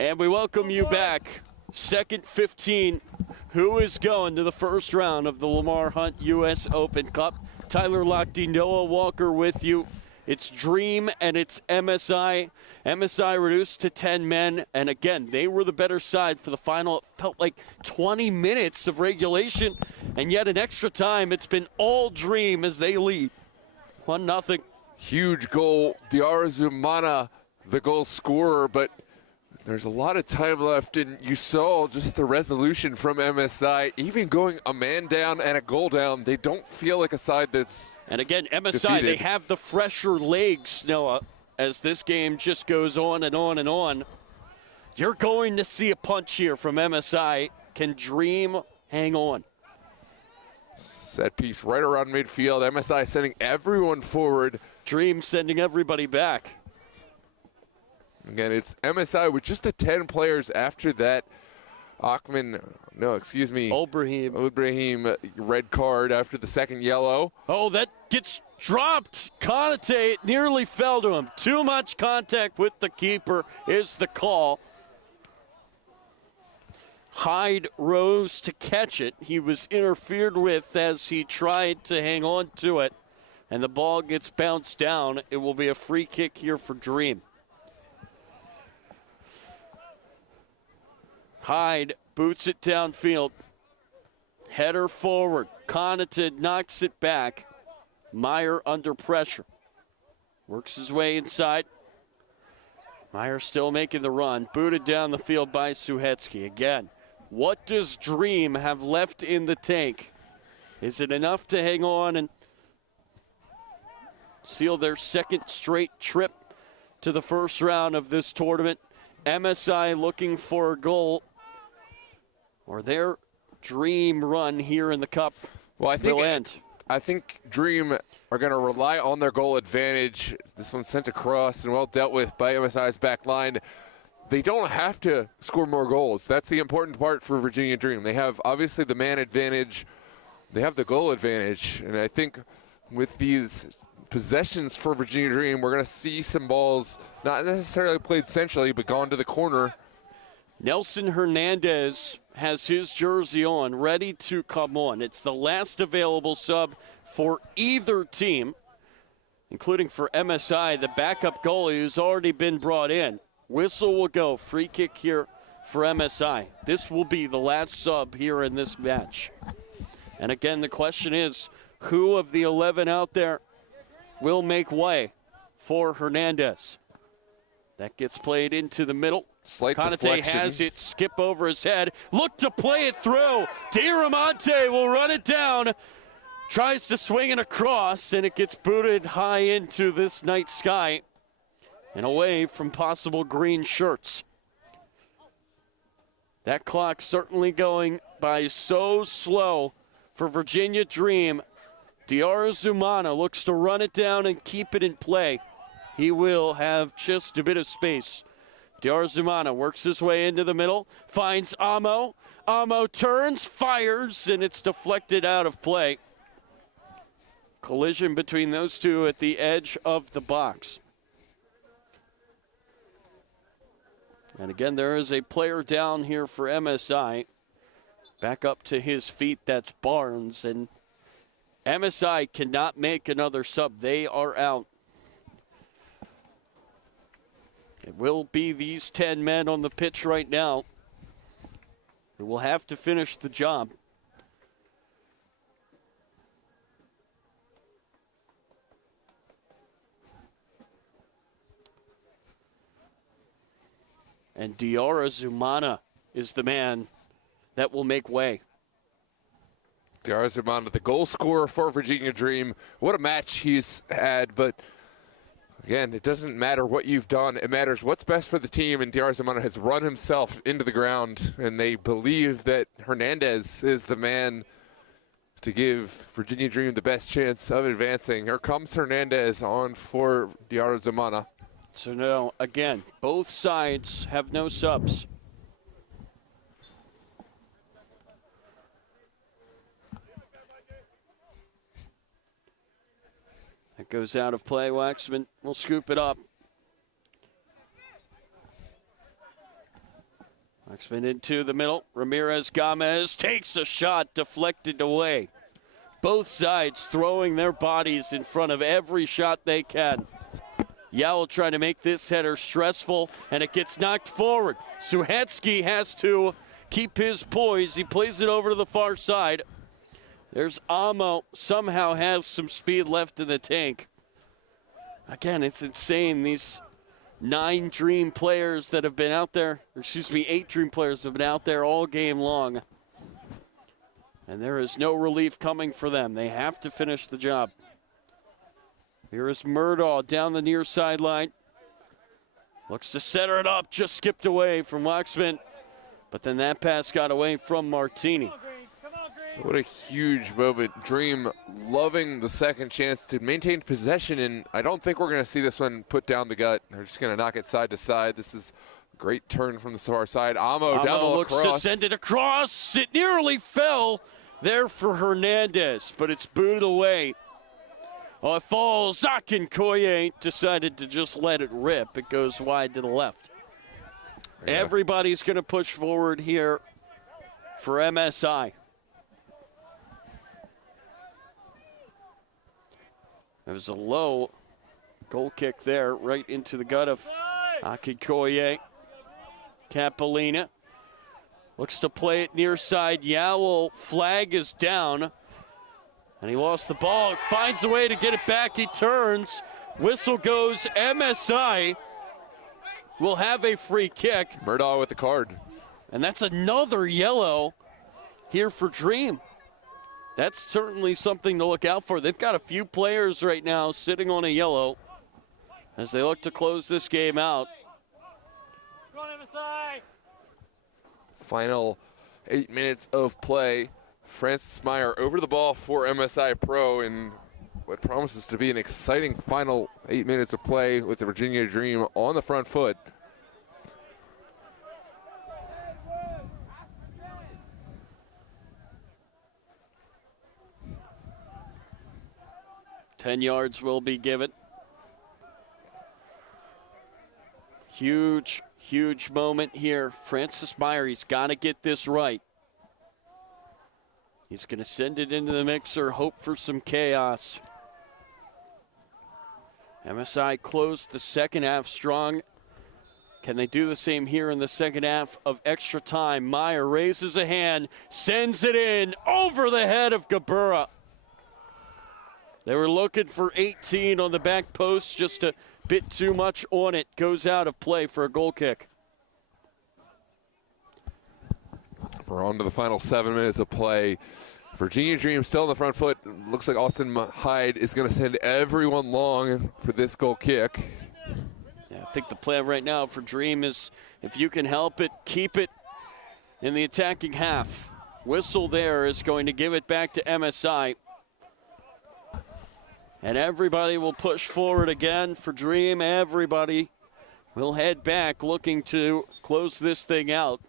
And we welcome you back. Second 15. Who is going to the first round of the Lamar Hunt U.S. Open Cup? Tyler Lochte, Noah Walker with you. It's Dream and it's MSI. MSI reduced to 10 men. And again, they were the better side for the final. It felt like 20 minutes of regulation. And yet in extra time, it's been all Dream as they lead. 1-0. Huge goal. Diarra Zumana, the goal scorer, but there's a lot of time left, and you saw just the resolution from MSI. Even going a man down and a goal down, they don't feel like a side that's And again, MSI, defeated. They have the fresher legs, Noah, as this game just goes on and on and on. You're going to see a punch here from MSI. Can Dream hang on? Set piece right around midfield. MSI sending everyone forward. Dream sending everybody back. Again, it's MSI with just the 10 players after that. Ibrahim red card after the second yellow. Oh, that gets dropped. Konate nearly fell to him. Too much contact with the keeper is the call. Hyde rose to catch it. He was interfered with as he tried to hang on to it. And the ball gets bounced down. It will be a free kick here for Dream. Hyde boots it downfield. Header forward. Connaughton knocks it back. Meyer under pressure. Works his way inside. Meyer still making the run. Booted down the field by Suhetsky. Again, what does Dream have left in the tank? Is it enough to hang on and seal their second straight trip to the first round of this tournament? MSI looking for a goal, or their Dream run here in the Cup will end. I think Dream are going to rely on their goal advantage. This one's sent across and well dealt with by MSI's back line. They don't have to score more goals. That's the important part for Virginia Dream. They have obviously the man advantage. They have the goal advantage. And I think with these possessions for Virginia Dream, we're going to see some balls not necessarily played centrally, but gone to the corner. Nelson Hernandez has his jersey on, ready to come on. It's the last available sub for either team, including for MSI, the backup goalie who's already been brought in. Whistle will go. Free kick here for MSI. This will be the last sub here in this match. And again, the question is, who of the 11 out there will make way for Hernandez? That gets played into the middle. Slight Konate deflection. has it skip over his head. Look to play it through. Diamante will run it down. Tries to swing it across, and it gets booted high into this night sky and away from possible green shirts. That clock certainly going by so slow for Virginia Dream. Diarra Zumana looks to run it down and keep it in play. He will have just a bit of space. Diarra Zumana works his way into the middle, finds Amo. Amo turns, fires, and it's deflected out of play. Collision between those two at the edge of the box. And again, there is a player down here for MSI. Back up to his feet, that's Barnes. And MSI cannot make another sub. They are out. It will be these 10 men on the pitch right now who will have to finish the job. And Diarra Zumana is the man that will make way. Diarra Zumana, the goal scorer for Virginia Dream. What a match he's had, but again, it doesn't matter what you've done. It matters what's best for the team, and Diarra Zumana has run himself into the ground, and they believe that Hernandez is the man to give Virginia Dream the best chance of advancing. Here comes Hernandez on for Diarra Zumana. So now, again, both sides have no subs. That goes out of play. Waxman will scoop it up. Waxman into the middle. Ramirez Gomez takes a shot, deflected away. Both sides throwing their bodies in front of every shot they can. Yowell trying to make this header stressful, and it gets knocked forward. Suhatsky has to keep his poise. He plays it over to the far side. There's Amo, somehow has some speed left in the tank. Again, it's insane. These 8 Dream players that have been out there all game long. And there is no relief coming for them. They have to finish the job. Here is Murdaugh down the near sideline. Looks to center it up, just skipped away from Waxman. But then that pass got away from Martini. What a huge moment. Dream loving the second chance to maintain possession, and I don't think we're going to see this one put down the gut. They're just going to knock it side to side. This is a great turn from the far side. Amo down the looks cross. to send it across. It nearly fell there for Hernandez, but it's booted away. Oh, it falls. Akinkoye decided to just let it rip. It goes wide to the left. Yeah. Everybody's going to push forward here for MSI. There was a low goal kick there, right into the gut of Akinkoye. Capolina looks to play it near side. Yowell, flag is down. And he lost the ball, finds a way to get it back. He turns, whistle goes. MSI will have a free kick. Murdaugh with the card. And that's another yellow here for Dream. That's certainly something to look out for. They've got a few players right now sitting on a yellow as they look to close this game out. Go on, MSI. Final 8 minutes of play. Francis Meyer over the ball for MSI Pro in what promises to be an exciting final 8 minutes of play with the Virginia Dream on the front foot. Ten yards will be given. Huge, huge moment here. Francis Meyer, he's got to get this right. He's going to send it into the mixer, hope for some chaos. MSI closed the second half strong. Can they do the same here in the second half of extra time? Meyer raises a hand, sends it in over the head of Gabura. They were looking for 18 on the back post, just a bit too much on it. Goes out of play for a goal kick. We're on to the final 7 minutes of play. Virginia Dream still on the front foot. Looks like Austin Hyde is going to send everyone long for this goal kick. Yeah, I think the plan right now for Dream is if you can help it, keep it in the attacking half. Whistle there is going to give it back to MSI. And everybody will push forward again for Dream. Everybody will head back looking to close this thing out.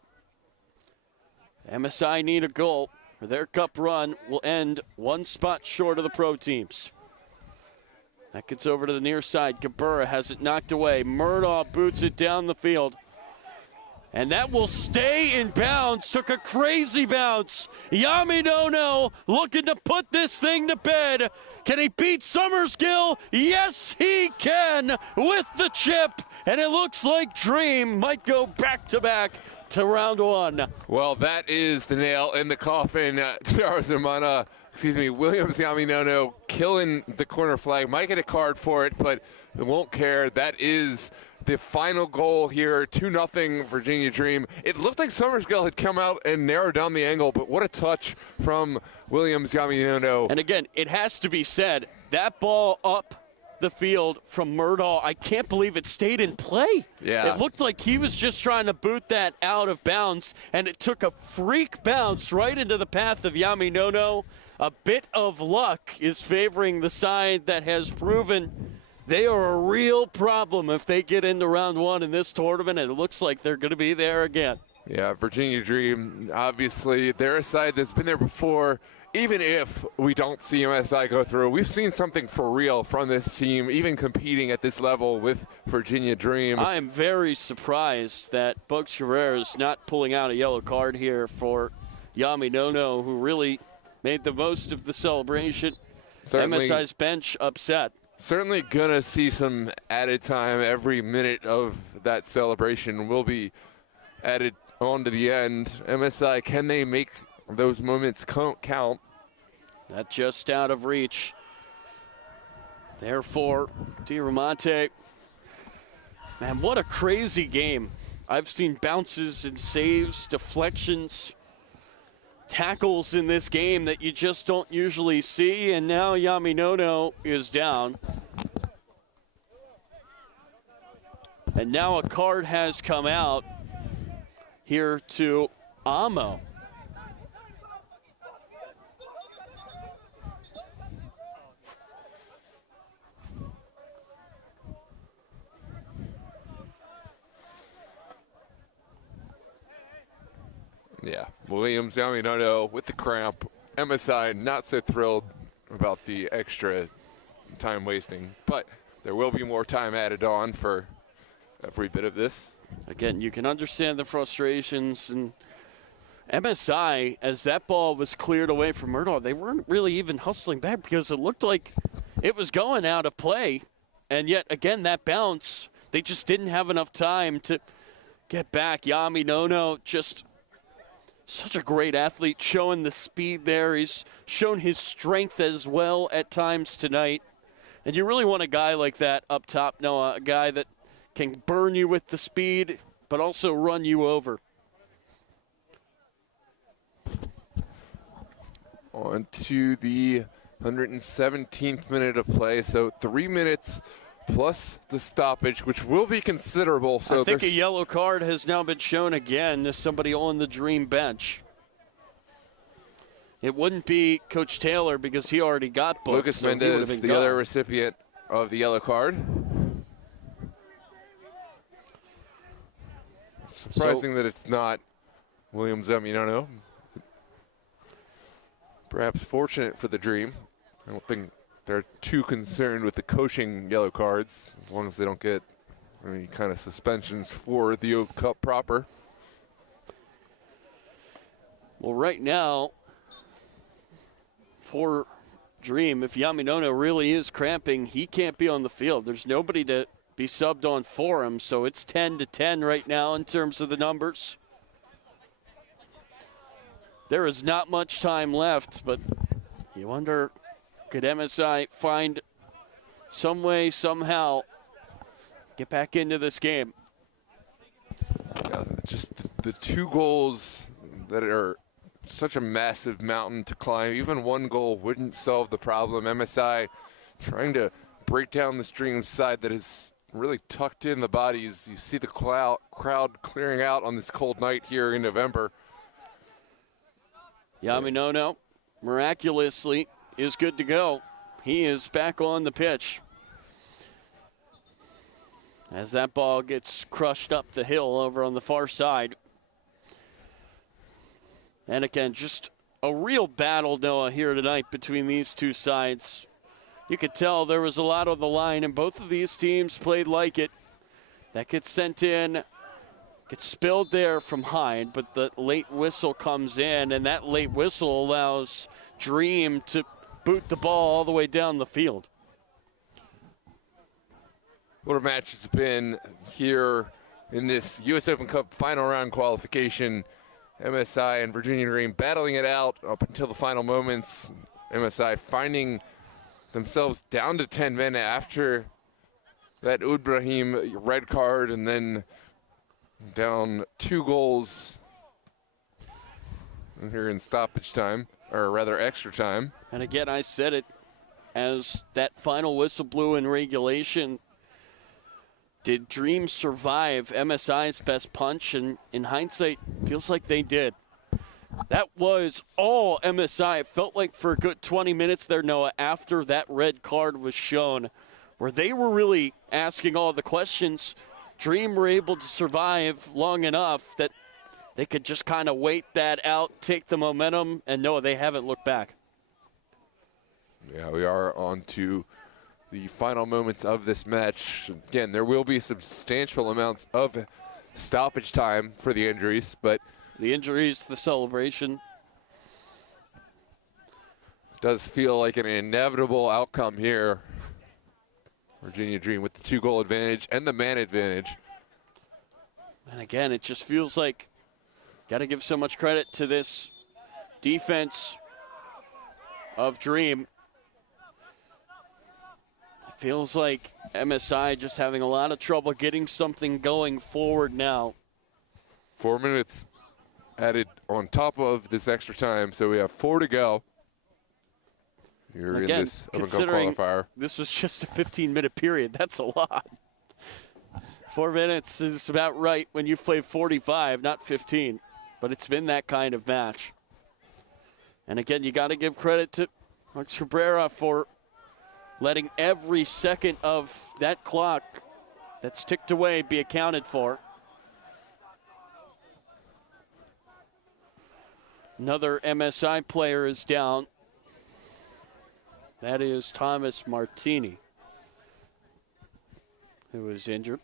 MSI need a goal, or their cup run will end one spot short of the pro teams. That gets over to the near side. Gabura has it knocked away. Murdaugh boots it down the field. And that will stay in bounds. Took a crazy bounce. Yaminono looking to put this thing to bed. Can he beat Summersgill? Yes, he can with the chip. And it looks like Dream might go back-to-back to round one. Well, that is the nail in the coffin. Williams Yaminono killing the corner flag. Might get a card for it, but they won't care. That is the final goal here, 2-0 Virginia Dream. It looked like Summersgill had come out and narrowed down the angle, but what a touch from Williams Yaminono. And again, it has to be said, that ball up the field from Murdaugh, I can't believe it stayed in play. Yeah. It looked like he was just trying to boot that out of bounds, and it took a freak bounce right into the path of Yaminono. A bit of luck is favoring the side that has proven they are a real problem if they get into round one in this tournament, and it looks like they're going to be there again. Yeah, Virginia Dream, obviously, they're a side that's been there before even if we don't see MSI go through, we've seen something for real from this team, even competing at this level with Virginia Dream. I am very surprised that Bugs Guerrero is not pulling out a yellow card here for Yami Nono, who really made the most of the celebration. Certainly, MSI's bench upset. Certainly going to see some added time. Every minute of that celebration will be added on to the end. MSI, can they make those moments count? That just out of reach. Therefore, Diamante. Man, what a crazy game. I've seen bounces and saves, deflections, tackles in this game that you just don't usually see, and now Yami Nono is down. And now a card has come out here to Amo. Yeah, Williams, Yami Nono with the cramp. MSI not so thrilled about the extra time wasting, but there will be more time added on for every bit of this. Again, you can understand the frustrations, and MSI, as that ball was cleared away from Murdaugh, they weren't really even hustling back because it looked like it was going out of play. And yet, again, that bounce, they just didn't have enough time to get back. Yami Nono, just such a great athlete, showing the speed there. He's shown his strength as well at times tonight. And you really want a guy like that up top, Noah, a guy that can burn you with the speed, but also run you over. On to the 117th minute of play, so 3 minutes plus the stoppage, which will be considerable. So I think a yellow card has now been shown again to somebody on the Dream bench. It wouldn't be Coach Taylor because he already got booked. Lucas Mendez, the other recipient of the yellow card. Surprising that it's not William Zemianono. Perhaps fortunate for the Dream. I don't think they're too concerned with the coaching yellow cards, as long as they don't get any kind of suspensions for the O Cup proper. Well, right now, for Dream, if Yami Nono really is cramping, he can't be on the field. There's nobody to be subbed on for him, so it's 10-10 right now in terms of the numbers. There is not much time left, but you wonder, could MSI find some way, somehow, get back into this game? Yeah, just the 2 goals that are such a massive mountain to climb. Even 1 goal wouldn't solve the problem. MSI trying to break down this Dream side that is really tucked in the bodies. You see the crowd clearing out on this cold night here in November. Yami Nono, miraculously, is good to go. He is back on the pitch. As that ball gets crushed up the hill over on the far side. And again, just a real battle, Noah, here tonight between these two sides. You could tell there was a lot on the line, and both of these teams played like it. That gets sent in, gets spilled there from Hyde, but the late whistle comes in, and that late whistle allows Dream to boot the ball all the way down the field. What a match it's been here in this U.S. Open Cup final round qualification. MSI and Virginia Dream battling it out up until the final moments. MSI finding themselves down to 10 men after that Ubrahim red card, and then down 2 goals here in stoppage time, or rather extra time. And again, I said it as that final whistle blew in regulation. Did Dream survive MSI's best punch? And in hindsight, feels like they did. That was all MSI. It felt like for a good 20 minutes there, Noah, after that red card was shown, where they were really asking all the questions. Dream were able to survive long enough that they could just kind of wait that out, take the momentum, and no, they haven't looked back. Yeah, we are on to the final moments of this match. Again, there will be substantial amounts of stoppage time for the injuries, but the injuries, the celebration. Does feel like an inevitable outcome here. Virginia Dream with the 2-goal advantage and the man advantage. And again, it just feels like got to give so much credit to this defense of Dream. It feels like MSI just having a lot of trouble getting something going forward now. 4 minutes added on top of this extra time, so we have 4 to go. You're again, in this considering qualifier. This was just a 15-minute period. That's a lot. 4 minutes is about right when you've played 45, not 15. But it's been that kind of match. And again, you got to give credit to Max Cabrera for letting every second of that clock that's ticked away be accounted for. Another MSI player is down. That is Thomas Martini, who is injured.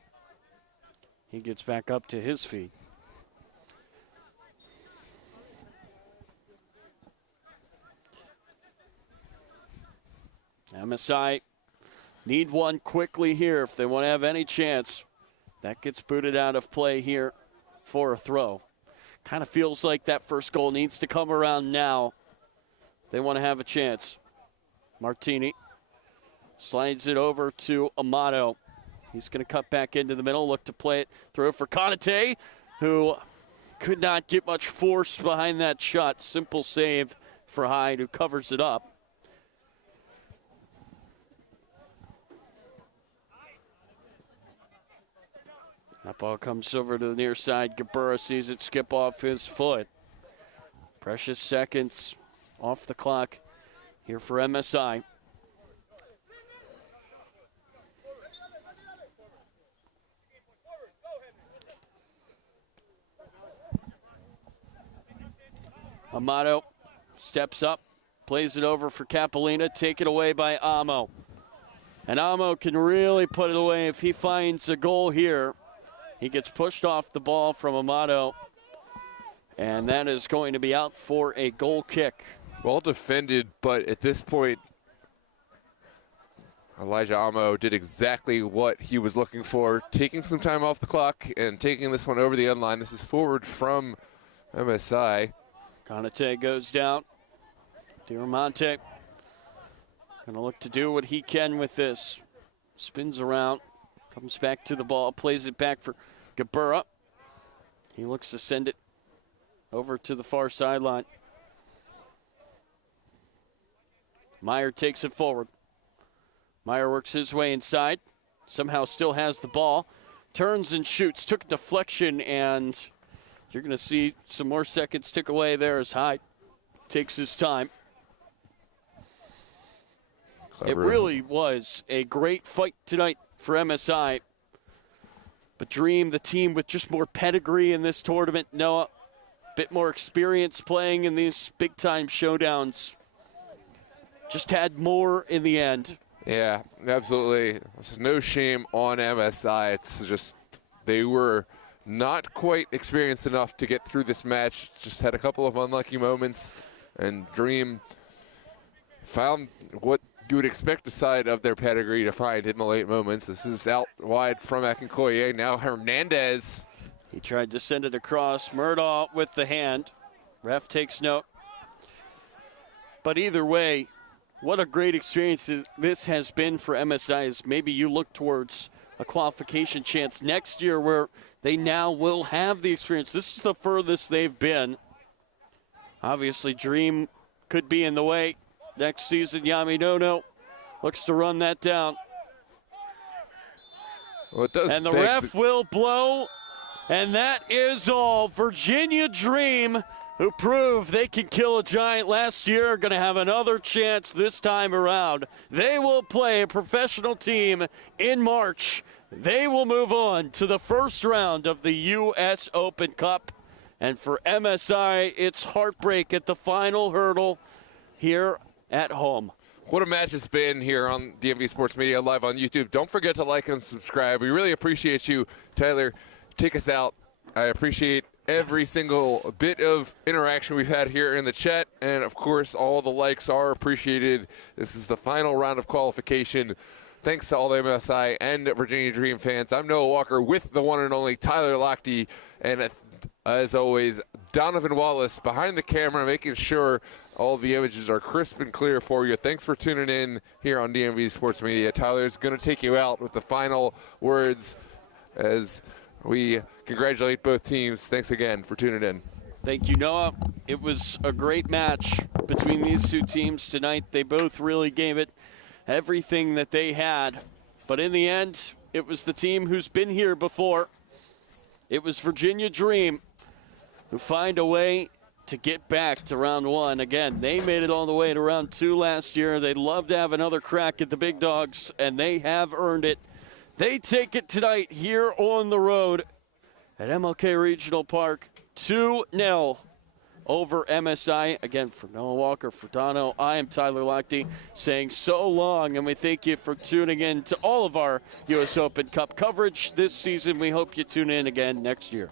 He gets back up to his feet. MSI need one quickly here if they want to have any chance. That gets booted out of play here for a throw. Kind of feels like that first goal needs to come around now. They want to have a chance. Martini slides it over to Amato. He's going to cut back into the middle, look to play it through for Konate, who could not get much force behind that shot. Simple save for Hyde, who covers it up. That ball comes over to the near side. Gabura sees it skip off his foot. Precious seconds off the clock here for MSI. Amato steps up, plays it over for Capolina, taken away by Amo. And Amo can really put it away if he finds a goal here. He gets pushed off the ball from Amato, and that is going to be out for a goal kick. Well defended, but at this point, Elijah Amo did exactly what he was looking for, taking some time off the clock and taking this one over the end line. This is forward from MSI. Konate goes down. Diamante going to look to do what he can with this. Spins around, comes back to the ball, plays it back for Gabura. He looks to send it over to the far sideline. Meyer takes it forward. Meyer works his way inside. Somehow still has the ball. Turns and shoots. Took a deflection, and you're going to see some more seconds tick away there as Hyde takes his time. Clever. It really was a great fight tonight for MSI. But Dream, the team with just more pedigree in this tournament, Noah, a bit more experience playing in these big-time showdowns, just had more in the end. Yeah, absolutely. There's no shame on MSI. It's just they were not quite experienced enough to get through this match. Just had a couple of unlucky moments, and Dream found what you would expect the side of their pedigree to find in the late moments. This is out wide from Akinkoye. Now Hernandez. He tried to send it across. Murdaugh with the hand. Ref takes note. But either way, what a great experience this has been for MSI. As maybe you look towards a qualification chance next year where they now will have the experience. This is the furthest they've been. Obviously, Dream could be in the way. Next season, Yami Nono looks to run that down. Well, it does, and the ref will blow, and that is all. Virginia Dream, who proved they can kill a giant last year, are going to have another chance this time around. They will play a professional team in March. They will move on to the first round of the U.S. Open Cup. And for MSI, it's heartbreak at the final hurdle here at home. what a match it's been here on DMV Sports Media live on YouTube. Don't forget to like and subscribe. We really appreciate you. Tyler, take us out. I appreciate every single bit of interaction we've had here in the chat, and of course all the likes are appreciated. This is the final round of qualification. Thanks to all the MSI and Virginia Dream fans. I'm Noah Walker with the one and only Tyler Lochte, and as always, Donovan Wallace behind the camera, making sure all the images are crisp and clear for you. Thanks for tuning in here on DMV Sports Media. Tyler's going to take you out with the final words as we congratulate both teams. Thanks again for tuning in. Thank you, Noah. It was a great match between these two teams tonight. They both really gave it everything that they had. But in the end, it was the team who's been here before. It was Virginia Dream who find a way to get back to round one. Again, they made it all the way to round two last year. They'd love to have another crack at the big dogs, and they have earned it. They take it tonight here on the road at MLK Regional Park, 2-0 over MSI. Again, for Noah Walker, for Dono, I am Tyler Lochte saying so long, and we thank you for tuning in to all of our U.S. Open Cup coverage this season. We hope you tune in again next year.